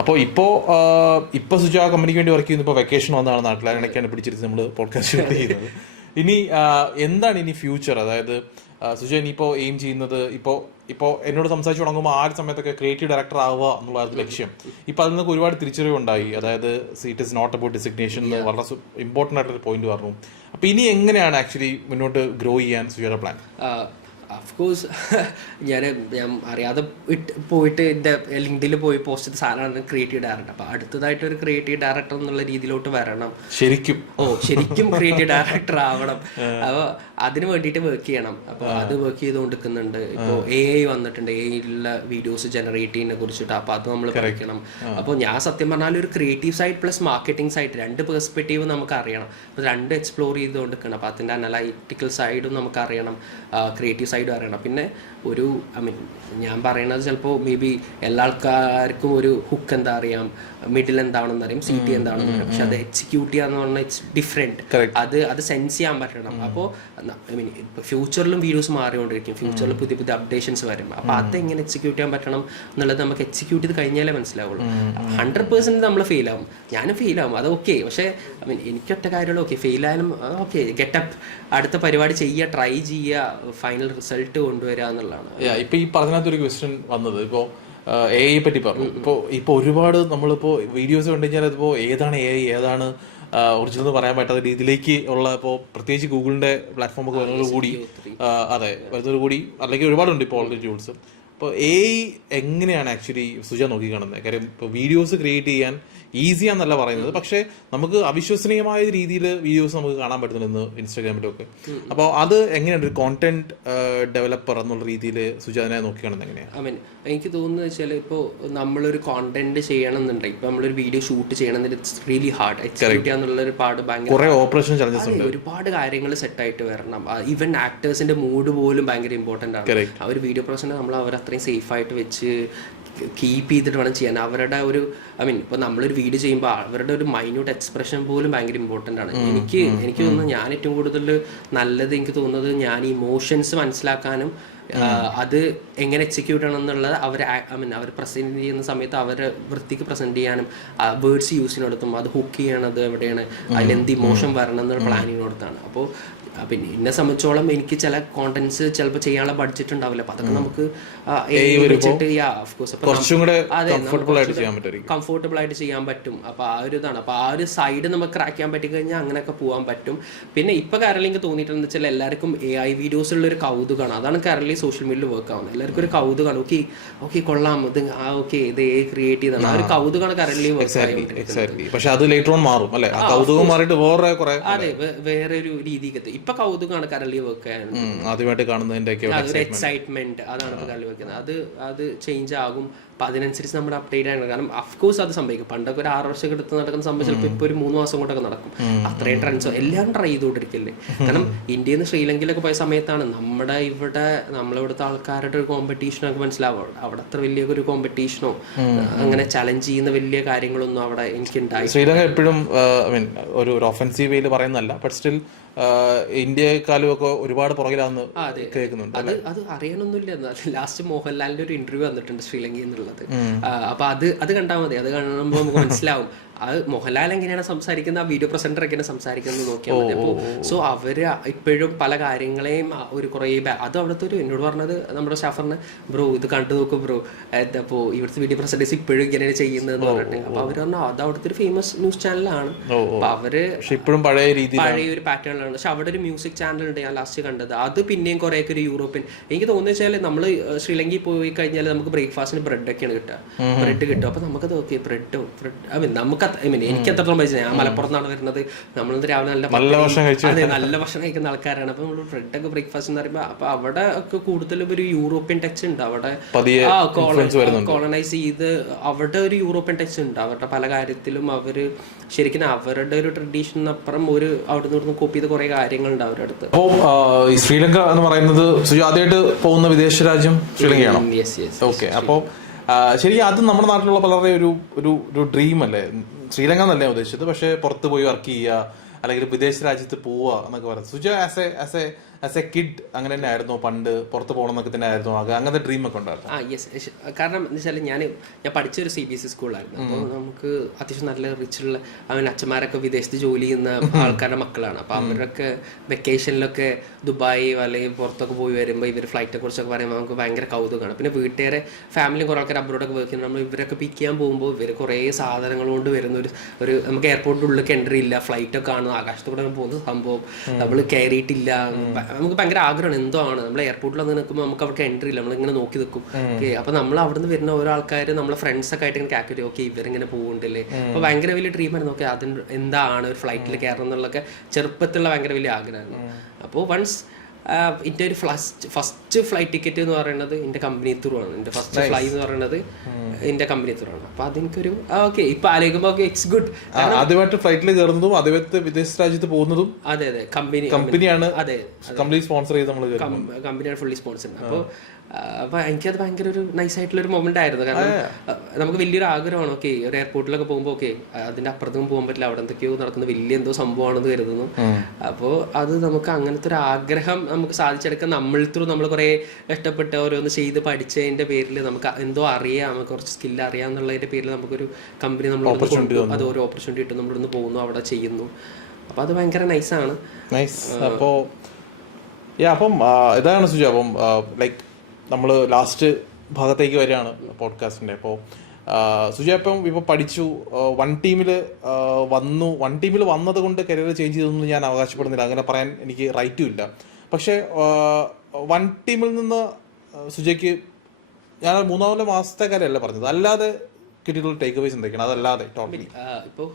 അപ്പോൾ ഇപ്പോൾ സുജ കമ്പനിക്ക് വേണ്ടി വർക്ക് ചെയ്യുന്നു. ഇപ്പോൾ വെക്കേഷൻ വന്നതാണ്, നാട്ടിലാണ് പിടിച്ചിരുത്തി നമ്മൾ പോഡ്കാസ്റ്റ് ഷൂട്ട് ചെയ്യുന്നത്. ഇനി എന്താണ് ഇനി ഫ്യൂച്ചർ? അതായത് സുജ ഇനിയിപ്പോൾ എയിം ചെയ്യുന്നത് ഇപ്പോൾ എന്നോട് സംസാരിച്ച് തുടങ്ങുമ്പോൾ ആ ഒരു സമയത്തൊക്കെ ക്രിയേറ്റീവ് ഡയറക്ടർ ആവുക എന്നുള്ളതാണ് ലക്ഷ്യം. ഇപ്പോൾ അതിൽ നിന്നൊക്കെ ഒരുപാട് തിരിച്ചറിവുണ്ടായി. അതായത് it is not about designation എന്ന് വളരെ ഇമ്പോർട്ടൻ്റ് ആയിട്ടൊരു പോയിന്റ് പറഞ്ഞു. അപ്പോൾ ഇനി എങ്ങനെയാണ് ആക്ച്വലി മുന്നോട്ട് ഗ്രോ ചെയ്യാൻ സുജയുടെ പ്ലാൻ? അഫ്കോഴ്സ് ഞാൻ അറിയാതെ പോയിട്ട് എൻ്റെ ലിങ്ക്ഡിൽ പോയി പോസ്റ്റ് ചെയ്ത സാധനമാണ് ക്രിയേറ്റീവ് ഡയറക്ടർ. അപ്പോൾ അടുത്തതായിട്ട് ഒരു ക്രിയേറ്റീവ് ഡയറക്ടർ എന്നുള്ള രീതിയിലോട്ട് വരണം, ശരിക്കും ക്രിയേറ്റീവ് ഡയറക്ടർ ആവണം. അപ്പോൾ അതിന് വേണ്ടിയിട്ട് വർക്ക് ചെയ്യണം. അപ്പോൾ അത് വർക്ക് ചെയ്തുകൊണ്ടിരിക്കുന്നുണ്ട്. ഇപ്പോൾ AI വന്നിട്ടുണ്ട്, AI-യിലുള്ള വീഡിയോസ് ജനറേറ്റ് ചെയ്യുന്നതിനെ കുറിച്ചിട്ട്. അപ്പോൾ അത് നമ്മൾ പഠിക്കണം. അപ്പോൾ ഞാൻ സത്യം പറഞ്ഞാൽ ഒരു creative side plus marketing side 2 perspective നമുക്ക് അറിയണം. അപ്പോൾ 2 എക്സ്പ്ലോർ ചെയ്തുകൊണ്ടിരിക്കണം. അപ്പോൾ അതിൻ്റെ അനലൈറ്റിക്കൽ സൈഡും നമുക്ക് അറിയണം, ക്രിയേറ്റീവ് സൈഡും അറിയണം. പിന്നെ ഒരു ഐ മീൻ ഞാൻ പറയണത് ചിലപ്പോൾ മേ ബി എല്ലാ ആൾക്കാർക്കും ഒരു ഹുക്ക് എന്താ അറിയാം, മിഡിൽ എന്താണെന്ന് അറിയാം, CT എന്താണെന്ന് അറിയാം. പക്ഷെ അത് എക്സിക്യൂട്ട് ചെയ്യാന്ന് പറഞ്ഞാൽ ഇറ്റ്സ് ഡിഫറെൻറ്റ്. അത് സെൻസ് ചെയ്യാൻ പറ്റണം. അപ്പോൾ ഐ മീൻ ഫ്യൂച്ചറിലും വീഡിയോസ് മാറിക്കൊണ്ടിരിക്കും, ഫ്യൂച്ചറിൽ പുതിയ പുതിയ അപ്ഡേഷൻസ് വരും. അപ്പോൾ അതെങ്ങനെ എക്സിക്യൂട്ട് ചെയ്യാൻ പറ്റണം എന്നുള്ളത് നമുക്ക് എക്സിക്യൂട്ട് ചെയ്ത് കഴിഞ്ഞാലേ മനസ്സിലാവുള്ളൂ. 100% നമ്മൾ ഫെയിൽ ആവും, ഞാനും ഫെയിൽ ആവും, അത് ഓക്കെ. പക്ഷേ ഐ മീൻ എനിക്കൊറ്റ കാര്യമുള്ളൂ, ഓക്കെ ഫെയിലായാലും ഓക്കെ ഗെറ്റപ്പ്, അടുത്ത പരിപാടി ചെയ്യുക, ട്രൈ ചെയ്യുക, ഫൈനൽ റിസൾട്ട് കൊണ്ടുവരിക എന്നുള്ളതാണ്. ഇപ്പൊ ഈ പറഞ്ഞതിനകത്തൊരു ക്വസ്റ്റ്യൻ വന്നത്, ഇപ്പോൾ AI പറ്റി പറഞ്ഞു. ഇപ്പോൾ ഒരുപാട് നമ്മളിപ്പോൾ വീഡിയോസ് കണ്ടു കഴിഞ്ഞാൽ അതിപ്പോൾ ഏതാണ് AI ഏതാണ് ഒറിജിനൽ എന്ന് പറയാൻ പറ്റാത്ത രീതിയിലേക്ക് ഉള്ള, ഇപ്പോൾ പ്രത്യേകിച്ച് ഗൂഗിളിന്റെ പ്ലാറ്റ്ഫോം ഒക്കെ വരുന്നതോടുകൂടി, അതെ വരുന്നതോടുകൂടി, അല്ലെങ്കിൽ ഒരുപാടുണ്ട് ഇപ്പോൾ ഓൾറെഡി ടൂൾസ്. അപ്പോൾ AI എങ്ങനെയാണ് ആക്ച്വലി സുജ നോക്കി കാണുന്നത്? കാര്യം ഇപ്പോൾ വീഡിയോസ് ക്രിയേറ്റ് ചെയ്യാൻ ഈസിയാന്നല്ല പറയുന്നത്, പക്ഷേ നമുക്ക് അവിശ്വസനീയമായ രീതിയിൽ വീഡിയോസ് നമുക്ക് കാണാൻ പറ്റുന്നുണ്ട് ഇൻസ്റ്റാഗ്രാമിലൊക്കെ. അപ്പോൾ അത് എങ്ങനെയാണ് ഒരു കോണ്ടന്റ് ഡെവലപ്പർ എന്നുള്ള രീതിയിൽ സുജാനെ നോക്കി കാണുന്നത് എങ്ങനെയാണ്? ഐ മീൻ എനിക്ക് തോന്നുന്നത് വെച്ചാൽ ഇപ്പോൾ നമ്മളൊരു കോണ്ടന്റ് ചെയ്യണമെന്നുണ്ടെങ്കിൽ, ഇപ്പോൾ നമ്മളൊരു വീഡിയോ ഷൂട്ട് ചെയ്യണമെന്നുണ്ടെങ്കിൽ ഇറ്റ്സ് റിയലി ഹാർഡ്. എക്സിക്യൂട്ട് ചെയ്യാന്നുള്ളൊരു പാട് ഭയങ്കര ഓപ്പറേഷൻ ചലഞ്ചസ് ഉണ്ട്, ഒരുപാട് കാര്യങ്ങൾ സെറ്റായിട്ട് വരണം. ഈവൻ ആക്ടേഴ്സിന്റെ മൂഡ് പോലും ഭയങ്കര ഇമ്പോർട്ടൻ്റ് ആണ്. ആ ഒരു വീഡിയോ പ്രോസസ്സിനെ നമ്മൾ അവരത്രയും സേഫായിട്ട് വെച്ച് കീപ്പ് ചെയ്തിട്ട് വേണം ചെയ്യാൻ. അവരുടെ ഒരു ഐ മീൻ ഇപ്പോൾ നമ്മളൊരു വീഡിയോ ചെയ്യുമ്പോൾ അവരുടെ ഒരു മൈന്യൂട്ട് എക്സ്പ്രഷൻ പോലും ഭയങ്കര ഇമ്പോർട്ടൻ്റ് ആണ്. എനിക്ക് തോന്നുന്നു ഞാൻ ഏറ്റവും കൂടുതൽ നല്ലത് എനിക്ക് തോന്നുന്നത് ഞാൻ ഇമോഷൻസ് മനസ്സിലാക്കാനും അത് എങ്ങനെ എക്സിക്യൂട്ട് ചെയ്യണം എന്നുള്ളത് അവർ ഐ മീൻ അവർ പ്രസൻറ്റ് ചെയ്യുന്ന സമയത്ത് അവരെ വൃത്തിക്ക് പ്രസൻറ്റ് ചെയ്യാനും വേർഡ്സ് യൂസ് ചെയ്യുന്നിടത്തും അത് ഹുക്ക് ചെയ്യണത് എവിടെയാണ്, അതിലെന്ത് ഇമോഷൻ വരണം എന്നുള്ള പ്ലാനിങ്ങിനടുത്താണ്. അപ്പോൾ പിന്നെ എന്നെ സംബന്ധിച്ചോളം എനിക്ക് ചില കോണ്ടന്റ്സ് ചിലപ്പോൾ ചെയ്യാനുള്ള ബഡ്ജറ്റ് ഉണ്ടാവില്ല. അപ്പോൾ അതൊക്കെ നമുക്ക് കംഫർട്ടബിൾ ആയിട്ട് ചെയ്യാൻ പറ്റും. അപ്പോൾ ആ ഒരു ഇതാണ്. അപ്പോൾ ആ ഒരു സൈഡ് നമുക്ക് ക്രാക്ക് ചെയ്യാൻ പറ്റി കഴിഞ്ഞാൽ അങ്ങനെയൊക്കെ പോകാൻ പറ്റും. പിന്നെ ഇപ്പോൾ കറലി എനിക്ക് തോന്നിയിട്ടുണ്ടെന്ന് വെച്ചാൽ എല്ലാവർക്കും AI വീഡിയോസിലുള്ളൊരു കൗതുകമാണ്. അതാണ് കറലി സോഷ്യൽ മീഡിയയിൽ വർക്ക് ആവുന്നത്. എല്ലാവർക്കും ഒരു കൗതുകമാണ്, ഓക്കെ കൊള്ളാം, ഇത് ഓക്കെ ഇത് ക്രിയേറ്റ് ചെയ്താണ്, ആ ഒരു കൗതുകമാണ് കറലി വർക്ക് ആവുന്നത്. പക്ഷെ അത് ലേറ്റർ ഓൺ മാറും അല്ലേ, കൗതുകം മാറിയിട്ട് അതെ വേറെ ഒരു രീതിക്ക് ഇപ്പൊ കൗതുകമാണ് കറലി വർക്ക് ചെയ്യാൻ ആദ്യമായിട്ട് കാണുന്നതിന്റെ എക്സൈറ്റ്മെന്റ്, അതാണ് ഇപ്പൊ കറലി വർക്ക് ചെയ്യുന്നത്. അത് ചേഞ്ച് ആകും. അപ്പൊ അതിനനുസരിച്ച് നമ്മൾ അപ്ഡേറ്റ് ആണ്. കാരണം അഫ്കോഴ്സ് അത് സംഭവിക്കും. പണ്ടൊക്കെ ഒരു 6 വർഷം എടുത്ത് നടക്കുന്ന സംഭവം ചിലപ്പോൾ ഇപ്പൊ ഒരു 3 മാസം കൊണ്ടൊക്കെ നടക്കും. അത്രയും ട്രെൻഡ്സോ എല്ലാം ട്രൈ ചെയ്തുകൊണ്ടിരിക്കില്ലേ. കാരണം ഇന്ത്യയിൽ നിന്ന് ശ്രീലങ്കയിലൊക്കെ പോയ സമയത്താണ് നമ്മളിവിടുത്തെ ആൾക്കാരുടെ ഒരു കോമ്പറ്റീഷനൊക്കെ മനസ്സിലാവുക. അവിടെ അത്ര വലിയ ഒരു കോമ്പറ്റീഷനോ അങ്ങനെ ചലഞ്ച് ചെയ്യുന്ന വലിയ കാര്യങ്ങളൊന്നും അവിടെ എനിക്ക് ഉണ്ടായി. ശ്രീലങ്ക എപ്പോഴും ഒരു ഒഫൻസീവ് വേയിൽ പറയുന്നല്ല, ബട്ട് സ്റ്റിൽ ഇന്ത്യക്കാലും ഒക്കെ ഒരുപാട് പുറകിലാന്ന് കേൾക്കുന്നുണ്ട്. അത് അറിയാനൊന്നുമില്ല. ലാസ്റ്റ് മോഹൻലാലിന്റെ ഒരു ഇന്റർവ്യൂ വന്നിട്ടുണ്ട് ശ്രീലങ്കയിൽ എന്നുള്ളത്. അപ്പൊ അത് കണ്ടാൽ മതി. അത് കാണുമ്പോൾ നമുക്ക് മനസ്സിലാവും അത് മോഹൻലാൽ എങ്ങനെയാണ് സംസാരിക്കുന്നത്, ആ വീഡിയോ പ്രസന്റർ എങ്ങനെയാണ് സംസാരിക്കുന്നത് നോക്കിയാൽ മതി. അപ്പോൾ സോ അവര് ഇപ്പോഴും പല കാര്യങ്ങളെയും ഒരു കുറേ അത് അവിടുത്തെ ഒരു എന്നോട് പറഞ്ഞത് നമ്മുടെ സ്റ്റാഫറിന്, ബ്രോ ഇത് കണ്ടു നോക്കും ബ്രോ, അപ്പോൾ ഇവിടുത്തെ വീഡിയോ പ്രസന്റേഴ്സ് ഇപ്പോഴും ഇങ്ങനെയാണ് ചെയ്യുന്നതെന്ന് പറഞ്ഞിട്ട്. അപ്പൊ അവര് പറഞ്ഞു അത് അവിടുത്തെ ഒരു ഫേമസ് ന്യൂസ് ചാനലാണ്. അപ്പൊ അവര് ഇപ്പോഴും പഴയ ഒരു പാറ്റേണിലാണ്. പക്ഷെ അവിടെ ഒരു മ്യൂസിക് ചാനൽ ഉണ്ട് ഞാൻ ലാസ്റ്റ് കണ്ടത്. അത് പിന്നെയും കുറേയൊക്കെ ഒരു യൂറോപ്യൻ. എനിക്ക് തോന്നുന്നു വെച്ചാൽ നമ്മൾ ശ്രീലങ്കയിൽ പോയി കഴിഞ്ഞാൽ നമുക്ക് ബ്രേക്ക്ഫാസ്റ്റിന് ബ്രെഡൊക്കെയാണ് കിട്ടുക, ബ്രെഡ് കിട്ടും. അപ്പൊ നമുക്കത് ഓക്കെ ബ്രെഡ് ഐ മീൻ നമുക്ക് എനിക്ക് എത്രത്തോളം പൈസ, ഞാൻ മലപ്പുറത്താണ് വരുന്നത്, നമ്മളിത് രാവിലെ നല്ല ഭക്ഷണം കഴിക്കുന്ന ആൾക്കാരാണ്. അപ്പൊ നമ്മൾ ബ്രെഡൊക്കെ ബ്രേക്ക്ഫാസ്റ്റ് എന്ന് പറയുമ്പോൾ അപ്പൊ അവിടെ ഒക്കെ കൂടുതലും ഒരു യൂറോപ്യൻ ടച്ച് ഉണ്ട്. അവിടെ കോളനൈസ് ചെയ്ത് അവിടെ ഒരു യൂറോപ്യൻ ടച്ച് ഉണ്ട്. അവരുടെ പല കാര്യത്തിലും അവര് ശരിക്കും അവരുടെ ഒരു ട്രഡീഷനപ്പുറം ഒരു അവിടെ നിന്ന് കോപ്പി ചെയ്ത കുറെ കാര്യങ്ങളുണ്ട് അവരുടെ അടുത്ത്. ഈ ശ്രീലങ്ക എന്ന് പറയുന്നത് ആദ്യമായിട്ട് പോകുന്ന വിദേശ രാജ്യം ശ്രീലങ്കയാണോ? ഓക്കെ. അപ്പോൾ ശരിക്കും അത് നമ്മുടെ നാട്ടിലുള്ള പലരുടെ ഒരു ഡ്രീം അല്ലേ, ശ്രീലങ്ക എന്നല്ലേ ഉദ്ദേശിച്ചത്, പക്ഷെ പുറത്ത് പോയി വർക്ക് ചെയ്യുക അല്ലെങ്കിൽ വിദേശ രാജ്യത്ത് പോവുക എന്നൊക്കെ പറയുന്നത്. സുജ ആസ് എ കിഡ് അങ്ങനെ തന്നെ ആയിരുന്നു പണ്ട്, പുറത്ത് പോകണം എന്നൊക്കെ തന്നെ ആയിരുന്നു അങ്ങനത്തെ ഡ്രീം ഒക്കെ ഉണ്ടായിരുന്നു? യെസ്. കാരണം എന്ന് വെച്ചാൽ ഞാൻ പഠിച്ചൊരു CBSE സ്കൂളായിരുന്നു. അപ്പോൾ നമുക്ക് അത്യാവശ്യം നല്ല റിച്ചുള്ള അച്ഛന്മാരൊക്കെ വിദേശത്ത് ജോലി ചെയ്യുന്ന ആൾക്കാരുടെ മക്കളാണ്. അപ്പോൾ അവരൊക്കെ വെക്കേഷനിലൊക്കെ ദുബായ് അല്ലെങ്കിൽ പുറത്തൊക്കെ പോയി വരുമ്പോൾ ഇവർ ഫ്ലൈറ്റിനെ കുറിച്ചൊക്കെ പറയുമ്പോൾ നമുക്ക് ഭയങ്കര കൗതുകമാണ്. പിന്നെ വീട്ടുകാരെ ഫാമിലി കുറേ ആൾക്കാർ അബ്രോഡൊക്കെ വർക്ക് ചെയ്യുന്നത്. നമ്മൾ ഇവരൊക്കെ പിക്ക് ചെയ്യാൻ പോകുമ്പോൾ ഇവർ കുറേ സാധനങ്ങൾ കൊണ്ട് വരുന്ന ഒരു നമുക്ക് എയർപോർട്ടിൻ്റെ ഉള്ളിൽ എൻട്രി ഇല്ല, ഫ്ലൈറ്റൊക്കെ ആണ് ആകാശത്തൂടെ പോകുന്ന സംഭവം, നമ്മൾ കയറിയിട്ടില്ല. നമുക്ക് ഭയങ്കര ആഗ്രഹമാണ് എന്തോ ആണ്. നമ്മൾ എയർപോർട്ടിൽ വന്ന് നിൽക്കുമ്പോൾ നമുക്ക് അവർക്ക് എൻട്രി ഇല്ല, നമ്മളിങ്ങനെ നോക്കി നിൽക്കും. ഓക്കെ. അപ്പൊ നമ്മൾ അവിടെ നിന്ന് വരുന്ന ഓരോ ആൾക്കാർ നമ്മളെ ഫ്രണ്ട്സൊക്കെ ആയിട്ട് ഇങ്ങനെ കാൽക്കുലേറ്റ് ഓക്കെ ഇവരിങ്ങനെ പോകുന്നുണ്ടല്ലേ. അപ്പൊ ഭയങ്കര വലിയ ഡ്രീമായിരുന്നു. ഓക്കെ അതിന് എന്താണ് ഒരു ഫ്ലൈറ്റിൽ കയറണം എന്നുള്ളതൊക്കെ ചെറുപ്പത്തിലുള്ള ഭയങ്കര വലിയ ആഗ്രഹമായിരുന്നു. അപ്പോൾ വൺസ് എൻ്റെ ഒരു ഫസ്റ്റ് ഫ്ലൈറ്റ് ടിക്കറ്റ് എന്ന് പറയുന്നത് എൻ്റെ കമ്പനി ത്രൂ ആണ്. എൻ്റെ ഫസ്റ്റ് ഫ്ലൈ എന്ന് പറയുന്നത് എൻ്റെ കമ്പനി ത്രൂ ആണ്. അപ്പോൾ അതെനിക്കൊരു ഓക്കെ ഇപ്പം ആലോചിക്കുമ്പോൾ ഓക്കെ ഇറ്റ്സ് ഗുഡ്. ആദ്യമായിട്ട് ഫ്ലൈറ്റിൽ കയറുന്നതും ആദ്യമായിട്ട് വിദേശ രാജ്യത്ത് പോകുന്നതും അതെ കമ്പനിയാണ് അതെ കംപ്ലീറ്റ് സ്പോൺസർ ചെയ്ത് നമ്മൾ കമ്പനിയാണ് ഫുള്ളി സ്പോൺസർ. അപ്പോൾ എനിക്കത് ഭയങ്കര ഒരു നൈസായിട്ടുള്ളൊരു മൊമെന്റ് ആയിരുന്നു. കാരണം നമുക്ക് വലിയൊരു ആഗ്രഹമാണ് ഓക്കെ ഒരു എയർപോർട്ടിലൊക്കെ പോകുമ്പോൾ ഓക്കെ അതിൻ്റെ അപ്പുറത്തും പോകാൻ പറ്റില്ല, അവിടെ എന്തൊക്കെയോ നടക്കുന്ന വലിയ എന്തോ സംഭവമാണെന്ന് കരുതുന്നു. അപ്പോൾ അത് നമുക്ക് അങ്ങനത്തെ ഒരു ആഗ്രഹം നമുക്ക് സാധിച്ചെടുക്കാൻ നമ്മൾ ത്രൂ നമ്മൾ കുറേ കഷ്ടപ്പെട്ട് ഓരോന്ന് ചെയ്ത് പഠിച്ചതിൻ്റെ പേരിൽ നമുക്ക് എന്തോ അറിയാം, നമുക്ക് കുറച്ച് സ്കില്ല് അറിയാം എന്നുള്ളതിൻ്റെ പേരിൽ നമുക്കൊരു കമ്പനി നമ്മൾ അത് ഓരോ ഓപ്പർച്യൂണിറ്റി കിട്ടും, നമ്മളിന്ന് പോകുന്നു അവിടെ ചെയ്യുന്നു. അപ്പോൾ അത് ഭയങ്കര നൈസാണ്. അപ്പം ഇതാണ് സുജ. അപ്പം ലൈക്ക് നമ്മൾ ലാസ്റ്റ് ഭാഗത്തേക്ക് വരികയാണ് പോഡ്കാസ്റ്റിൻ്റെ. അപ്പോൾ സുജ ഇപ്പോൾ പഠിച്ചു, വൺ ടീമിൽ വന്നത് കൊണ്ട് കരിയർ ചേഞ്ച് ചെയ്തൊന്നും ഞാൻ അവകാശപ്പെടുന്നില്ല, അങ്ങനെ പറയാൻ എനിക്ക് റൈറ്റും ഇല്ല. പക്ഷേ വൺ ടീമിൽ നിന്ന് സുജയ്ക്ക് ഞാൻ 3-4 മാസത്തെ കാര്യമല്ല പറഞ്ഞത്, അല്ലാതെ കിട്ടിയിട്ടുള്ള ടേക്ക് അവേസ് എന്തൊക്കെയാണ്? അതല്ലാതെ ടോട്ടലി ഇപ്പോൾ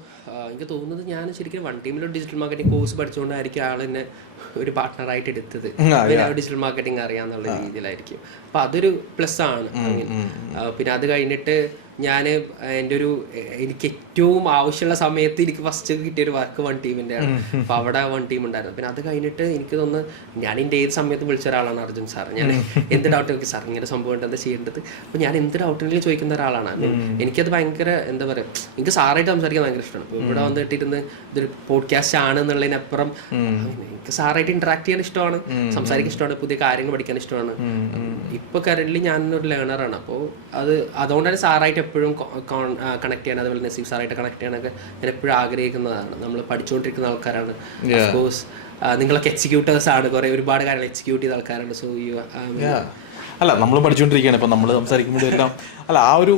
എനിക്ക് തോന്നുന്നത് ഞാൻ ശരിക്കും വൺ ടീമിൽ ഡിജിറ്റൽ മാർക്കറ്റിംഗ് കോഴ്സ് പഠിച്ചുകൊണ്ടായിരിക്കും ആൾ എന്നെ ഒരു പാർട്ട്ണറായിട്ട് എടുത്തത്. ഡിജിറ്റൽ മാർക്കറ്റിംഗ് അറിയാന്നുള്ള രീതിയിലായിരിക്കും. അപ്പൊ അതൊരു പ്ലസ് ആണ്. പിന്നെ അത് കഴിഞ്ഞിട്ട് ഞാൻ എൻ്റെ എനിക്ക് ഏറ്റവും ആവശ്യമുള്ള സമയത്ത് എനിക്ക് ഫസ്റ്റ് കിട്ടിയൊരു വർക്ക് വൺ ടീമിൻ്റെ ആണ്. അപ്പോൾ അവിടെ വൺ ടീം ഉണ്ടായിരുന്നു. പിന്നെ അത് കഴിഞ്ഞിട്ട് എനിക്ക് തോന്നുന്നു ഞാൻ എൻ്റെ ഏത് സമയത്ത് വിളിച്ച ഒരാളാണ് അർജുൻ സാർ. ഞാൻ എന്ത് ഡൗട്ട് നോക്കി സാർ ഇങ്ങനെ സംഭവം ഉണ്ട്, എന്താ ചെയ്യേണ്ടത്? അപ്പോൾ ഞാൻ എന്ത് ഡൗട്ടിനെങ്കിലും ചോദിക്കുന്ന ഒരാളാണ്. എനിക്കത് ഭയങ്കര എന്താ പറയുക, എനിക്ക് സാറായിട്ട് സംസാരിക്കാൻ ഭയങ്കര ഇഷ്ടമാണ്. ഇപ്പോൾ ഇവിടെ വന്നിട്ടിരുന്ന് ഇതൊരു പോഡ്കാസ്റ്റ് ആണ് എന്നുള്ളതിനപ്പുറം എനിക്ക് സാറായിട്ട് ഇന്ററാക്ട് ചെയ്യാൻ ഇഷ്ടമാണ്, സംസാരിക്കാൻ ഇഷ്ടമാണ്, പുതിയ കാര്യങ്ങൾ പഠിക്കാൻ ഇഷ്ടമാണ്. ഇപ്പോൾ കറന്റ് ഞാനൊരു ലേണറാണ്. അപ്പോൾ അതുകൊണ്ടാണ് സാറായിട്ട് എപ്പോഴും കണക്ട് ചെയ്യാൻ, അതുപോലെ നസീം സാറായിട്ട് കണക്ട് ചെയ്യാനൊക്കെ ഞാൻ എപ്പോഴും ആഗ്രഹിക്കുന്നതാണ്. നമ്മൾ പഠിച്ചുകൊണ്ടിരിക്കുന്ന ആൾക്കാരാണ്. ഓഫ്കോഴ്സ് നിങ്ങളൊക്കെ എക്സിക്യൂട്ടേഴ്സ് ആണ്, ഒരുപാട് കാര്യങ്ങൾ എക്സിക്യൂട്ട് ചെയ്ത ആൾക്കാരാണ്. സോ അല്ല നമ്മൾ പഠിച്ചുകൊണ്ടിരിക്കുകയാണ്. ഇപ്പം നമ്മൾ സംസാരിക്കുമ്പോഴെല്ലാം ആ ഒരു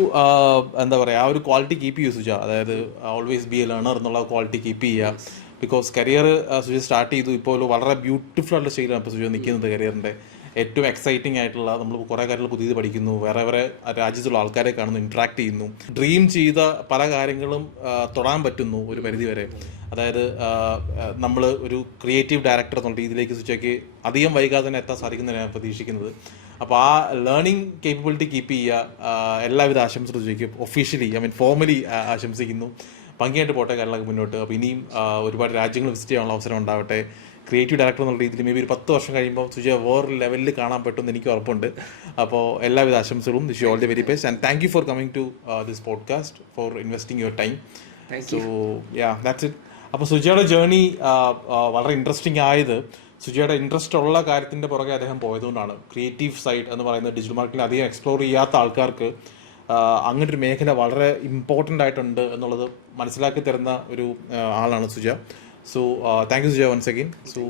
എന്താ പറയുക, ആ ഒരു ക്വാളിറ്റി കീപ്പ് ചെയ്യുക സുജ. അതായത് ഓൾവേസ് ബി എ ലേണർ എന്നുള്ള ക്വാളിറ്റി കീപ്പ് ചെയ്യുക. ബിക്കോസ് കരിയർ സുജ സ്റ്റാർട്ട് ചെയ്തു, ഇപ്പോൾ ഒരു വളരെ ബ്യൂട്ടിഫുൾ ആയിട്ടുള്ള സ്റ്റേജിലാണ് ഇപ്പോൾ സുജ നിൽക്കുന്നത്. കരിയറിൻ്റെ ഏറ്റവും എക്സൈറ്റിംഗ് ആയിട്ടുള്ള, നമ്മൾ കുറേ കാര്യങ്ങൾ പുതിയത് പഠിക്കുന്നു, വേറെ രാജ്യത്തുള്ള ആൾക്കാരെ കാണുന്നു, ഇൻട്രാക്ട് ചെയ്യുന്നു, ഡ്രീം ചെയ്ത പല കാര്യങ്ങളും തൊടാൻ പറ്റുന്നു ഒരു പരിധി വരെ. അതായത് നമ്മൾ ഒരു ക്രിയേറ്റീവ് ഡയറക്ടർ എന്നുള്ള രീതിയിലേക്ക് സുജയ്ക്ക് അധികം വൈകാതെ തന്നെ എത്താൻ സാധിക്കുന്നതാണ് ഞാൻ പ്രതീക്ഷിക്കുന്നത്. അപ്പോൾ ആ ലേണിംഗ് കേപ്പബിലിറ്റി കീപ്പ് ചെയ്യുക. എല്ലാവിധ ആശംസകളും സുജയ്ക്ക് ഒഫീഷ്യലി ഫോർമലി ആശംസിക്കുന്നു. ഭംഗിയായിട്ട് പോട്ടെ കാര്യങ്ങളൊക്കെ മുന്നോട്ട്. അപ്പോൾ ഇനിയും ഒരുപാട് രാജ്യങ്ങൾ വിസിറ്റ് ചെയ്യാനുള്ള അവസരം ഉണ്ടാവട്ടെ. ക്രിയേറ്റീവ് ഡയറക്ടർ എന്നുള്ള രീതിയിൽ മേ ബി ഒരു 10 വർഷം കഴിയുമ്പോൾ സുജ വേറൊരു ലെവലിൽ കാണാൻ പറ്റുമെന്ന് എനിക്ക് ഉറപ്പുണ്ട്. അപ്പോൾ എല്ലാവിധ ആശംസകളും. Wish you all the very best and thank you for coming to this podcast, for investing your time. So that's it. അപ്പോൾ സുജയുടെ ജേർണി വളരെ ഇൻട്രസ്റ്റിംഗ് ആയത് സുജയുടെ ഇൻട്രസ്റ്റ് ഉള്ള കാര്യത്തിൻ്റെ പുറകെ അദ്ദേഹം പോയതുകൊണ്ടാണ്. ക്രിയേറ്റീവ് സൈഡ് എന്ന് പറയുന്നത് ഡിജിറ്റൽ മാർക്കറ്റിൽ അധികം എക്സ്പ്ലോർ ചെയ്യാത്ത ആൾക്കാർക്ക് അങ്ങനെ ഒരു മേഖല വളരെ ഇമ്പോർട്ടൻ്റ് ആയിട്ടുണ്ട് എന്നുള്ളത് മനസ്സിലാക്കി തരുന്ന ഒരു ആളാണ് Suja. So thank you Suja once again. So